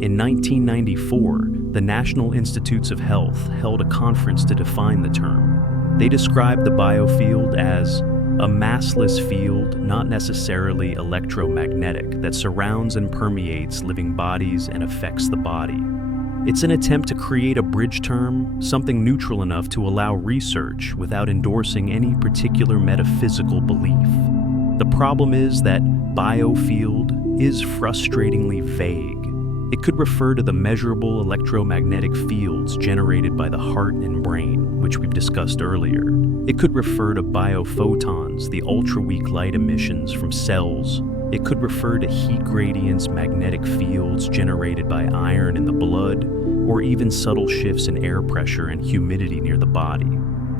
In 1994, the National Institutes of Health held a conference to define the term. They described the biofield as a massless field, not necessarily electromagnetic, that surrounds and permeates living bodies and affects the body. It's an attempt to create a bridge term, something neutral enough to allow research without endorsing any particular metaphysical belief. The problem is that biofield is frustratingly vague. It could refer to the measurable electromagnetic fields generated by the heart and brain, which we've discussed earlier. It could refer to biophotons, the ultra-weak light emissions from cells. It could refer to heat gradients, magnetic fields generated by iron in the blood, or even subtle shifts in air pressure and humidity near the body.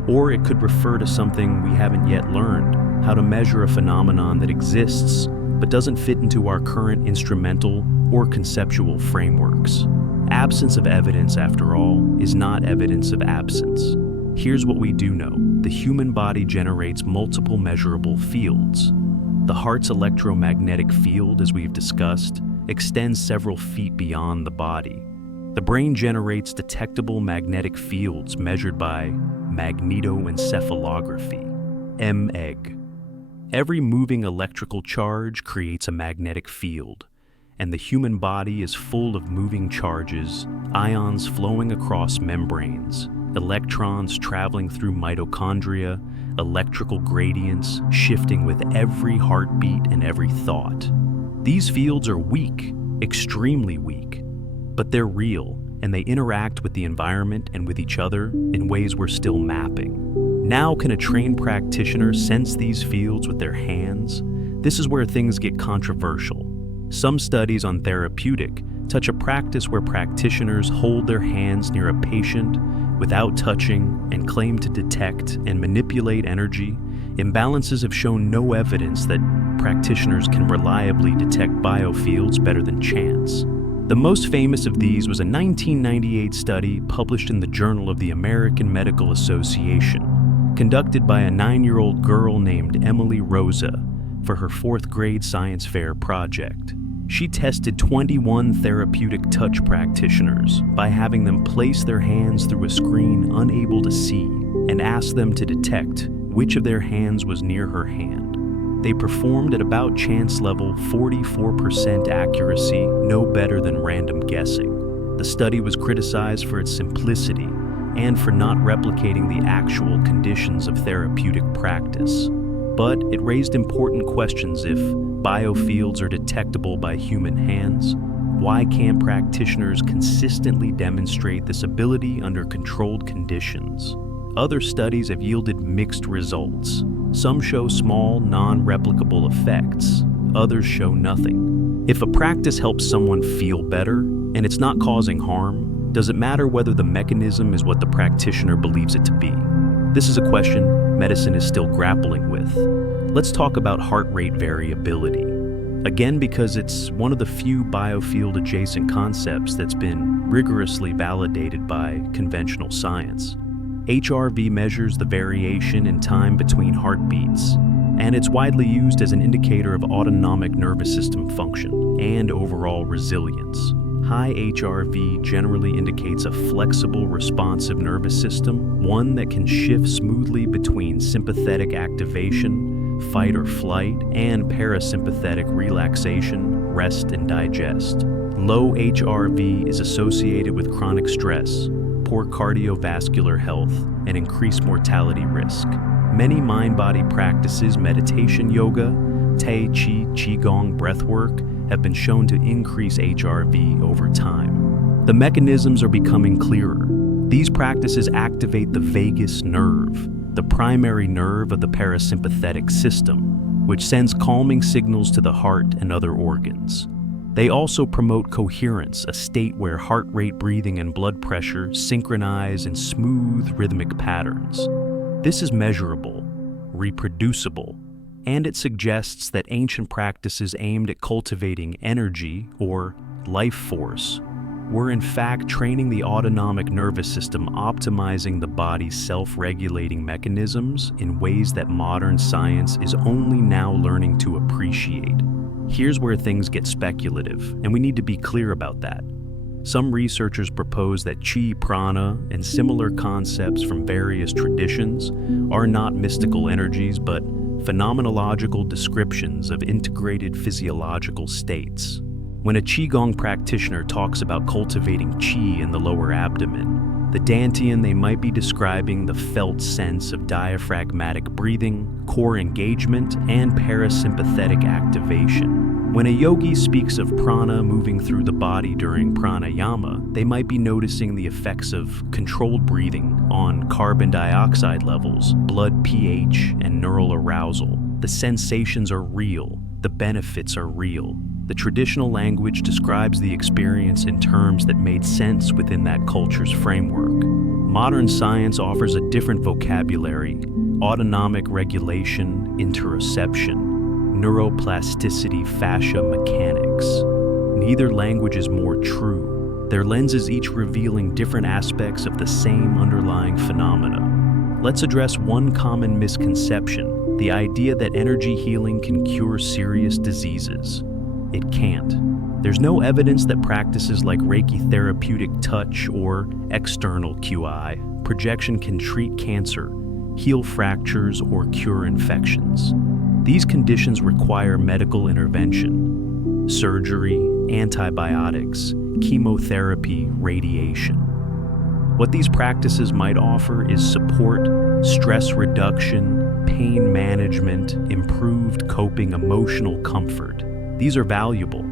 Or it could refer to something we haven't yet learned, how to measure a phenomenon that exists but doesn't fit into our current instrumental or conceptual frameworks. Absence of evidence, after all, is not evidence of absence. Here's what we do know. The human body generates multiple measurable fields. The heart's electromagnetic field, as we've discussed, extends several feet beyond the body. The brain generates detectable magnetic fields measured by magnetoencephalography, MEG. Every moving electrical charge creates a magnetic field, and the human body is full of moving charges, ions flowing across membranes, electrons traveling through mitochondria, electrical gradients shifting with every heartbeat and every thought. These fields are weak, extremely weak, but they're real, and they interact with the environment and with each other in ways we're still mapping. Now, can a trained practitioner sense these fields with their hands? This is where things get controversial. Some studies on therapeutic touch a practice where practitioners hold their hands near a patient without touching and claim to detect and manipulate energy. Imbalances have shown no evidence that practitioners can reliably detect biofields better than chance. The most famous of these was a 1998 study published in the Journal of the American Medical Association, conducted by a 9-year-old girl named Emily Rosa for her 4th grade science fair project. She tested 21 therapeutic touch practitioners by having them place their hands through a screen unable to see and asked them to detect which of their hands was near her hand. They performed at about chance level 44% accuracy, no better than random guessing. The study was criticized for its simplicity and for not replicating the actual conditions of therapeutic practice. But it raised important questions. If biofields are detectable by human hands, why can't practitioners consistently demonstrate this ability under controlled conditions? Other studies have yielded mixed results. Some show small, non-replicable effects. Others show nothing. If a practice helps someone feel better, and it's not causing harm, does it matter whether the mechanism is what the practitioner believes it to be? This is a question medicine is still grappling with. Let's talk about heart rate variability. Again, because it's one of the few biofield-adjacent concepts that's been rigorously validated by conventional science. HRV measures the variation in time between heartbeats, and it's widely used as an indicator of autonomic nervous system function and overall resilience. High HRV generally indicates a flexible, responsive nervous system, one that can shift smoothly between sympathetic activation, fight or flight, and parasympathetic relaxation, rest and digest. Low HRV is associated with chronic stress, poor cardiovascular health, and increased mortality risk. Many mind-body practices, meditation, yoga, Tai Chi, Qigong, breathwork, have been shown to increase HRV over time. The mechanisms are becoming clearer. These practices activate the vagus nerve, the primary nerve of the parasympathetic system, which sends calming signals to the heart and other organs. They also promote coherence, a state where heart rate, breathing, and blood pressure synchronize in smooth, rhythmic patterns. This is measurable, reproducible, and it suggests that ancient practices aimed at cultivating energy, or life force, were in fact training the autonomic nervous system, optimizing the body's self-regulating mechanisms in ways that modern science is only now learning to appreciate. Here's where things get speculative, and we need to be clear about that. Some researchers propose that chi, prana, and similar concepts from various traditions are not mystical energies, but phenomenological descriptions of integrated physiological states. When a Qigong practitioner talks about cultivating qi in the lower abdomen, the Dantian, they might be describing the felt sense of diaphragmatic breathing, core engagement, and parasympathetic activation. When a yogi speaks of prana moving through the body during pranayama, they might be noticing the effects of controlled breathing on carbon dioxide levels, blood pH, and neural arousal. The sensations are real. The benefits are real. The traditional language describes the experience in terms that made sense within that culture's framework. Modern science offers a different vocabulary: autonomic regulation, interoception, neuroplasticity, fascia mechanics. Neither language is more true. Their lenses each revealing different aspects of the same underlying phenomena. Let's address one common misconception: the idea that energy healing can cure serious diseases. It can't. There's no evidence that practices like Reiki therapeutic touch or external QI projection can treat cancer, heal fractures, or cure infections. These conditions require medical intervention: surgery, antibiotics, chemotherapy, radiation. What these practices might offer is support, stress reduction, pain management, improved coping, emotional comfort. These are valuable,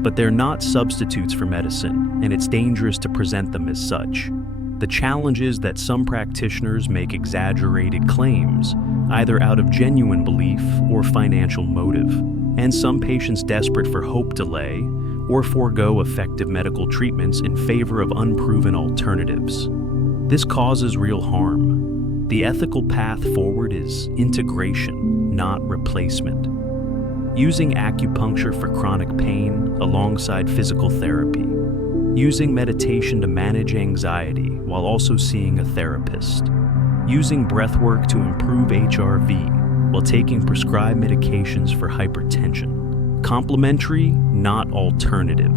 but they're not substitutes for medicine, and it's dangerous to present them as such. The challenge is that some practitioners make exaggerated claims, either out of genuine belief or financial motive, and some patients desperate for hope delay or forego effective medical treatments in favor of unproven alternatives. This causes real harm. The ethical path forward is integration, not replacement. Using acupuncture for chronic pain alongside physical therapy. Using meditation to manage anxiety while also seeing a therapist. Using breathwork to improve HRV while taking prescribed medications for hypertension. Complementary, not alternative.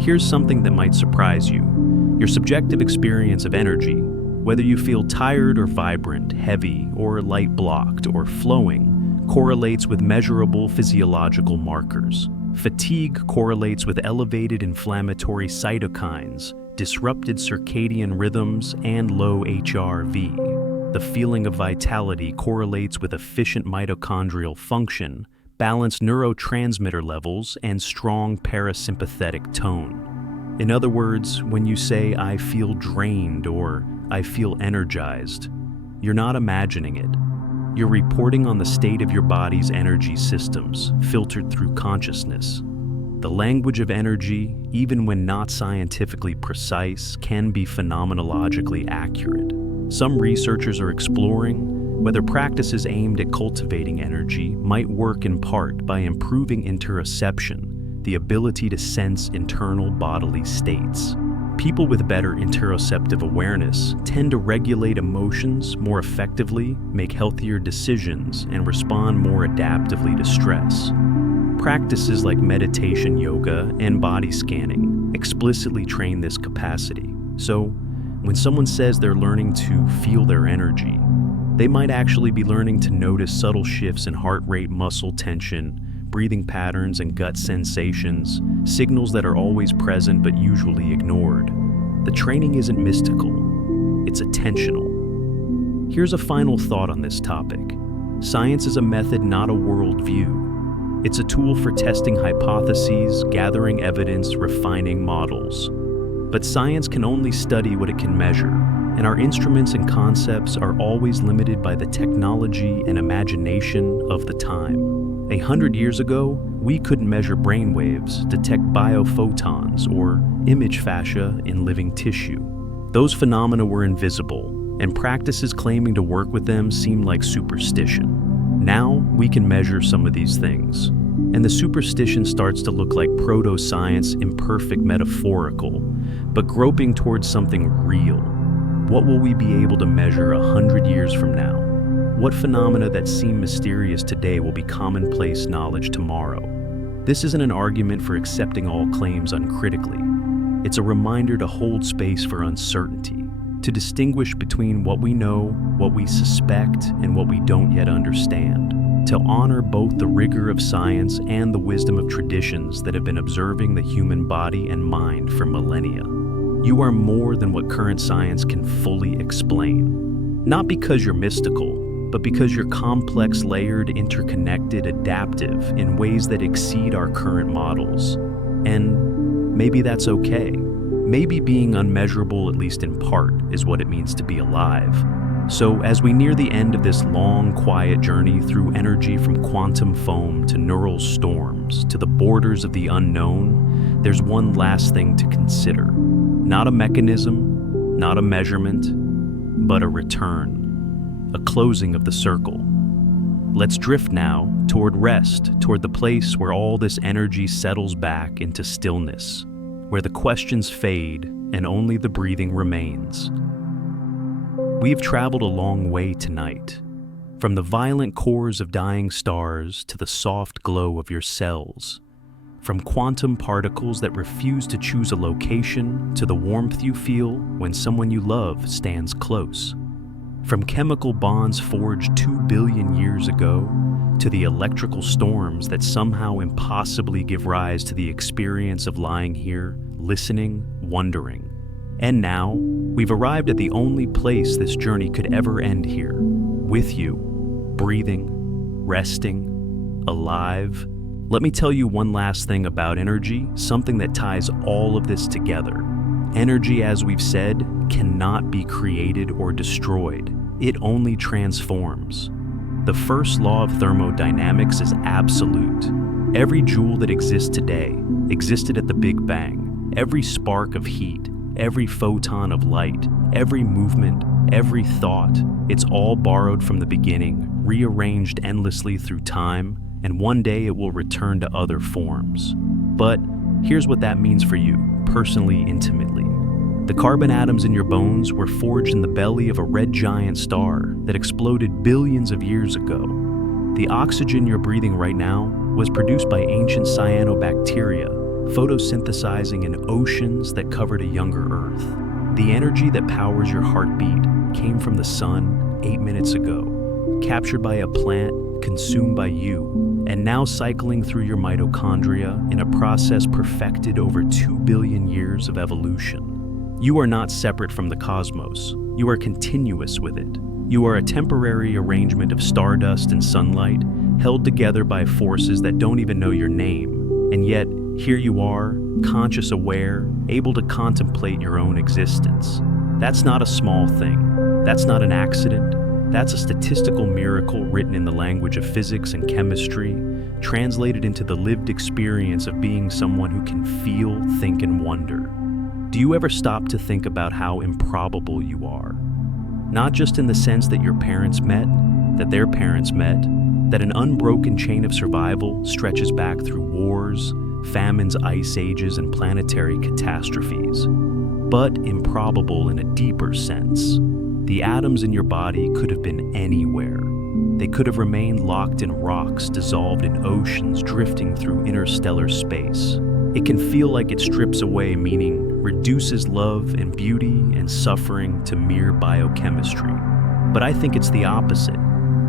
Here's something that might surprise you. Your subjective experience of energy, whether you feel tired or vibrant, heavy or light blocked or flowing, correlates with measurable physiological markers. Fatigue correlates with elevated inflammatory cytokines, disrupted circadian rhythms, and low HRV. The feeling of vitality correlates with efficient mitochondrial function, balanced neurotransmitter levels, and strong parasympathetic tone. In other words, when you say, "I feel drained" or "I feel energized," you're not imagining it. You're reporting on the state of your body's energy systems, filtered through consciousness. The language of energy, even when not scientifically precise, can be phenomenologically accurate. Some researchers are exploring whether practices aimed at cultivating energy might work in part by improving interoception, the ability to sense internal bodily states. People with better interoceptive awareness tend to regulate emotions more effectively, make healthier decisions, and respond more adaptively to stress. Practices like meditation, yoga, and body scanning explicitly train this capacity. So, when someone says they're learning to feel their energy, they might actually be learning to notice subtle shifts in heart rate, muscle tension, breathing patterns, and gut sensations, signals that are always present but usually ignored. The training isn't mystical, it's attentional. Here's a final thought on this topic. Science is a method, not a worldview. It's a tool for testing hypotheses, gathering evidence, refining models. But science can only study what it can measure, and our instruments and concepts are always limited by the technology and imagination of the time. 100 years ago, we couldn't measure brainwaves, detect biophotons, or image fascia in living tissue. Those phenomena were invisible, and practices claiming to work with them seemed like superstition. Now, we can measure some of these things, and the superstition starts to look like proto-science, imperfect, metaphorical, but groping towards something real. What will we be able to measure 100 years from now? What phenomena that seem mysterious today will be commonplace knowledge tomorrow? This isn't an argument for accepting all claims uncritically. It's a reminder to hold space for uncertainty, to distinguish between what we know, what we suspect, and what we don't yet understand, to honor both the rigor of science and the wisdom of traditions that have been observing the human body and mind for millennia. You are more than what current science can fully explain. Not because you're mystical, but because you're complex, layered, interconnected, adaptive in ways that exceed our current models. And maybe that's okay. Maybe being unmeasurable, at least in part, is what it means to be alive. So as we near the end of this long, quiet journey through energy from quantum foam to neural storms to the borders of the unknown, there's one last thing to consider. Not a mechanism, not a measurement, but a return, a closing of the circle. Let's drift now toward rest, toward the place where all this energy settles back into stillness, where the questions fade and only the breathing remains. We've traveled a long way tonight, from the violent cores of dying stars to the soft glow of your cells, from quantum particles that refuse to choose a location to the warmth you feel when someone you love stands close, from chemical bonds forged 2 billion years ago to the electrical storms that somehow impossibly give rise to the experience of lying here, listening, wondering. And now, we've arrived at the only place this journey could ever end here, with you, breathing, resting, alive. Let me tell you one last thing about energy, something that ties all of this together. Energy, as we've said, cannot be created or destroyed. It only transforms. The first law of thermodynamics is absolute. Every joule that exists today existed at the Big Bang. Every spark of heat, every photon of light, every movement, every thought, it's all borrowed from the beginning, rearranged endlessly through time, and one day it will return to other forms. But here's what that means for you, personally, intimately. The carbon atoms in your bones were forged in the belly of a red giant star that exploded billions of years ago. The oxygen you're breathing right now was produced by ancient cyanobacteria, photosynthesizing in oceans that covered a younger Earth. The energy that powers your heartbeat came from the sun 8 minutes ago, captured by a plant, consumed by you, and now cycling through your mitochondria in a process perfected over 2 billion years of evolution. You are not separate from the cosmos. You are continuous with it. You are a temporary arrangement of stardust and sunlight, held together by forces that don't even know your name. And yet, here you are, conscious, aware, able to contemplate your own existence. That's not a small thing. That's not an accident. That's a statistical miracle written in the language of physics and chemistry, translated into the lived experience of being someone who can feel, think, and wonder. Do you ever stop to think about how improbable you are? Not just in the sense that your parents met, that their parents met, that an unbroken chain of survival stretches back through wars, famines, ice ages, and planetary catastrophes, but improbable in a deeper sense. The atoms in your body could have been anywhere. They could have remained locked in rocks, dissolved in oceans, drifting through interstellar space. It can feel like it strips away meaning, reduces love and beauty and suffering to mere biochemistry. But I think it's the opposite.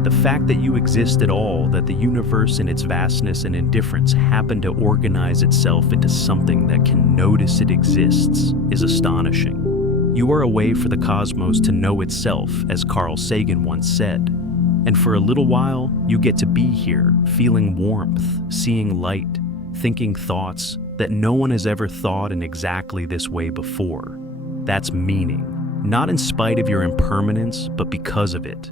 The fact that you exist at all, that the universe in its vastness and indifference happened to organize itself into something that can notice it exists, is astonishing. You are a way for the cosmos to know itself, as Carl Sagan once said. And for a little while, you get to be here, feeling warmth, seeing light, thinking thoughts that no one has ever thought in exactly this way before. That's meaning, not in spite of your impermanence, but because of it.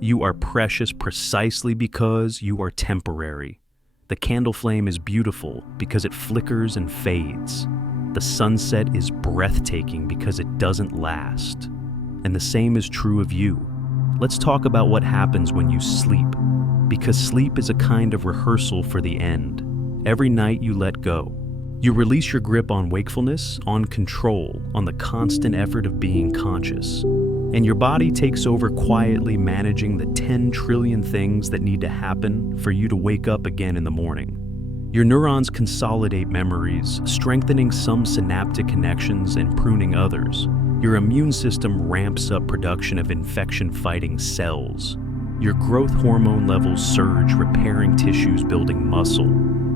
You are precious precisely because you are temporary. The candle flame is beautiful because it flickers and fades. The sunset is breathtaking because it doesn't last. And the same is true of you. Let's talk about what happens when you sleep, because sleep is a kind of rehearsal for the end. Every night you let go. You release your grip on wakefulness, on control, on the constant effort of being conscious. And your body takes over quietly, managing the 10 trillion things that need to happen for you to wake up again in the morning. Your neurons consolidate memories, strengthening some synaptic connections and pruning others. Your immune system ramps up production of infection-fighting cells. Your growth hormone levels surge, repairing tissues, building muscle.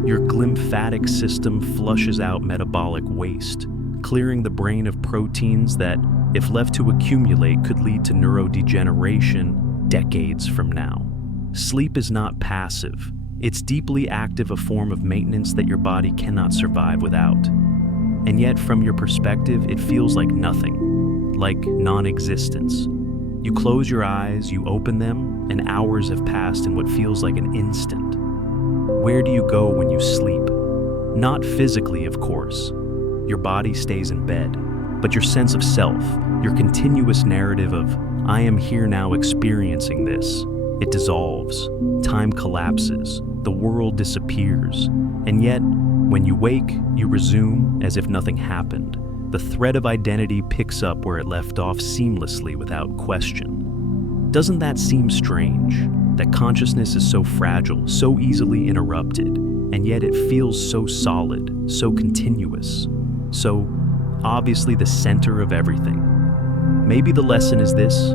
Your glymphatic system flushes out metabolic waste, clearing the brain of proteins that, if left to accumulate, could lead to neurodegeneration decades from now. Sleep is not passive. It's deeply active, a form of maintenance that your body cannot survive without. And yet, from your perspective, it feels like nothing, like non-existence. You close your eyes, you open them, and hours have passed in what feels like an instant. Where do you go when you sleep? Not physically, of course. Your body stays in bed, but your sense of self, your continuous narrative of, I am here now experiencing this, it dissolves, time collapses, the world disappears, and yet, when you wake, you resume as if nothing happened. The thread of identity picks up where it left off seamlessly without question. Doesn't that seem strange? That consciousness is so fragile, so easily interrupted, and yet it feels so solid, so continuous, so obviously the center of everything. Maybe the lesson is this: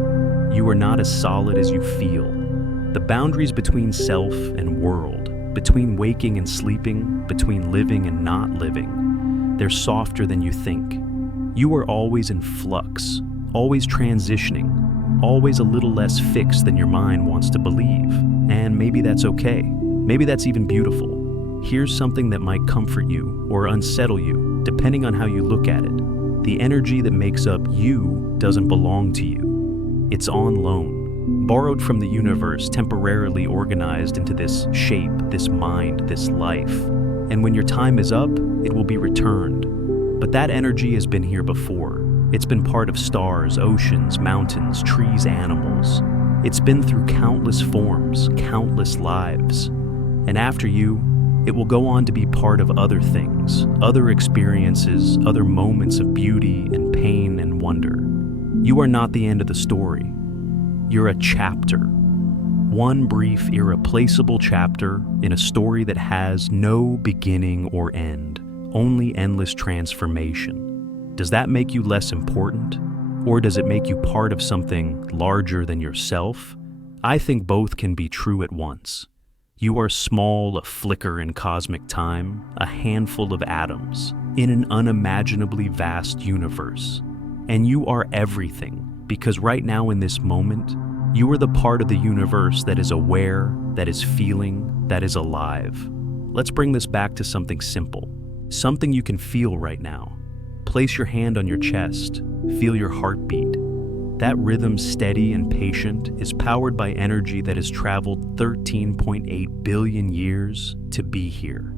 you are not as solid as you feel. The boundaries between self and world, between waking and sleeping, between living and not living, they're softer than you think. You are always in flux, always transitioning, always a little less fixed than your mind wants to believe. And maybe that's okay. Maybe that's even beautiful. Here's something that might comfort you or unsettle you, depending on how you look at it. The energy that makes up you doesn't belong to you. It's on loan, borrowed from the universe, temporarily organized into this shape, this mind, this life. And when your time is up, it will be returned. But that energy has been here before. It's been part of stars, oceans, mountains, trees, animals. It's been through countless forms, countless lives. And after you, it will go on to be part of other things, other experiences, other moments of beauty and pain and wonder. You are not the end of the story. You're a chapter. One brief, irreplaceable chapter in a story that has no beginning or end, only endless transformation. Does that make you less important? Or does it make you part of something larger than yourself? I think both can be true at once. You are small, a flicker in cosmic time, a handful of atoms, in an unimaginably vast universe. And you are everything, because right now in this moment, you are the part of the universe that is aware, that is feeling, that is alive. Let's bring this back to something simple, something you can feel right now. Place your hand on your chest, feel your heartbeat. That rhythm, steady and patient, is powered by energy that has traveled 13.8 billion years to be here.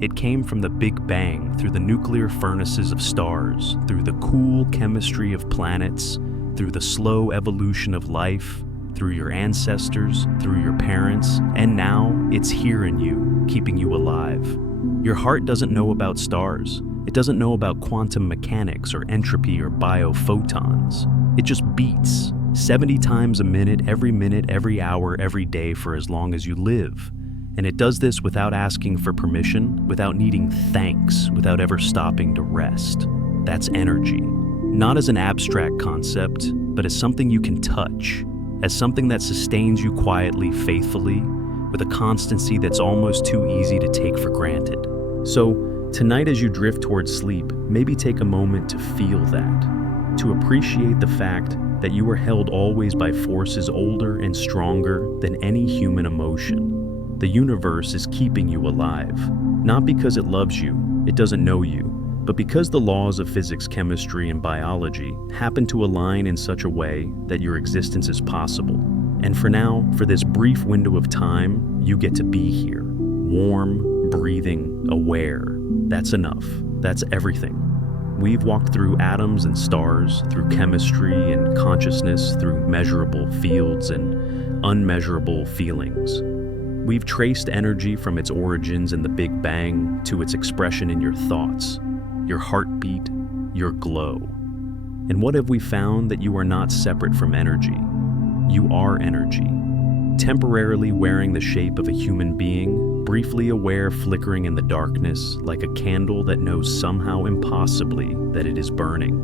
It came from the Big Bang, through the nuclear furnaces of stars, through the cool chemistry of planets, through the slow evolution of life, through your ancestors, through your parents, and now it's here in you, keeping you alive. Your heart doesn't know about stars. It doesn't know about quantum mechanics or entropy or biophotons. It just beats 70 times a minute, every hour, every day for as long as you live. And it does this without asking for permission, without needing thanks, without ever stopping to rest. That's energy. Not as an abstract concept, but as something you can touch, as something that sustains you quietly, faithfully, with a constancy that's almost too easy to take for granted. So, tonight as you drift towards sleep, maybe take a moment to feel that, to appreciate the fact that you are held always by forces older and stronger than any human emotion. The universe is keeping you alive, not because it loves you, it doesn't know you, but because the laws of physics, chemistry, and biology happen to align in such a way that your existence is possible. And for now, for this brief window of time, you get to be here. Warm, breathing, aware. That's enough. That's everything. We've walked through atoms and stars, through chemistry and consciousness, through measurable fields and unmeasurable feelings. We've traced energy from its origins in the Big Bang to its expression in your thoughts, your heartbeat, your glow. And what have we found? That you are not separate from energy. You are energy, temporarily wearing the shape of a human being, briefly aware, flickering in the darkness like a candle that knows somehow impossibly that it is burning.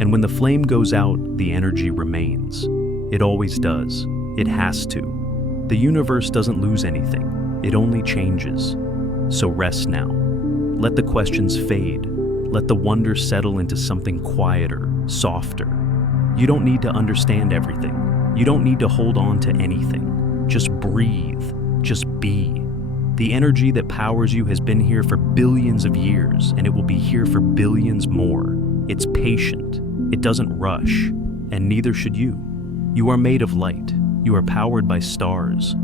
And when the flame goes out, the energy remains. It always does. It has to. The universe doesn't lose anything. It only changes. So rest now. Let the questions fade. Let the wonder settle into something quieter, softer. You don't need to understand everything. You don't need to hold on to anything. Just breathe. Just be. The energy that powers you has been here for billions of years, and it will be here for billions more. It's patient. It doesn't rush, and neither should you. You are made of light. You are powered by stars.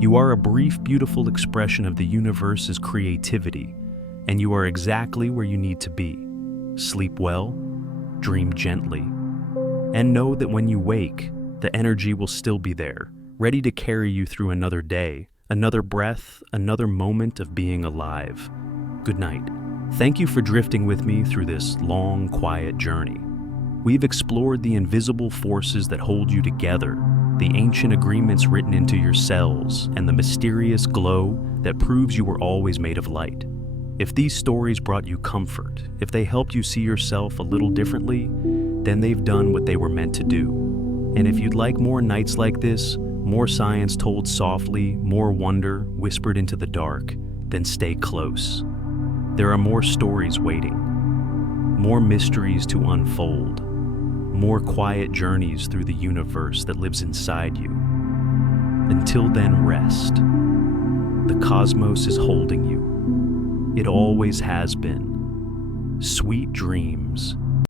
You are a brief, beautiful expression of the universe's creativity, and you are exactly where you need to be. Sleep well, dream gently, and know that when you wake, the energy will still be there, ready to carry you through another day, another breath, another moment of being alive. Good night. Thank you for drifting with me through this long, quiet journey. We've explored the invisible forces that hold you together, the ancient agreements written into your cells, and the mysterious glow that proves you were always made of light. If these stories brought you comfort, if they helped you see yourself a little differently, then they've done what they were meant to do. And if you'd like more nights like this, more science told softly, more wonder whispered into the dark, then stay close. There are more stories waiting, more mysteries to unfold, more quiet journeys through the universe that lives inside you. Until then, rest. The cosmos is holding you. It always has been. Sweet dreams.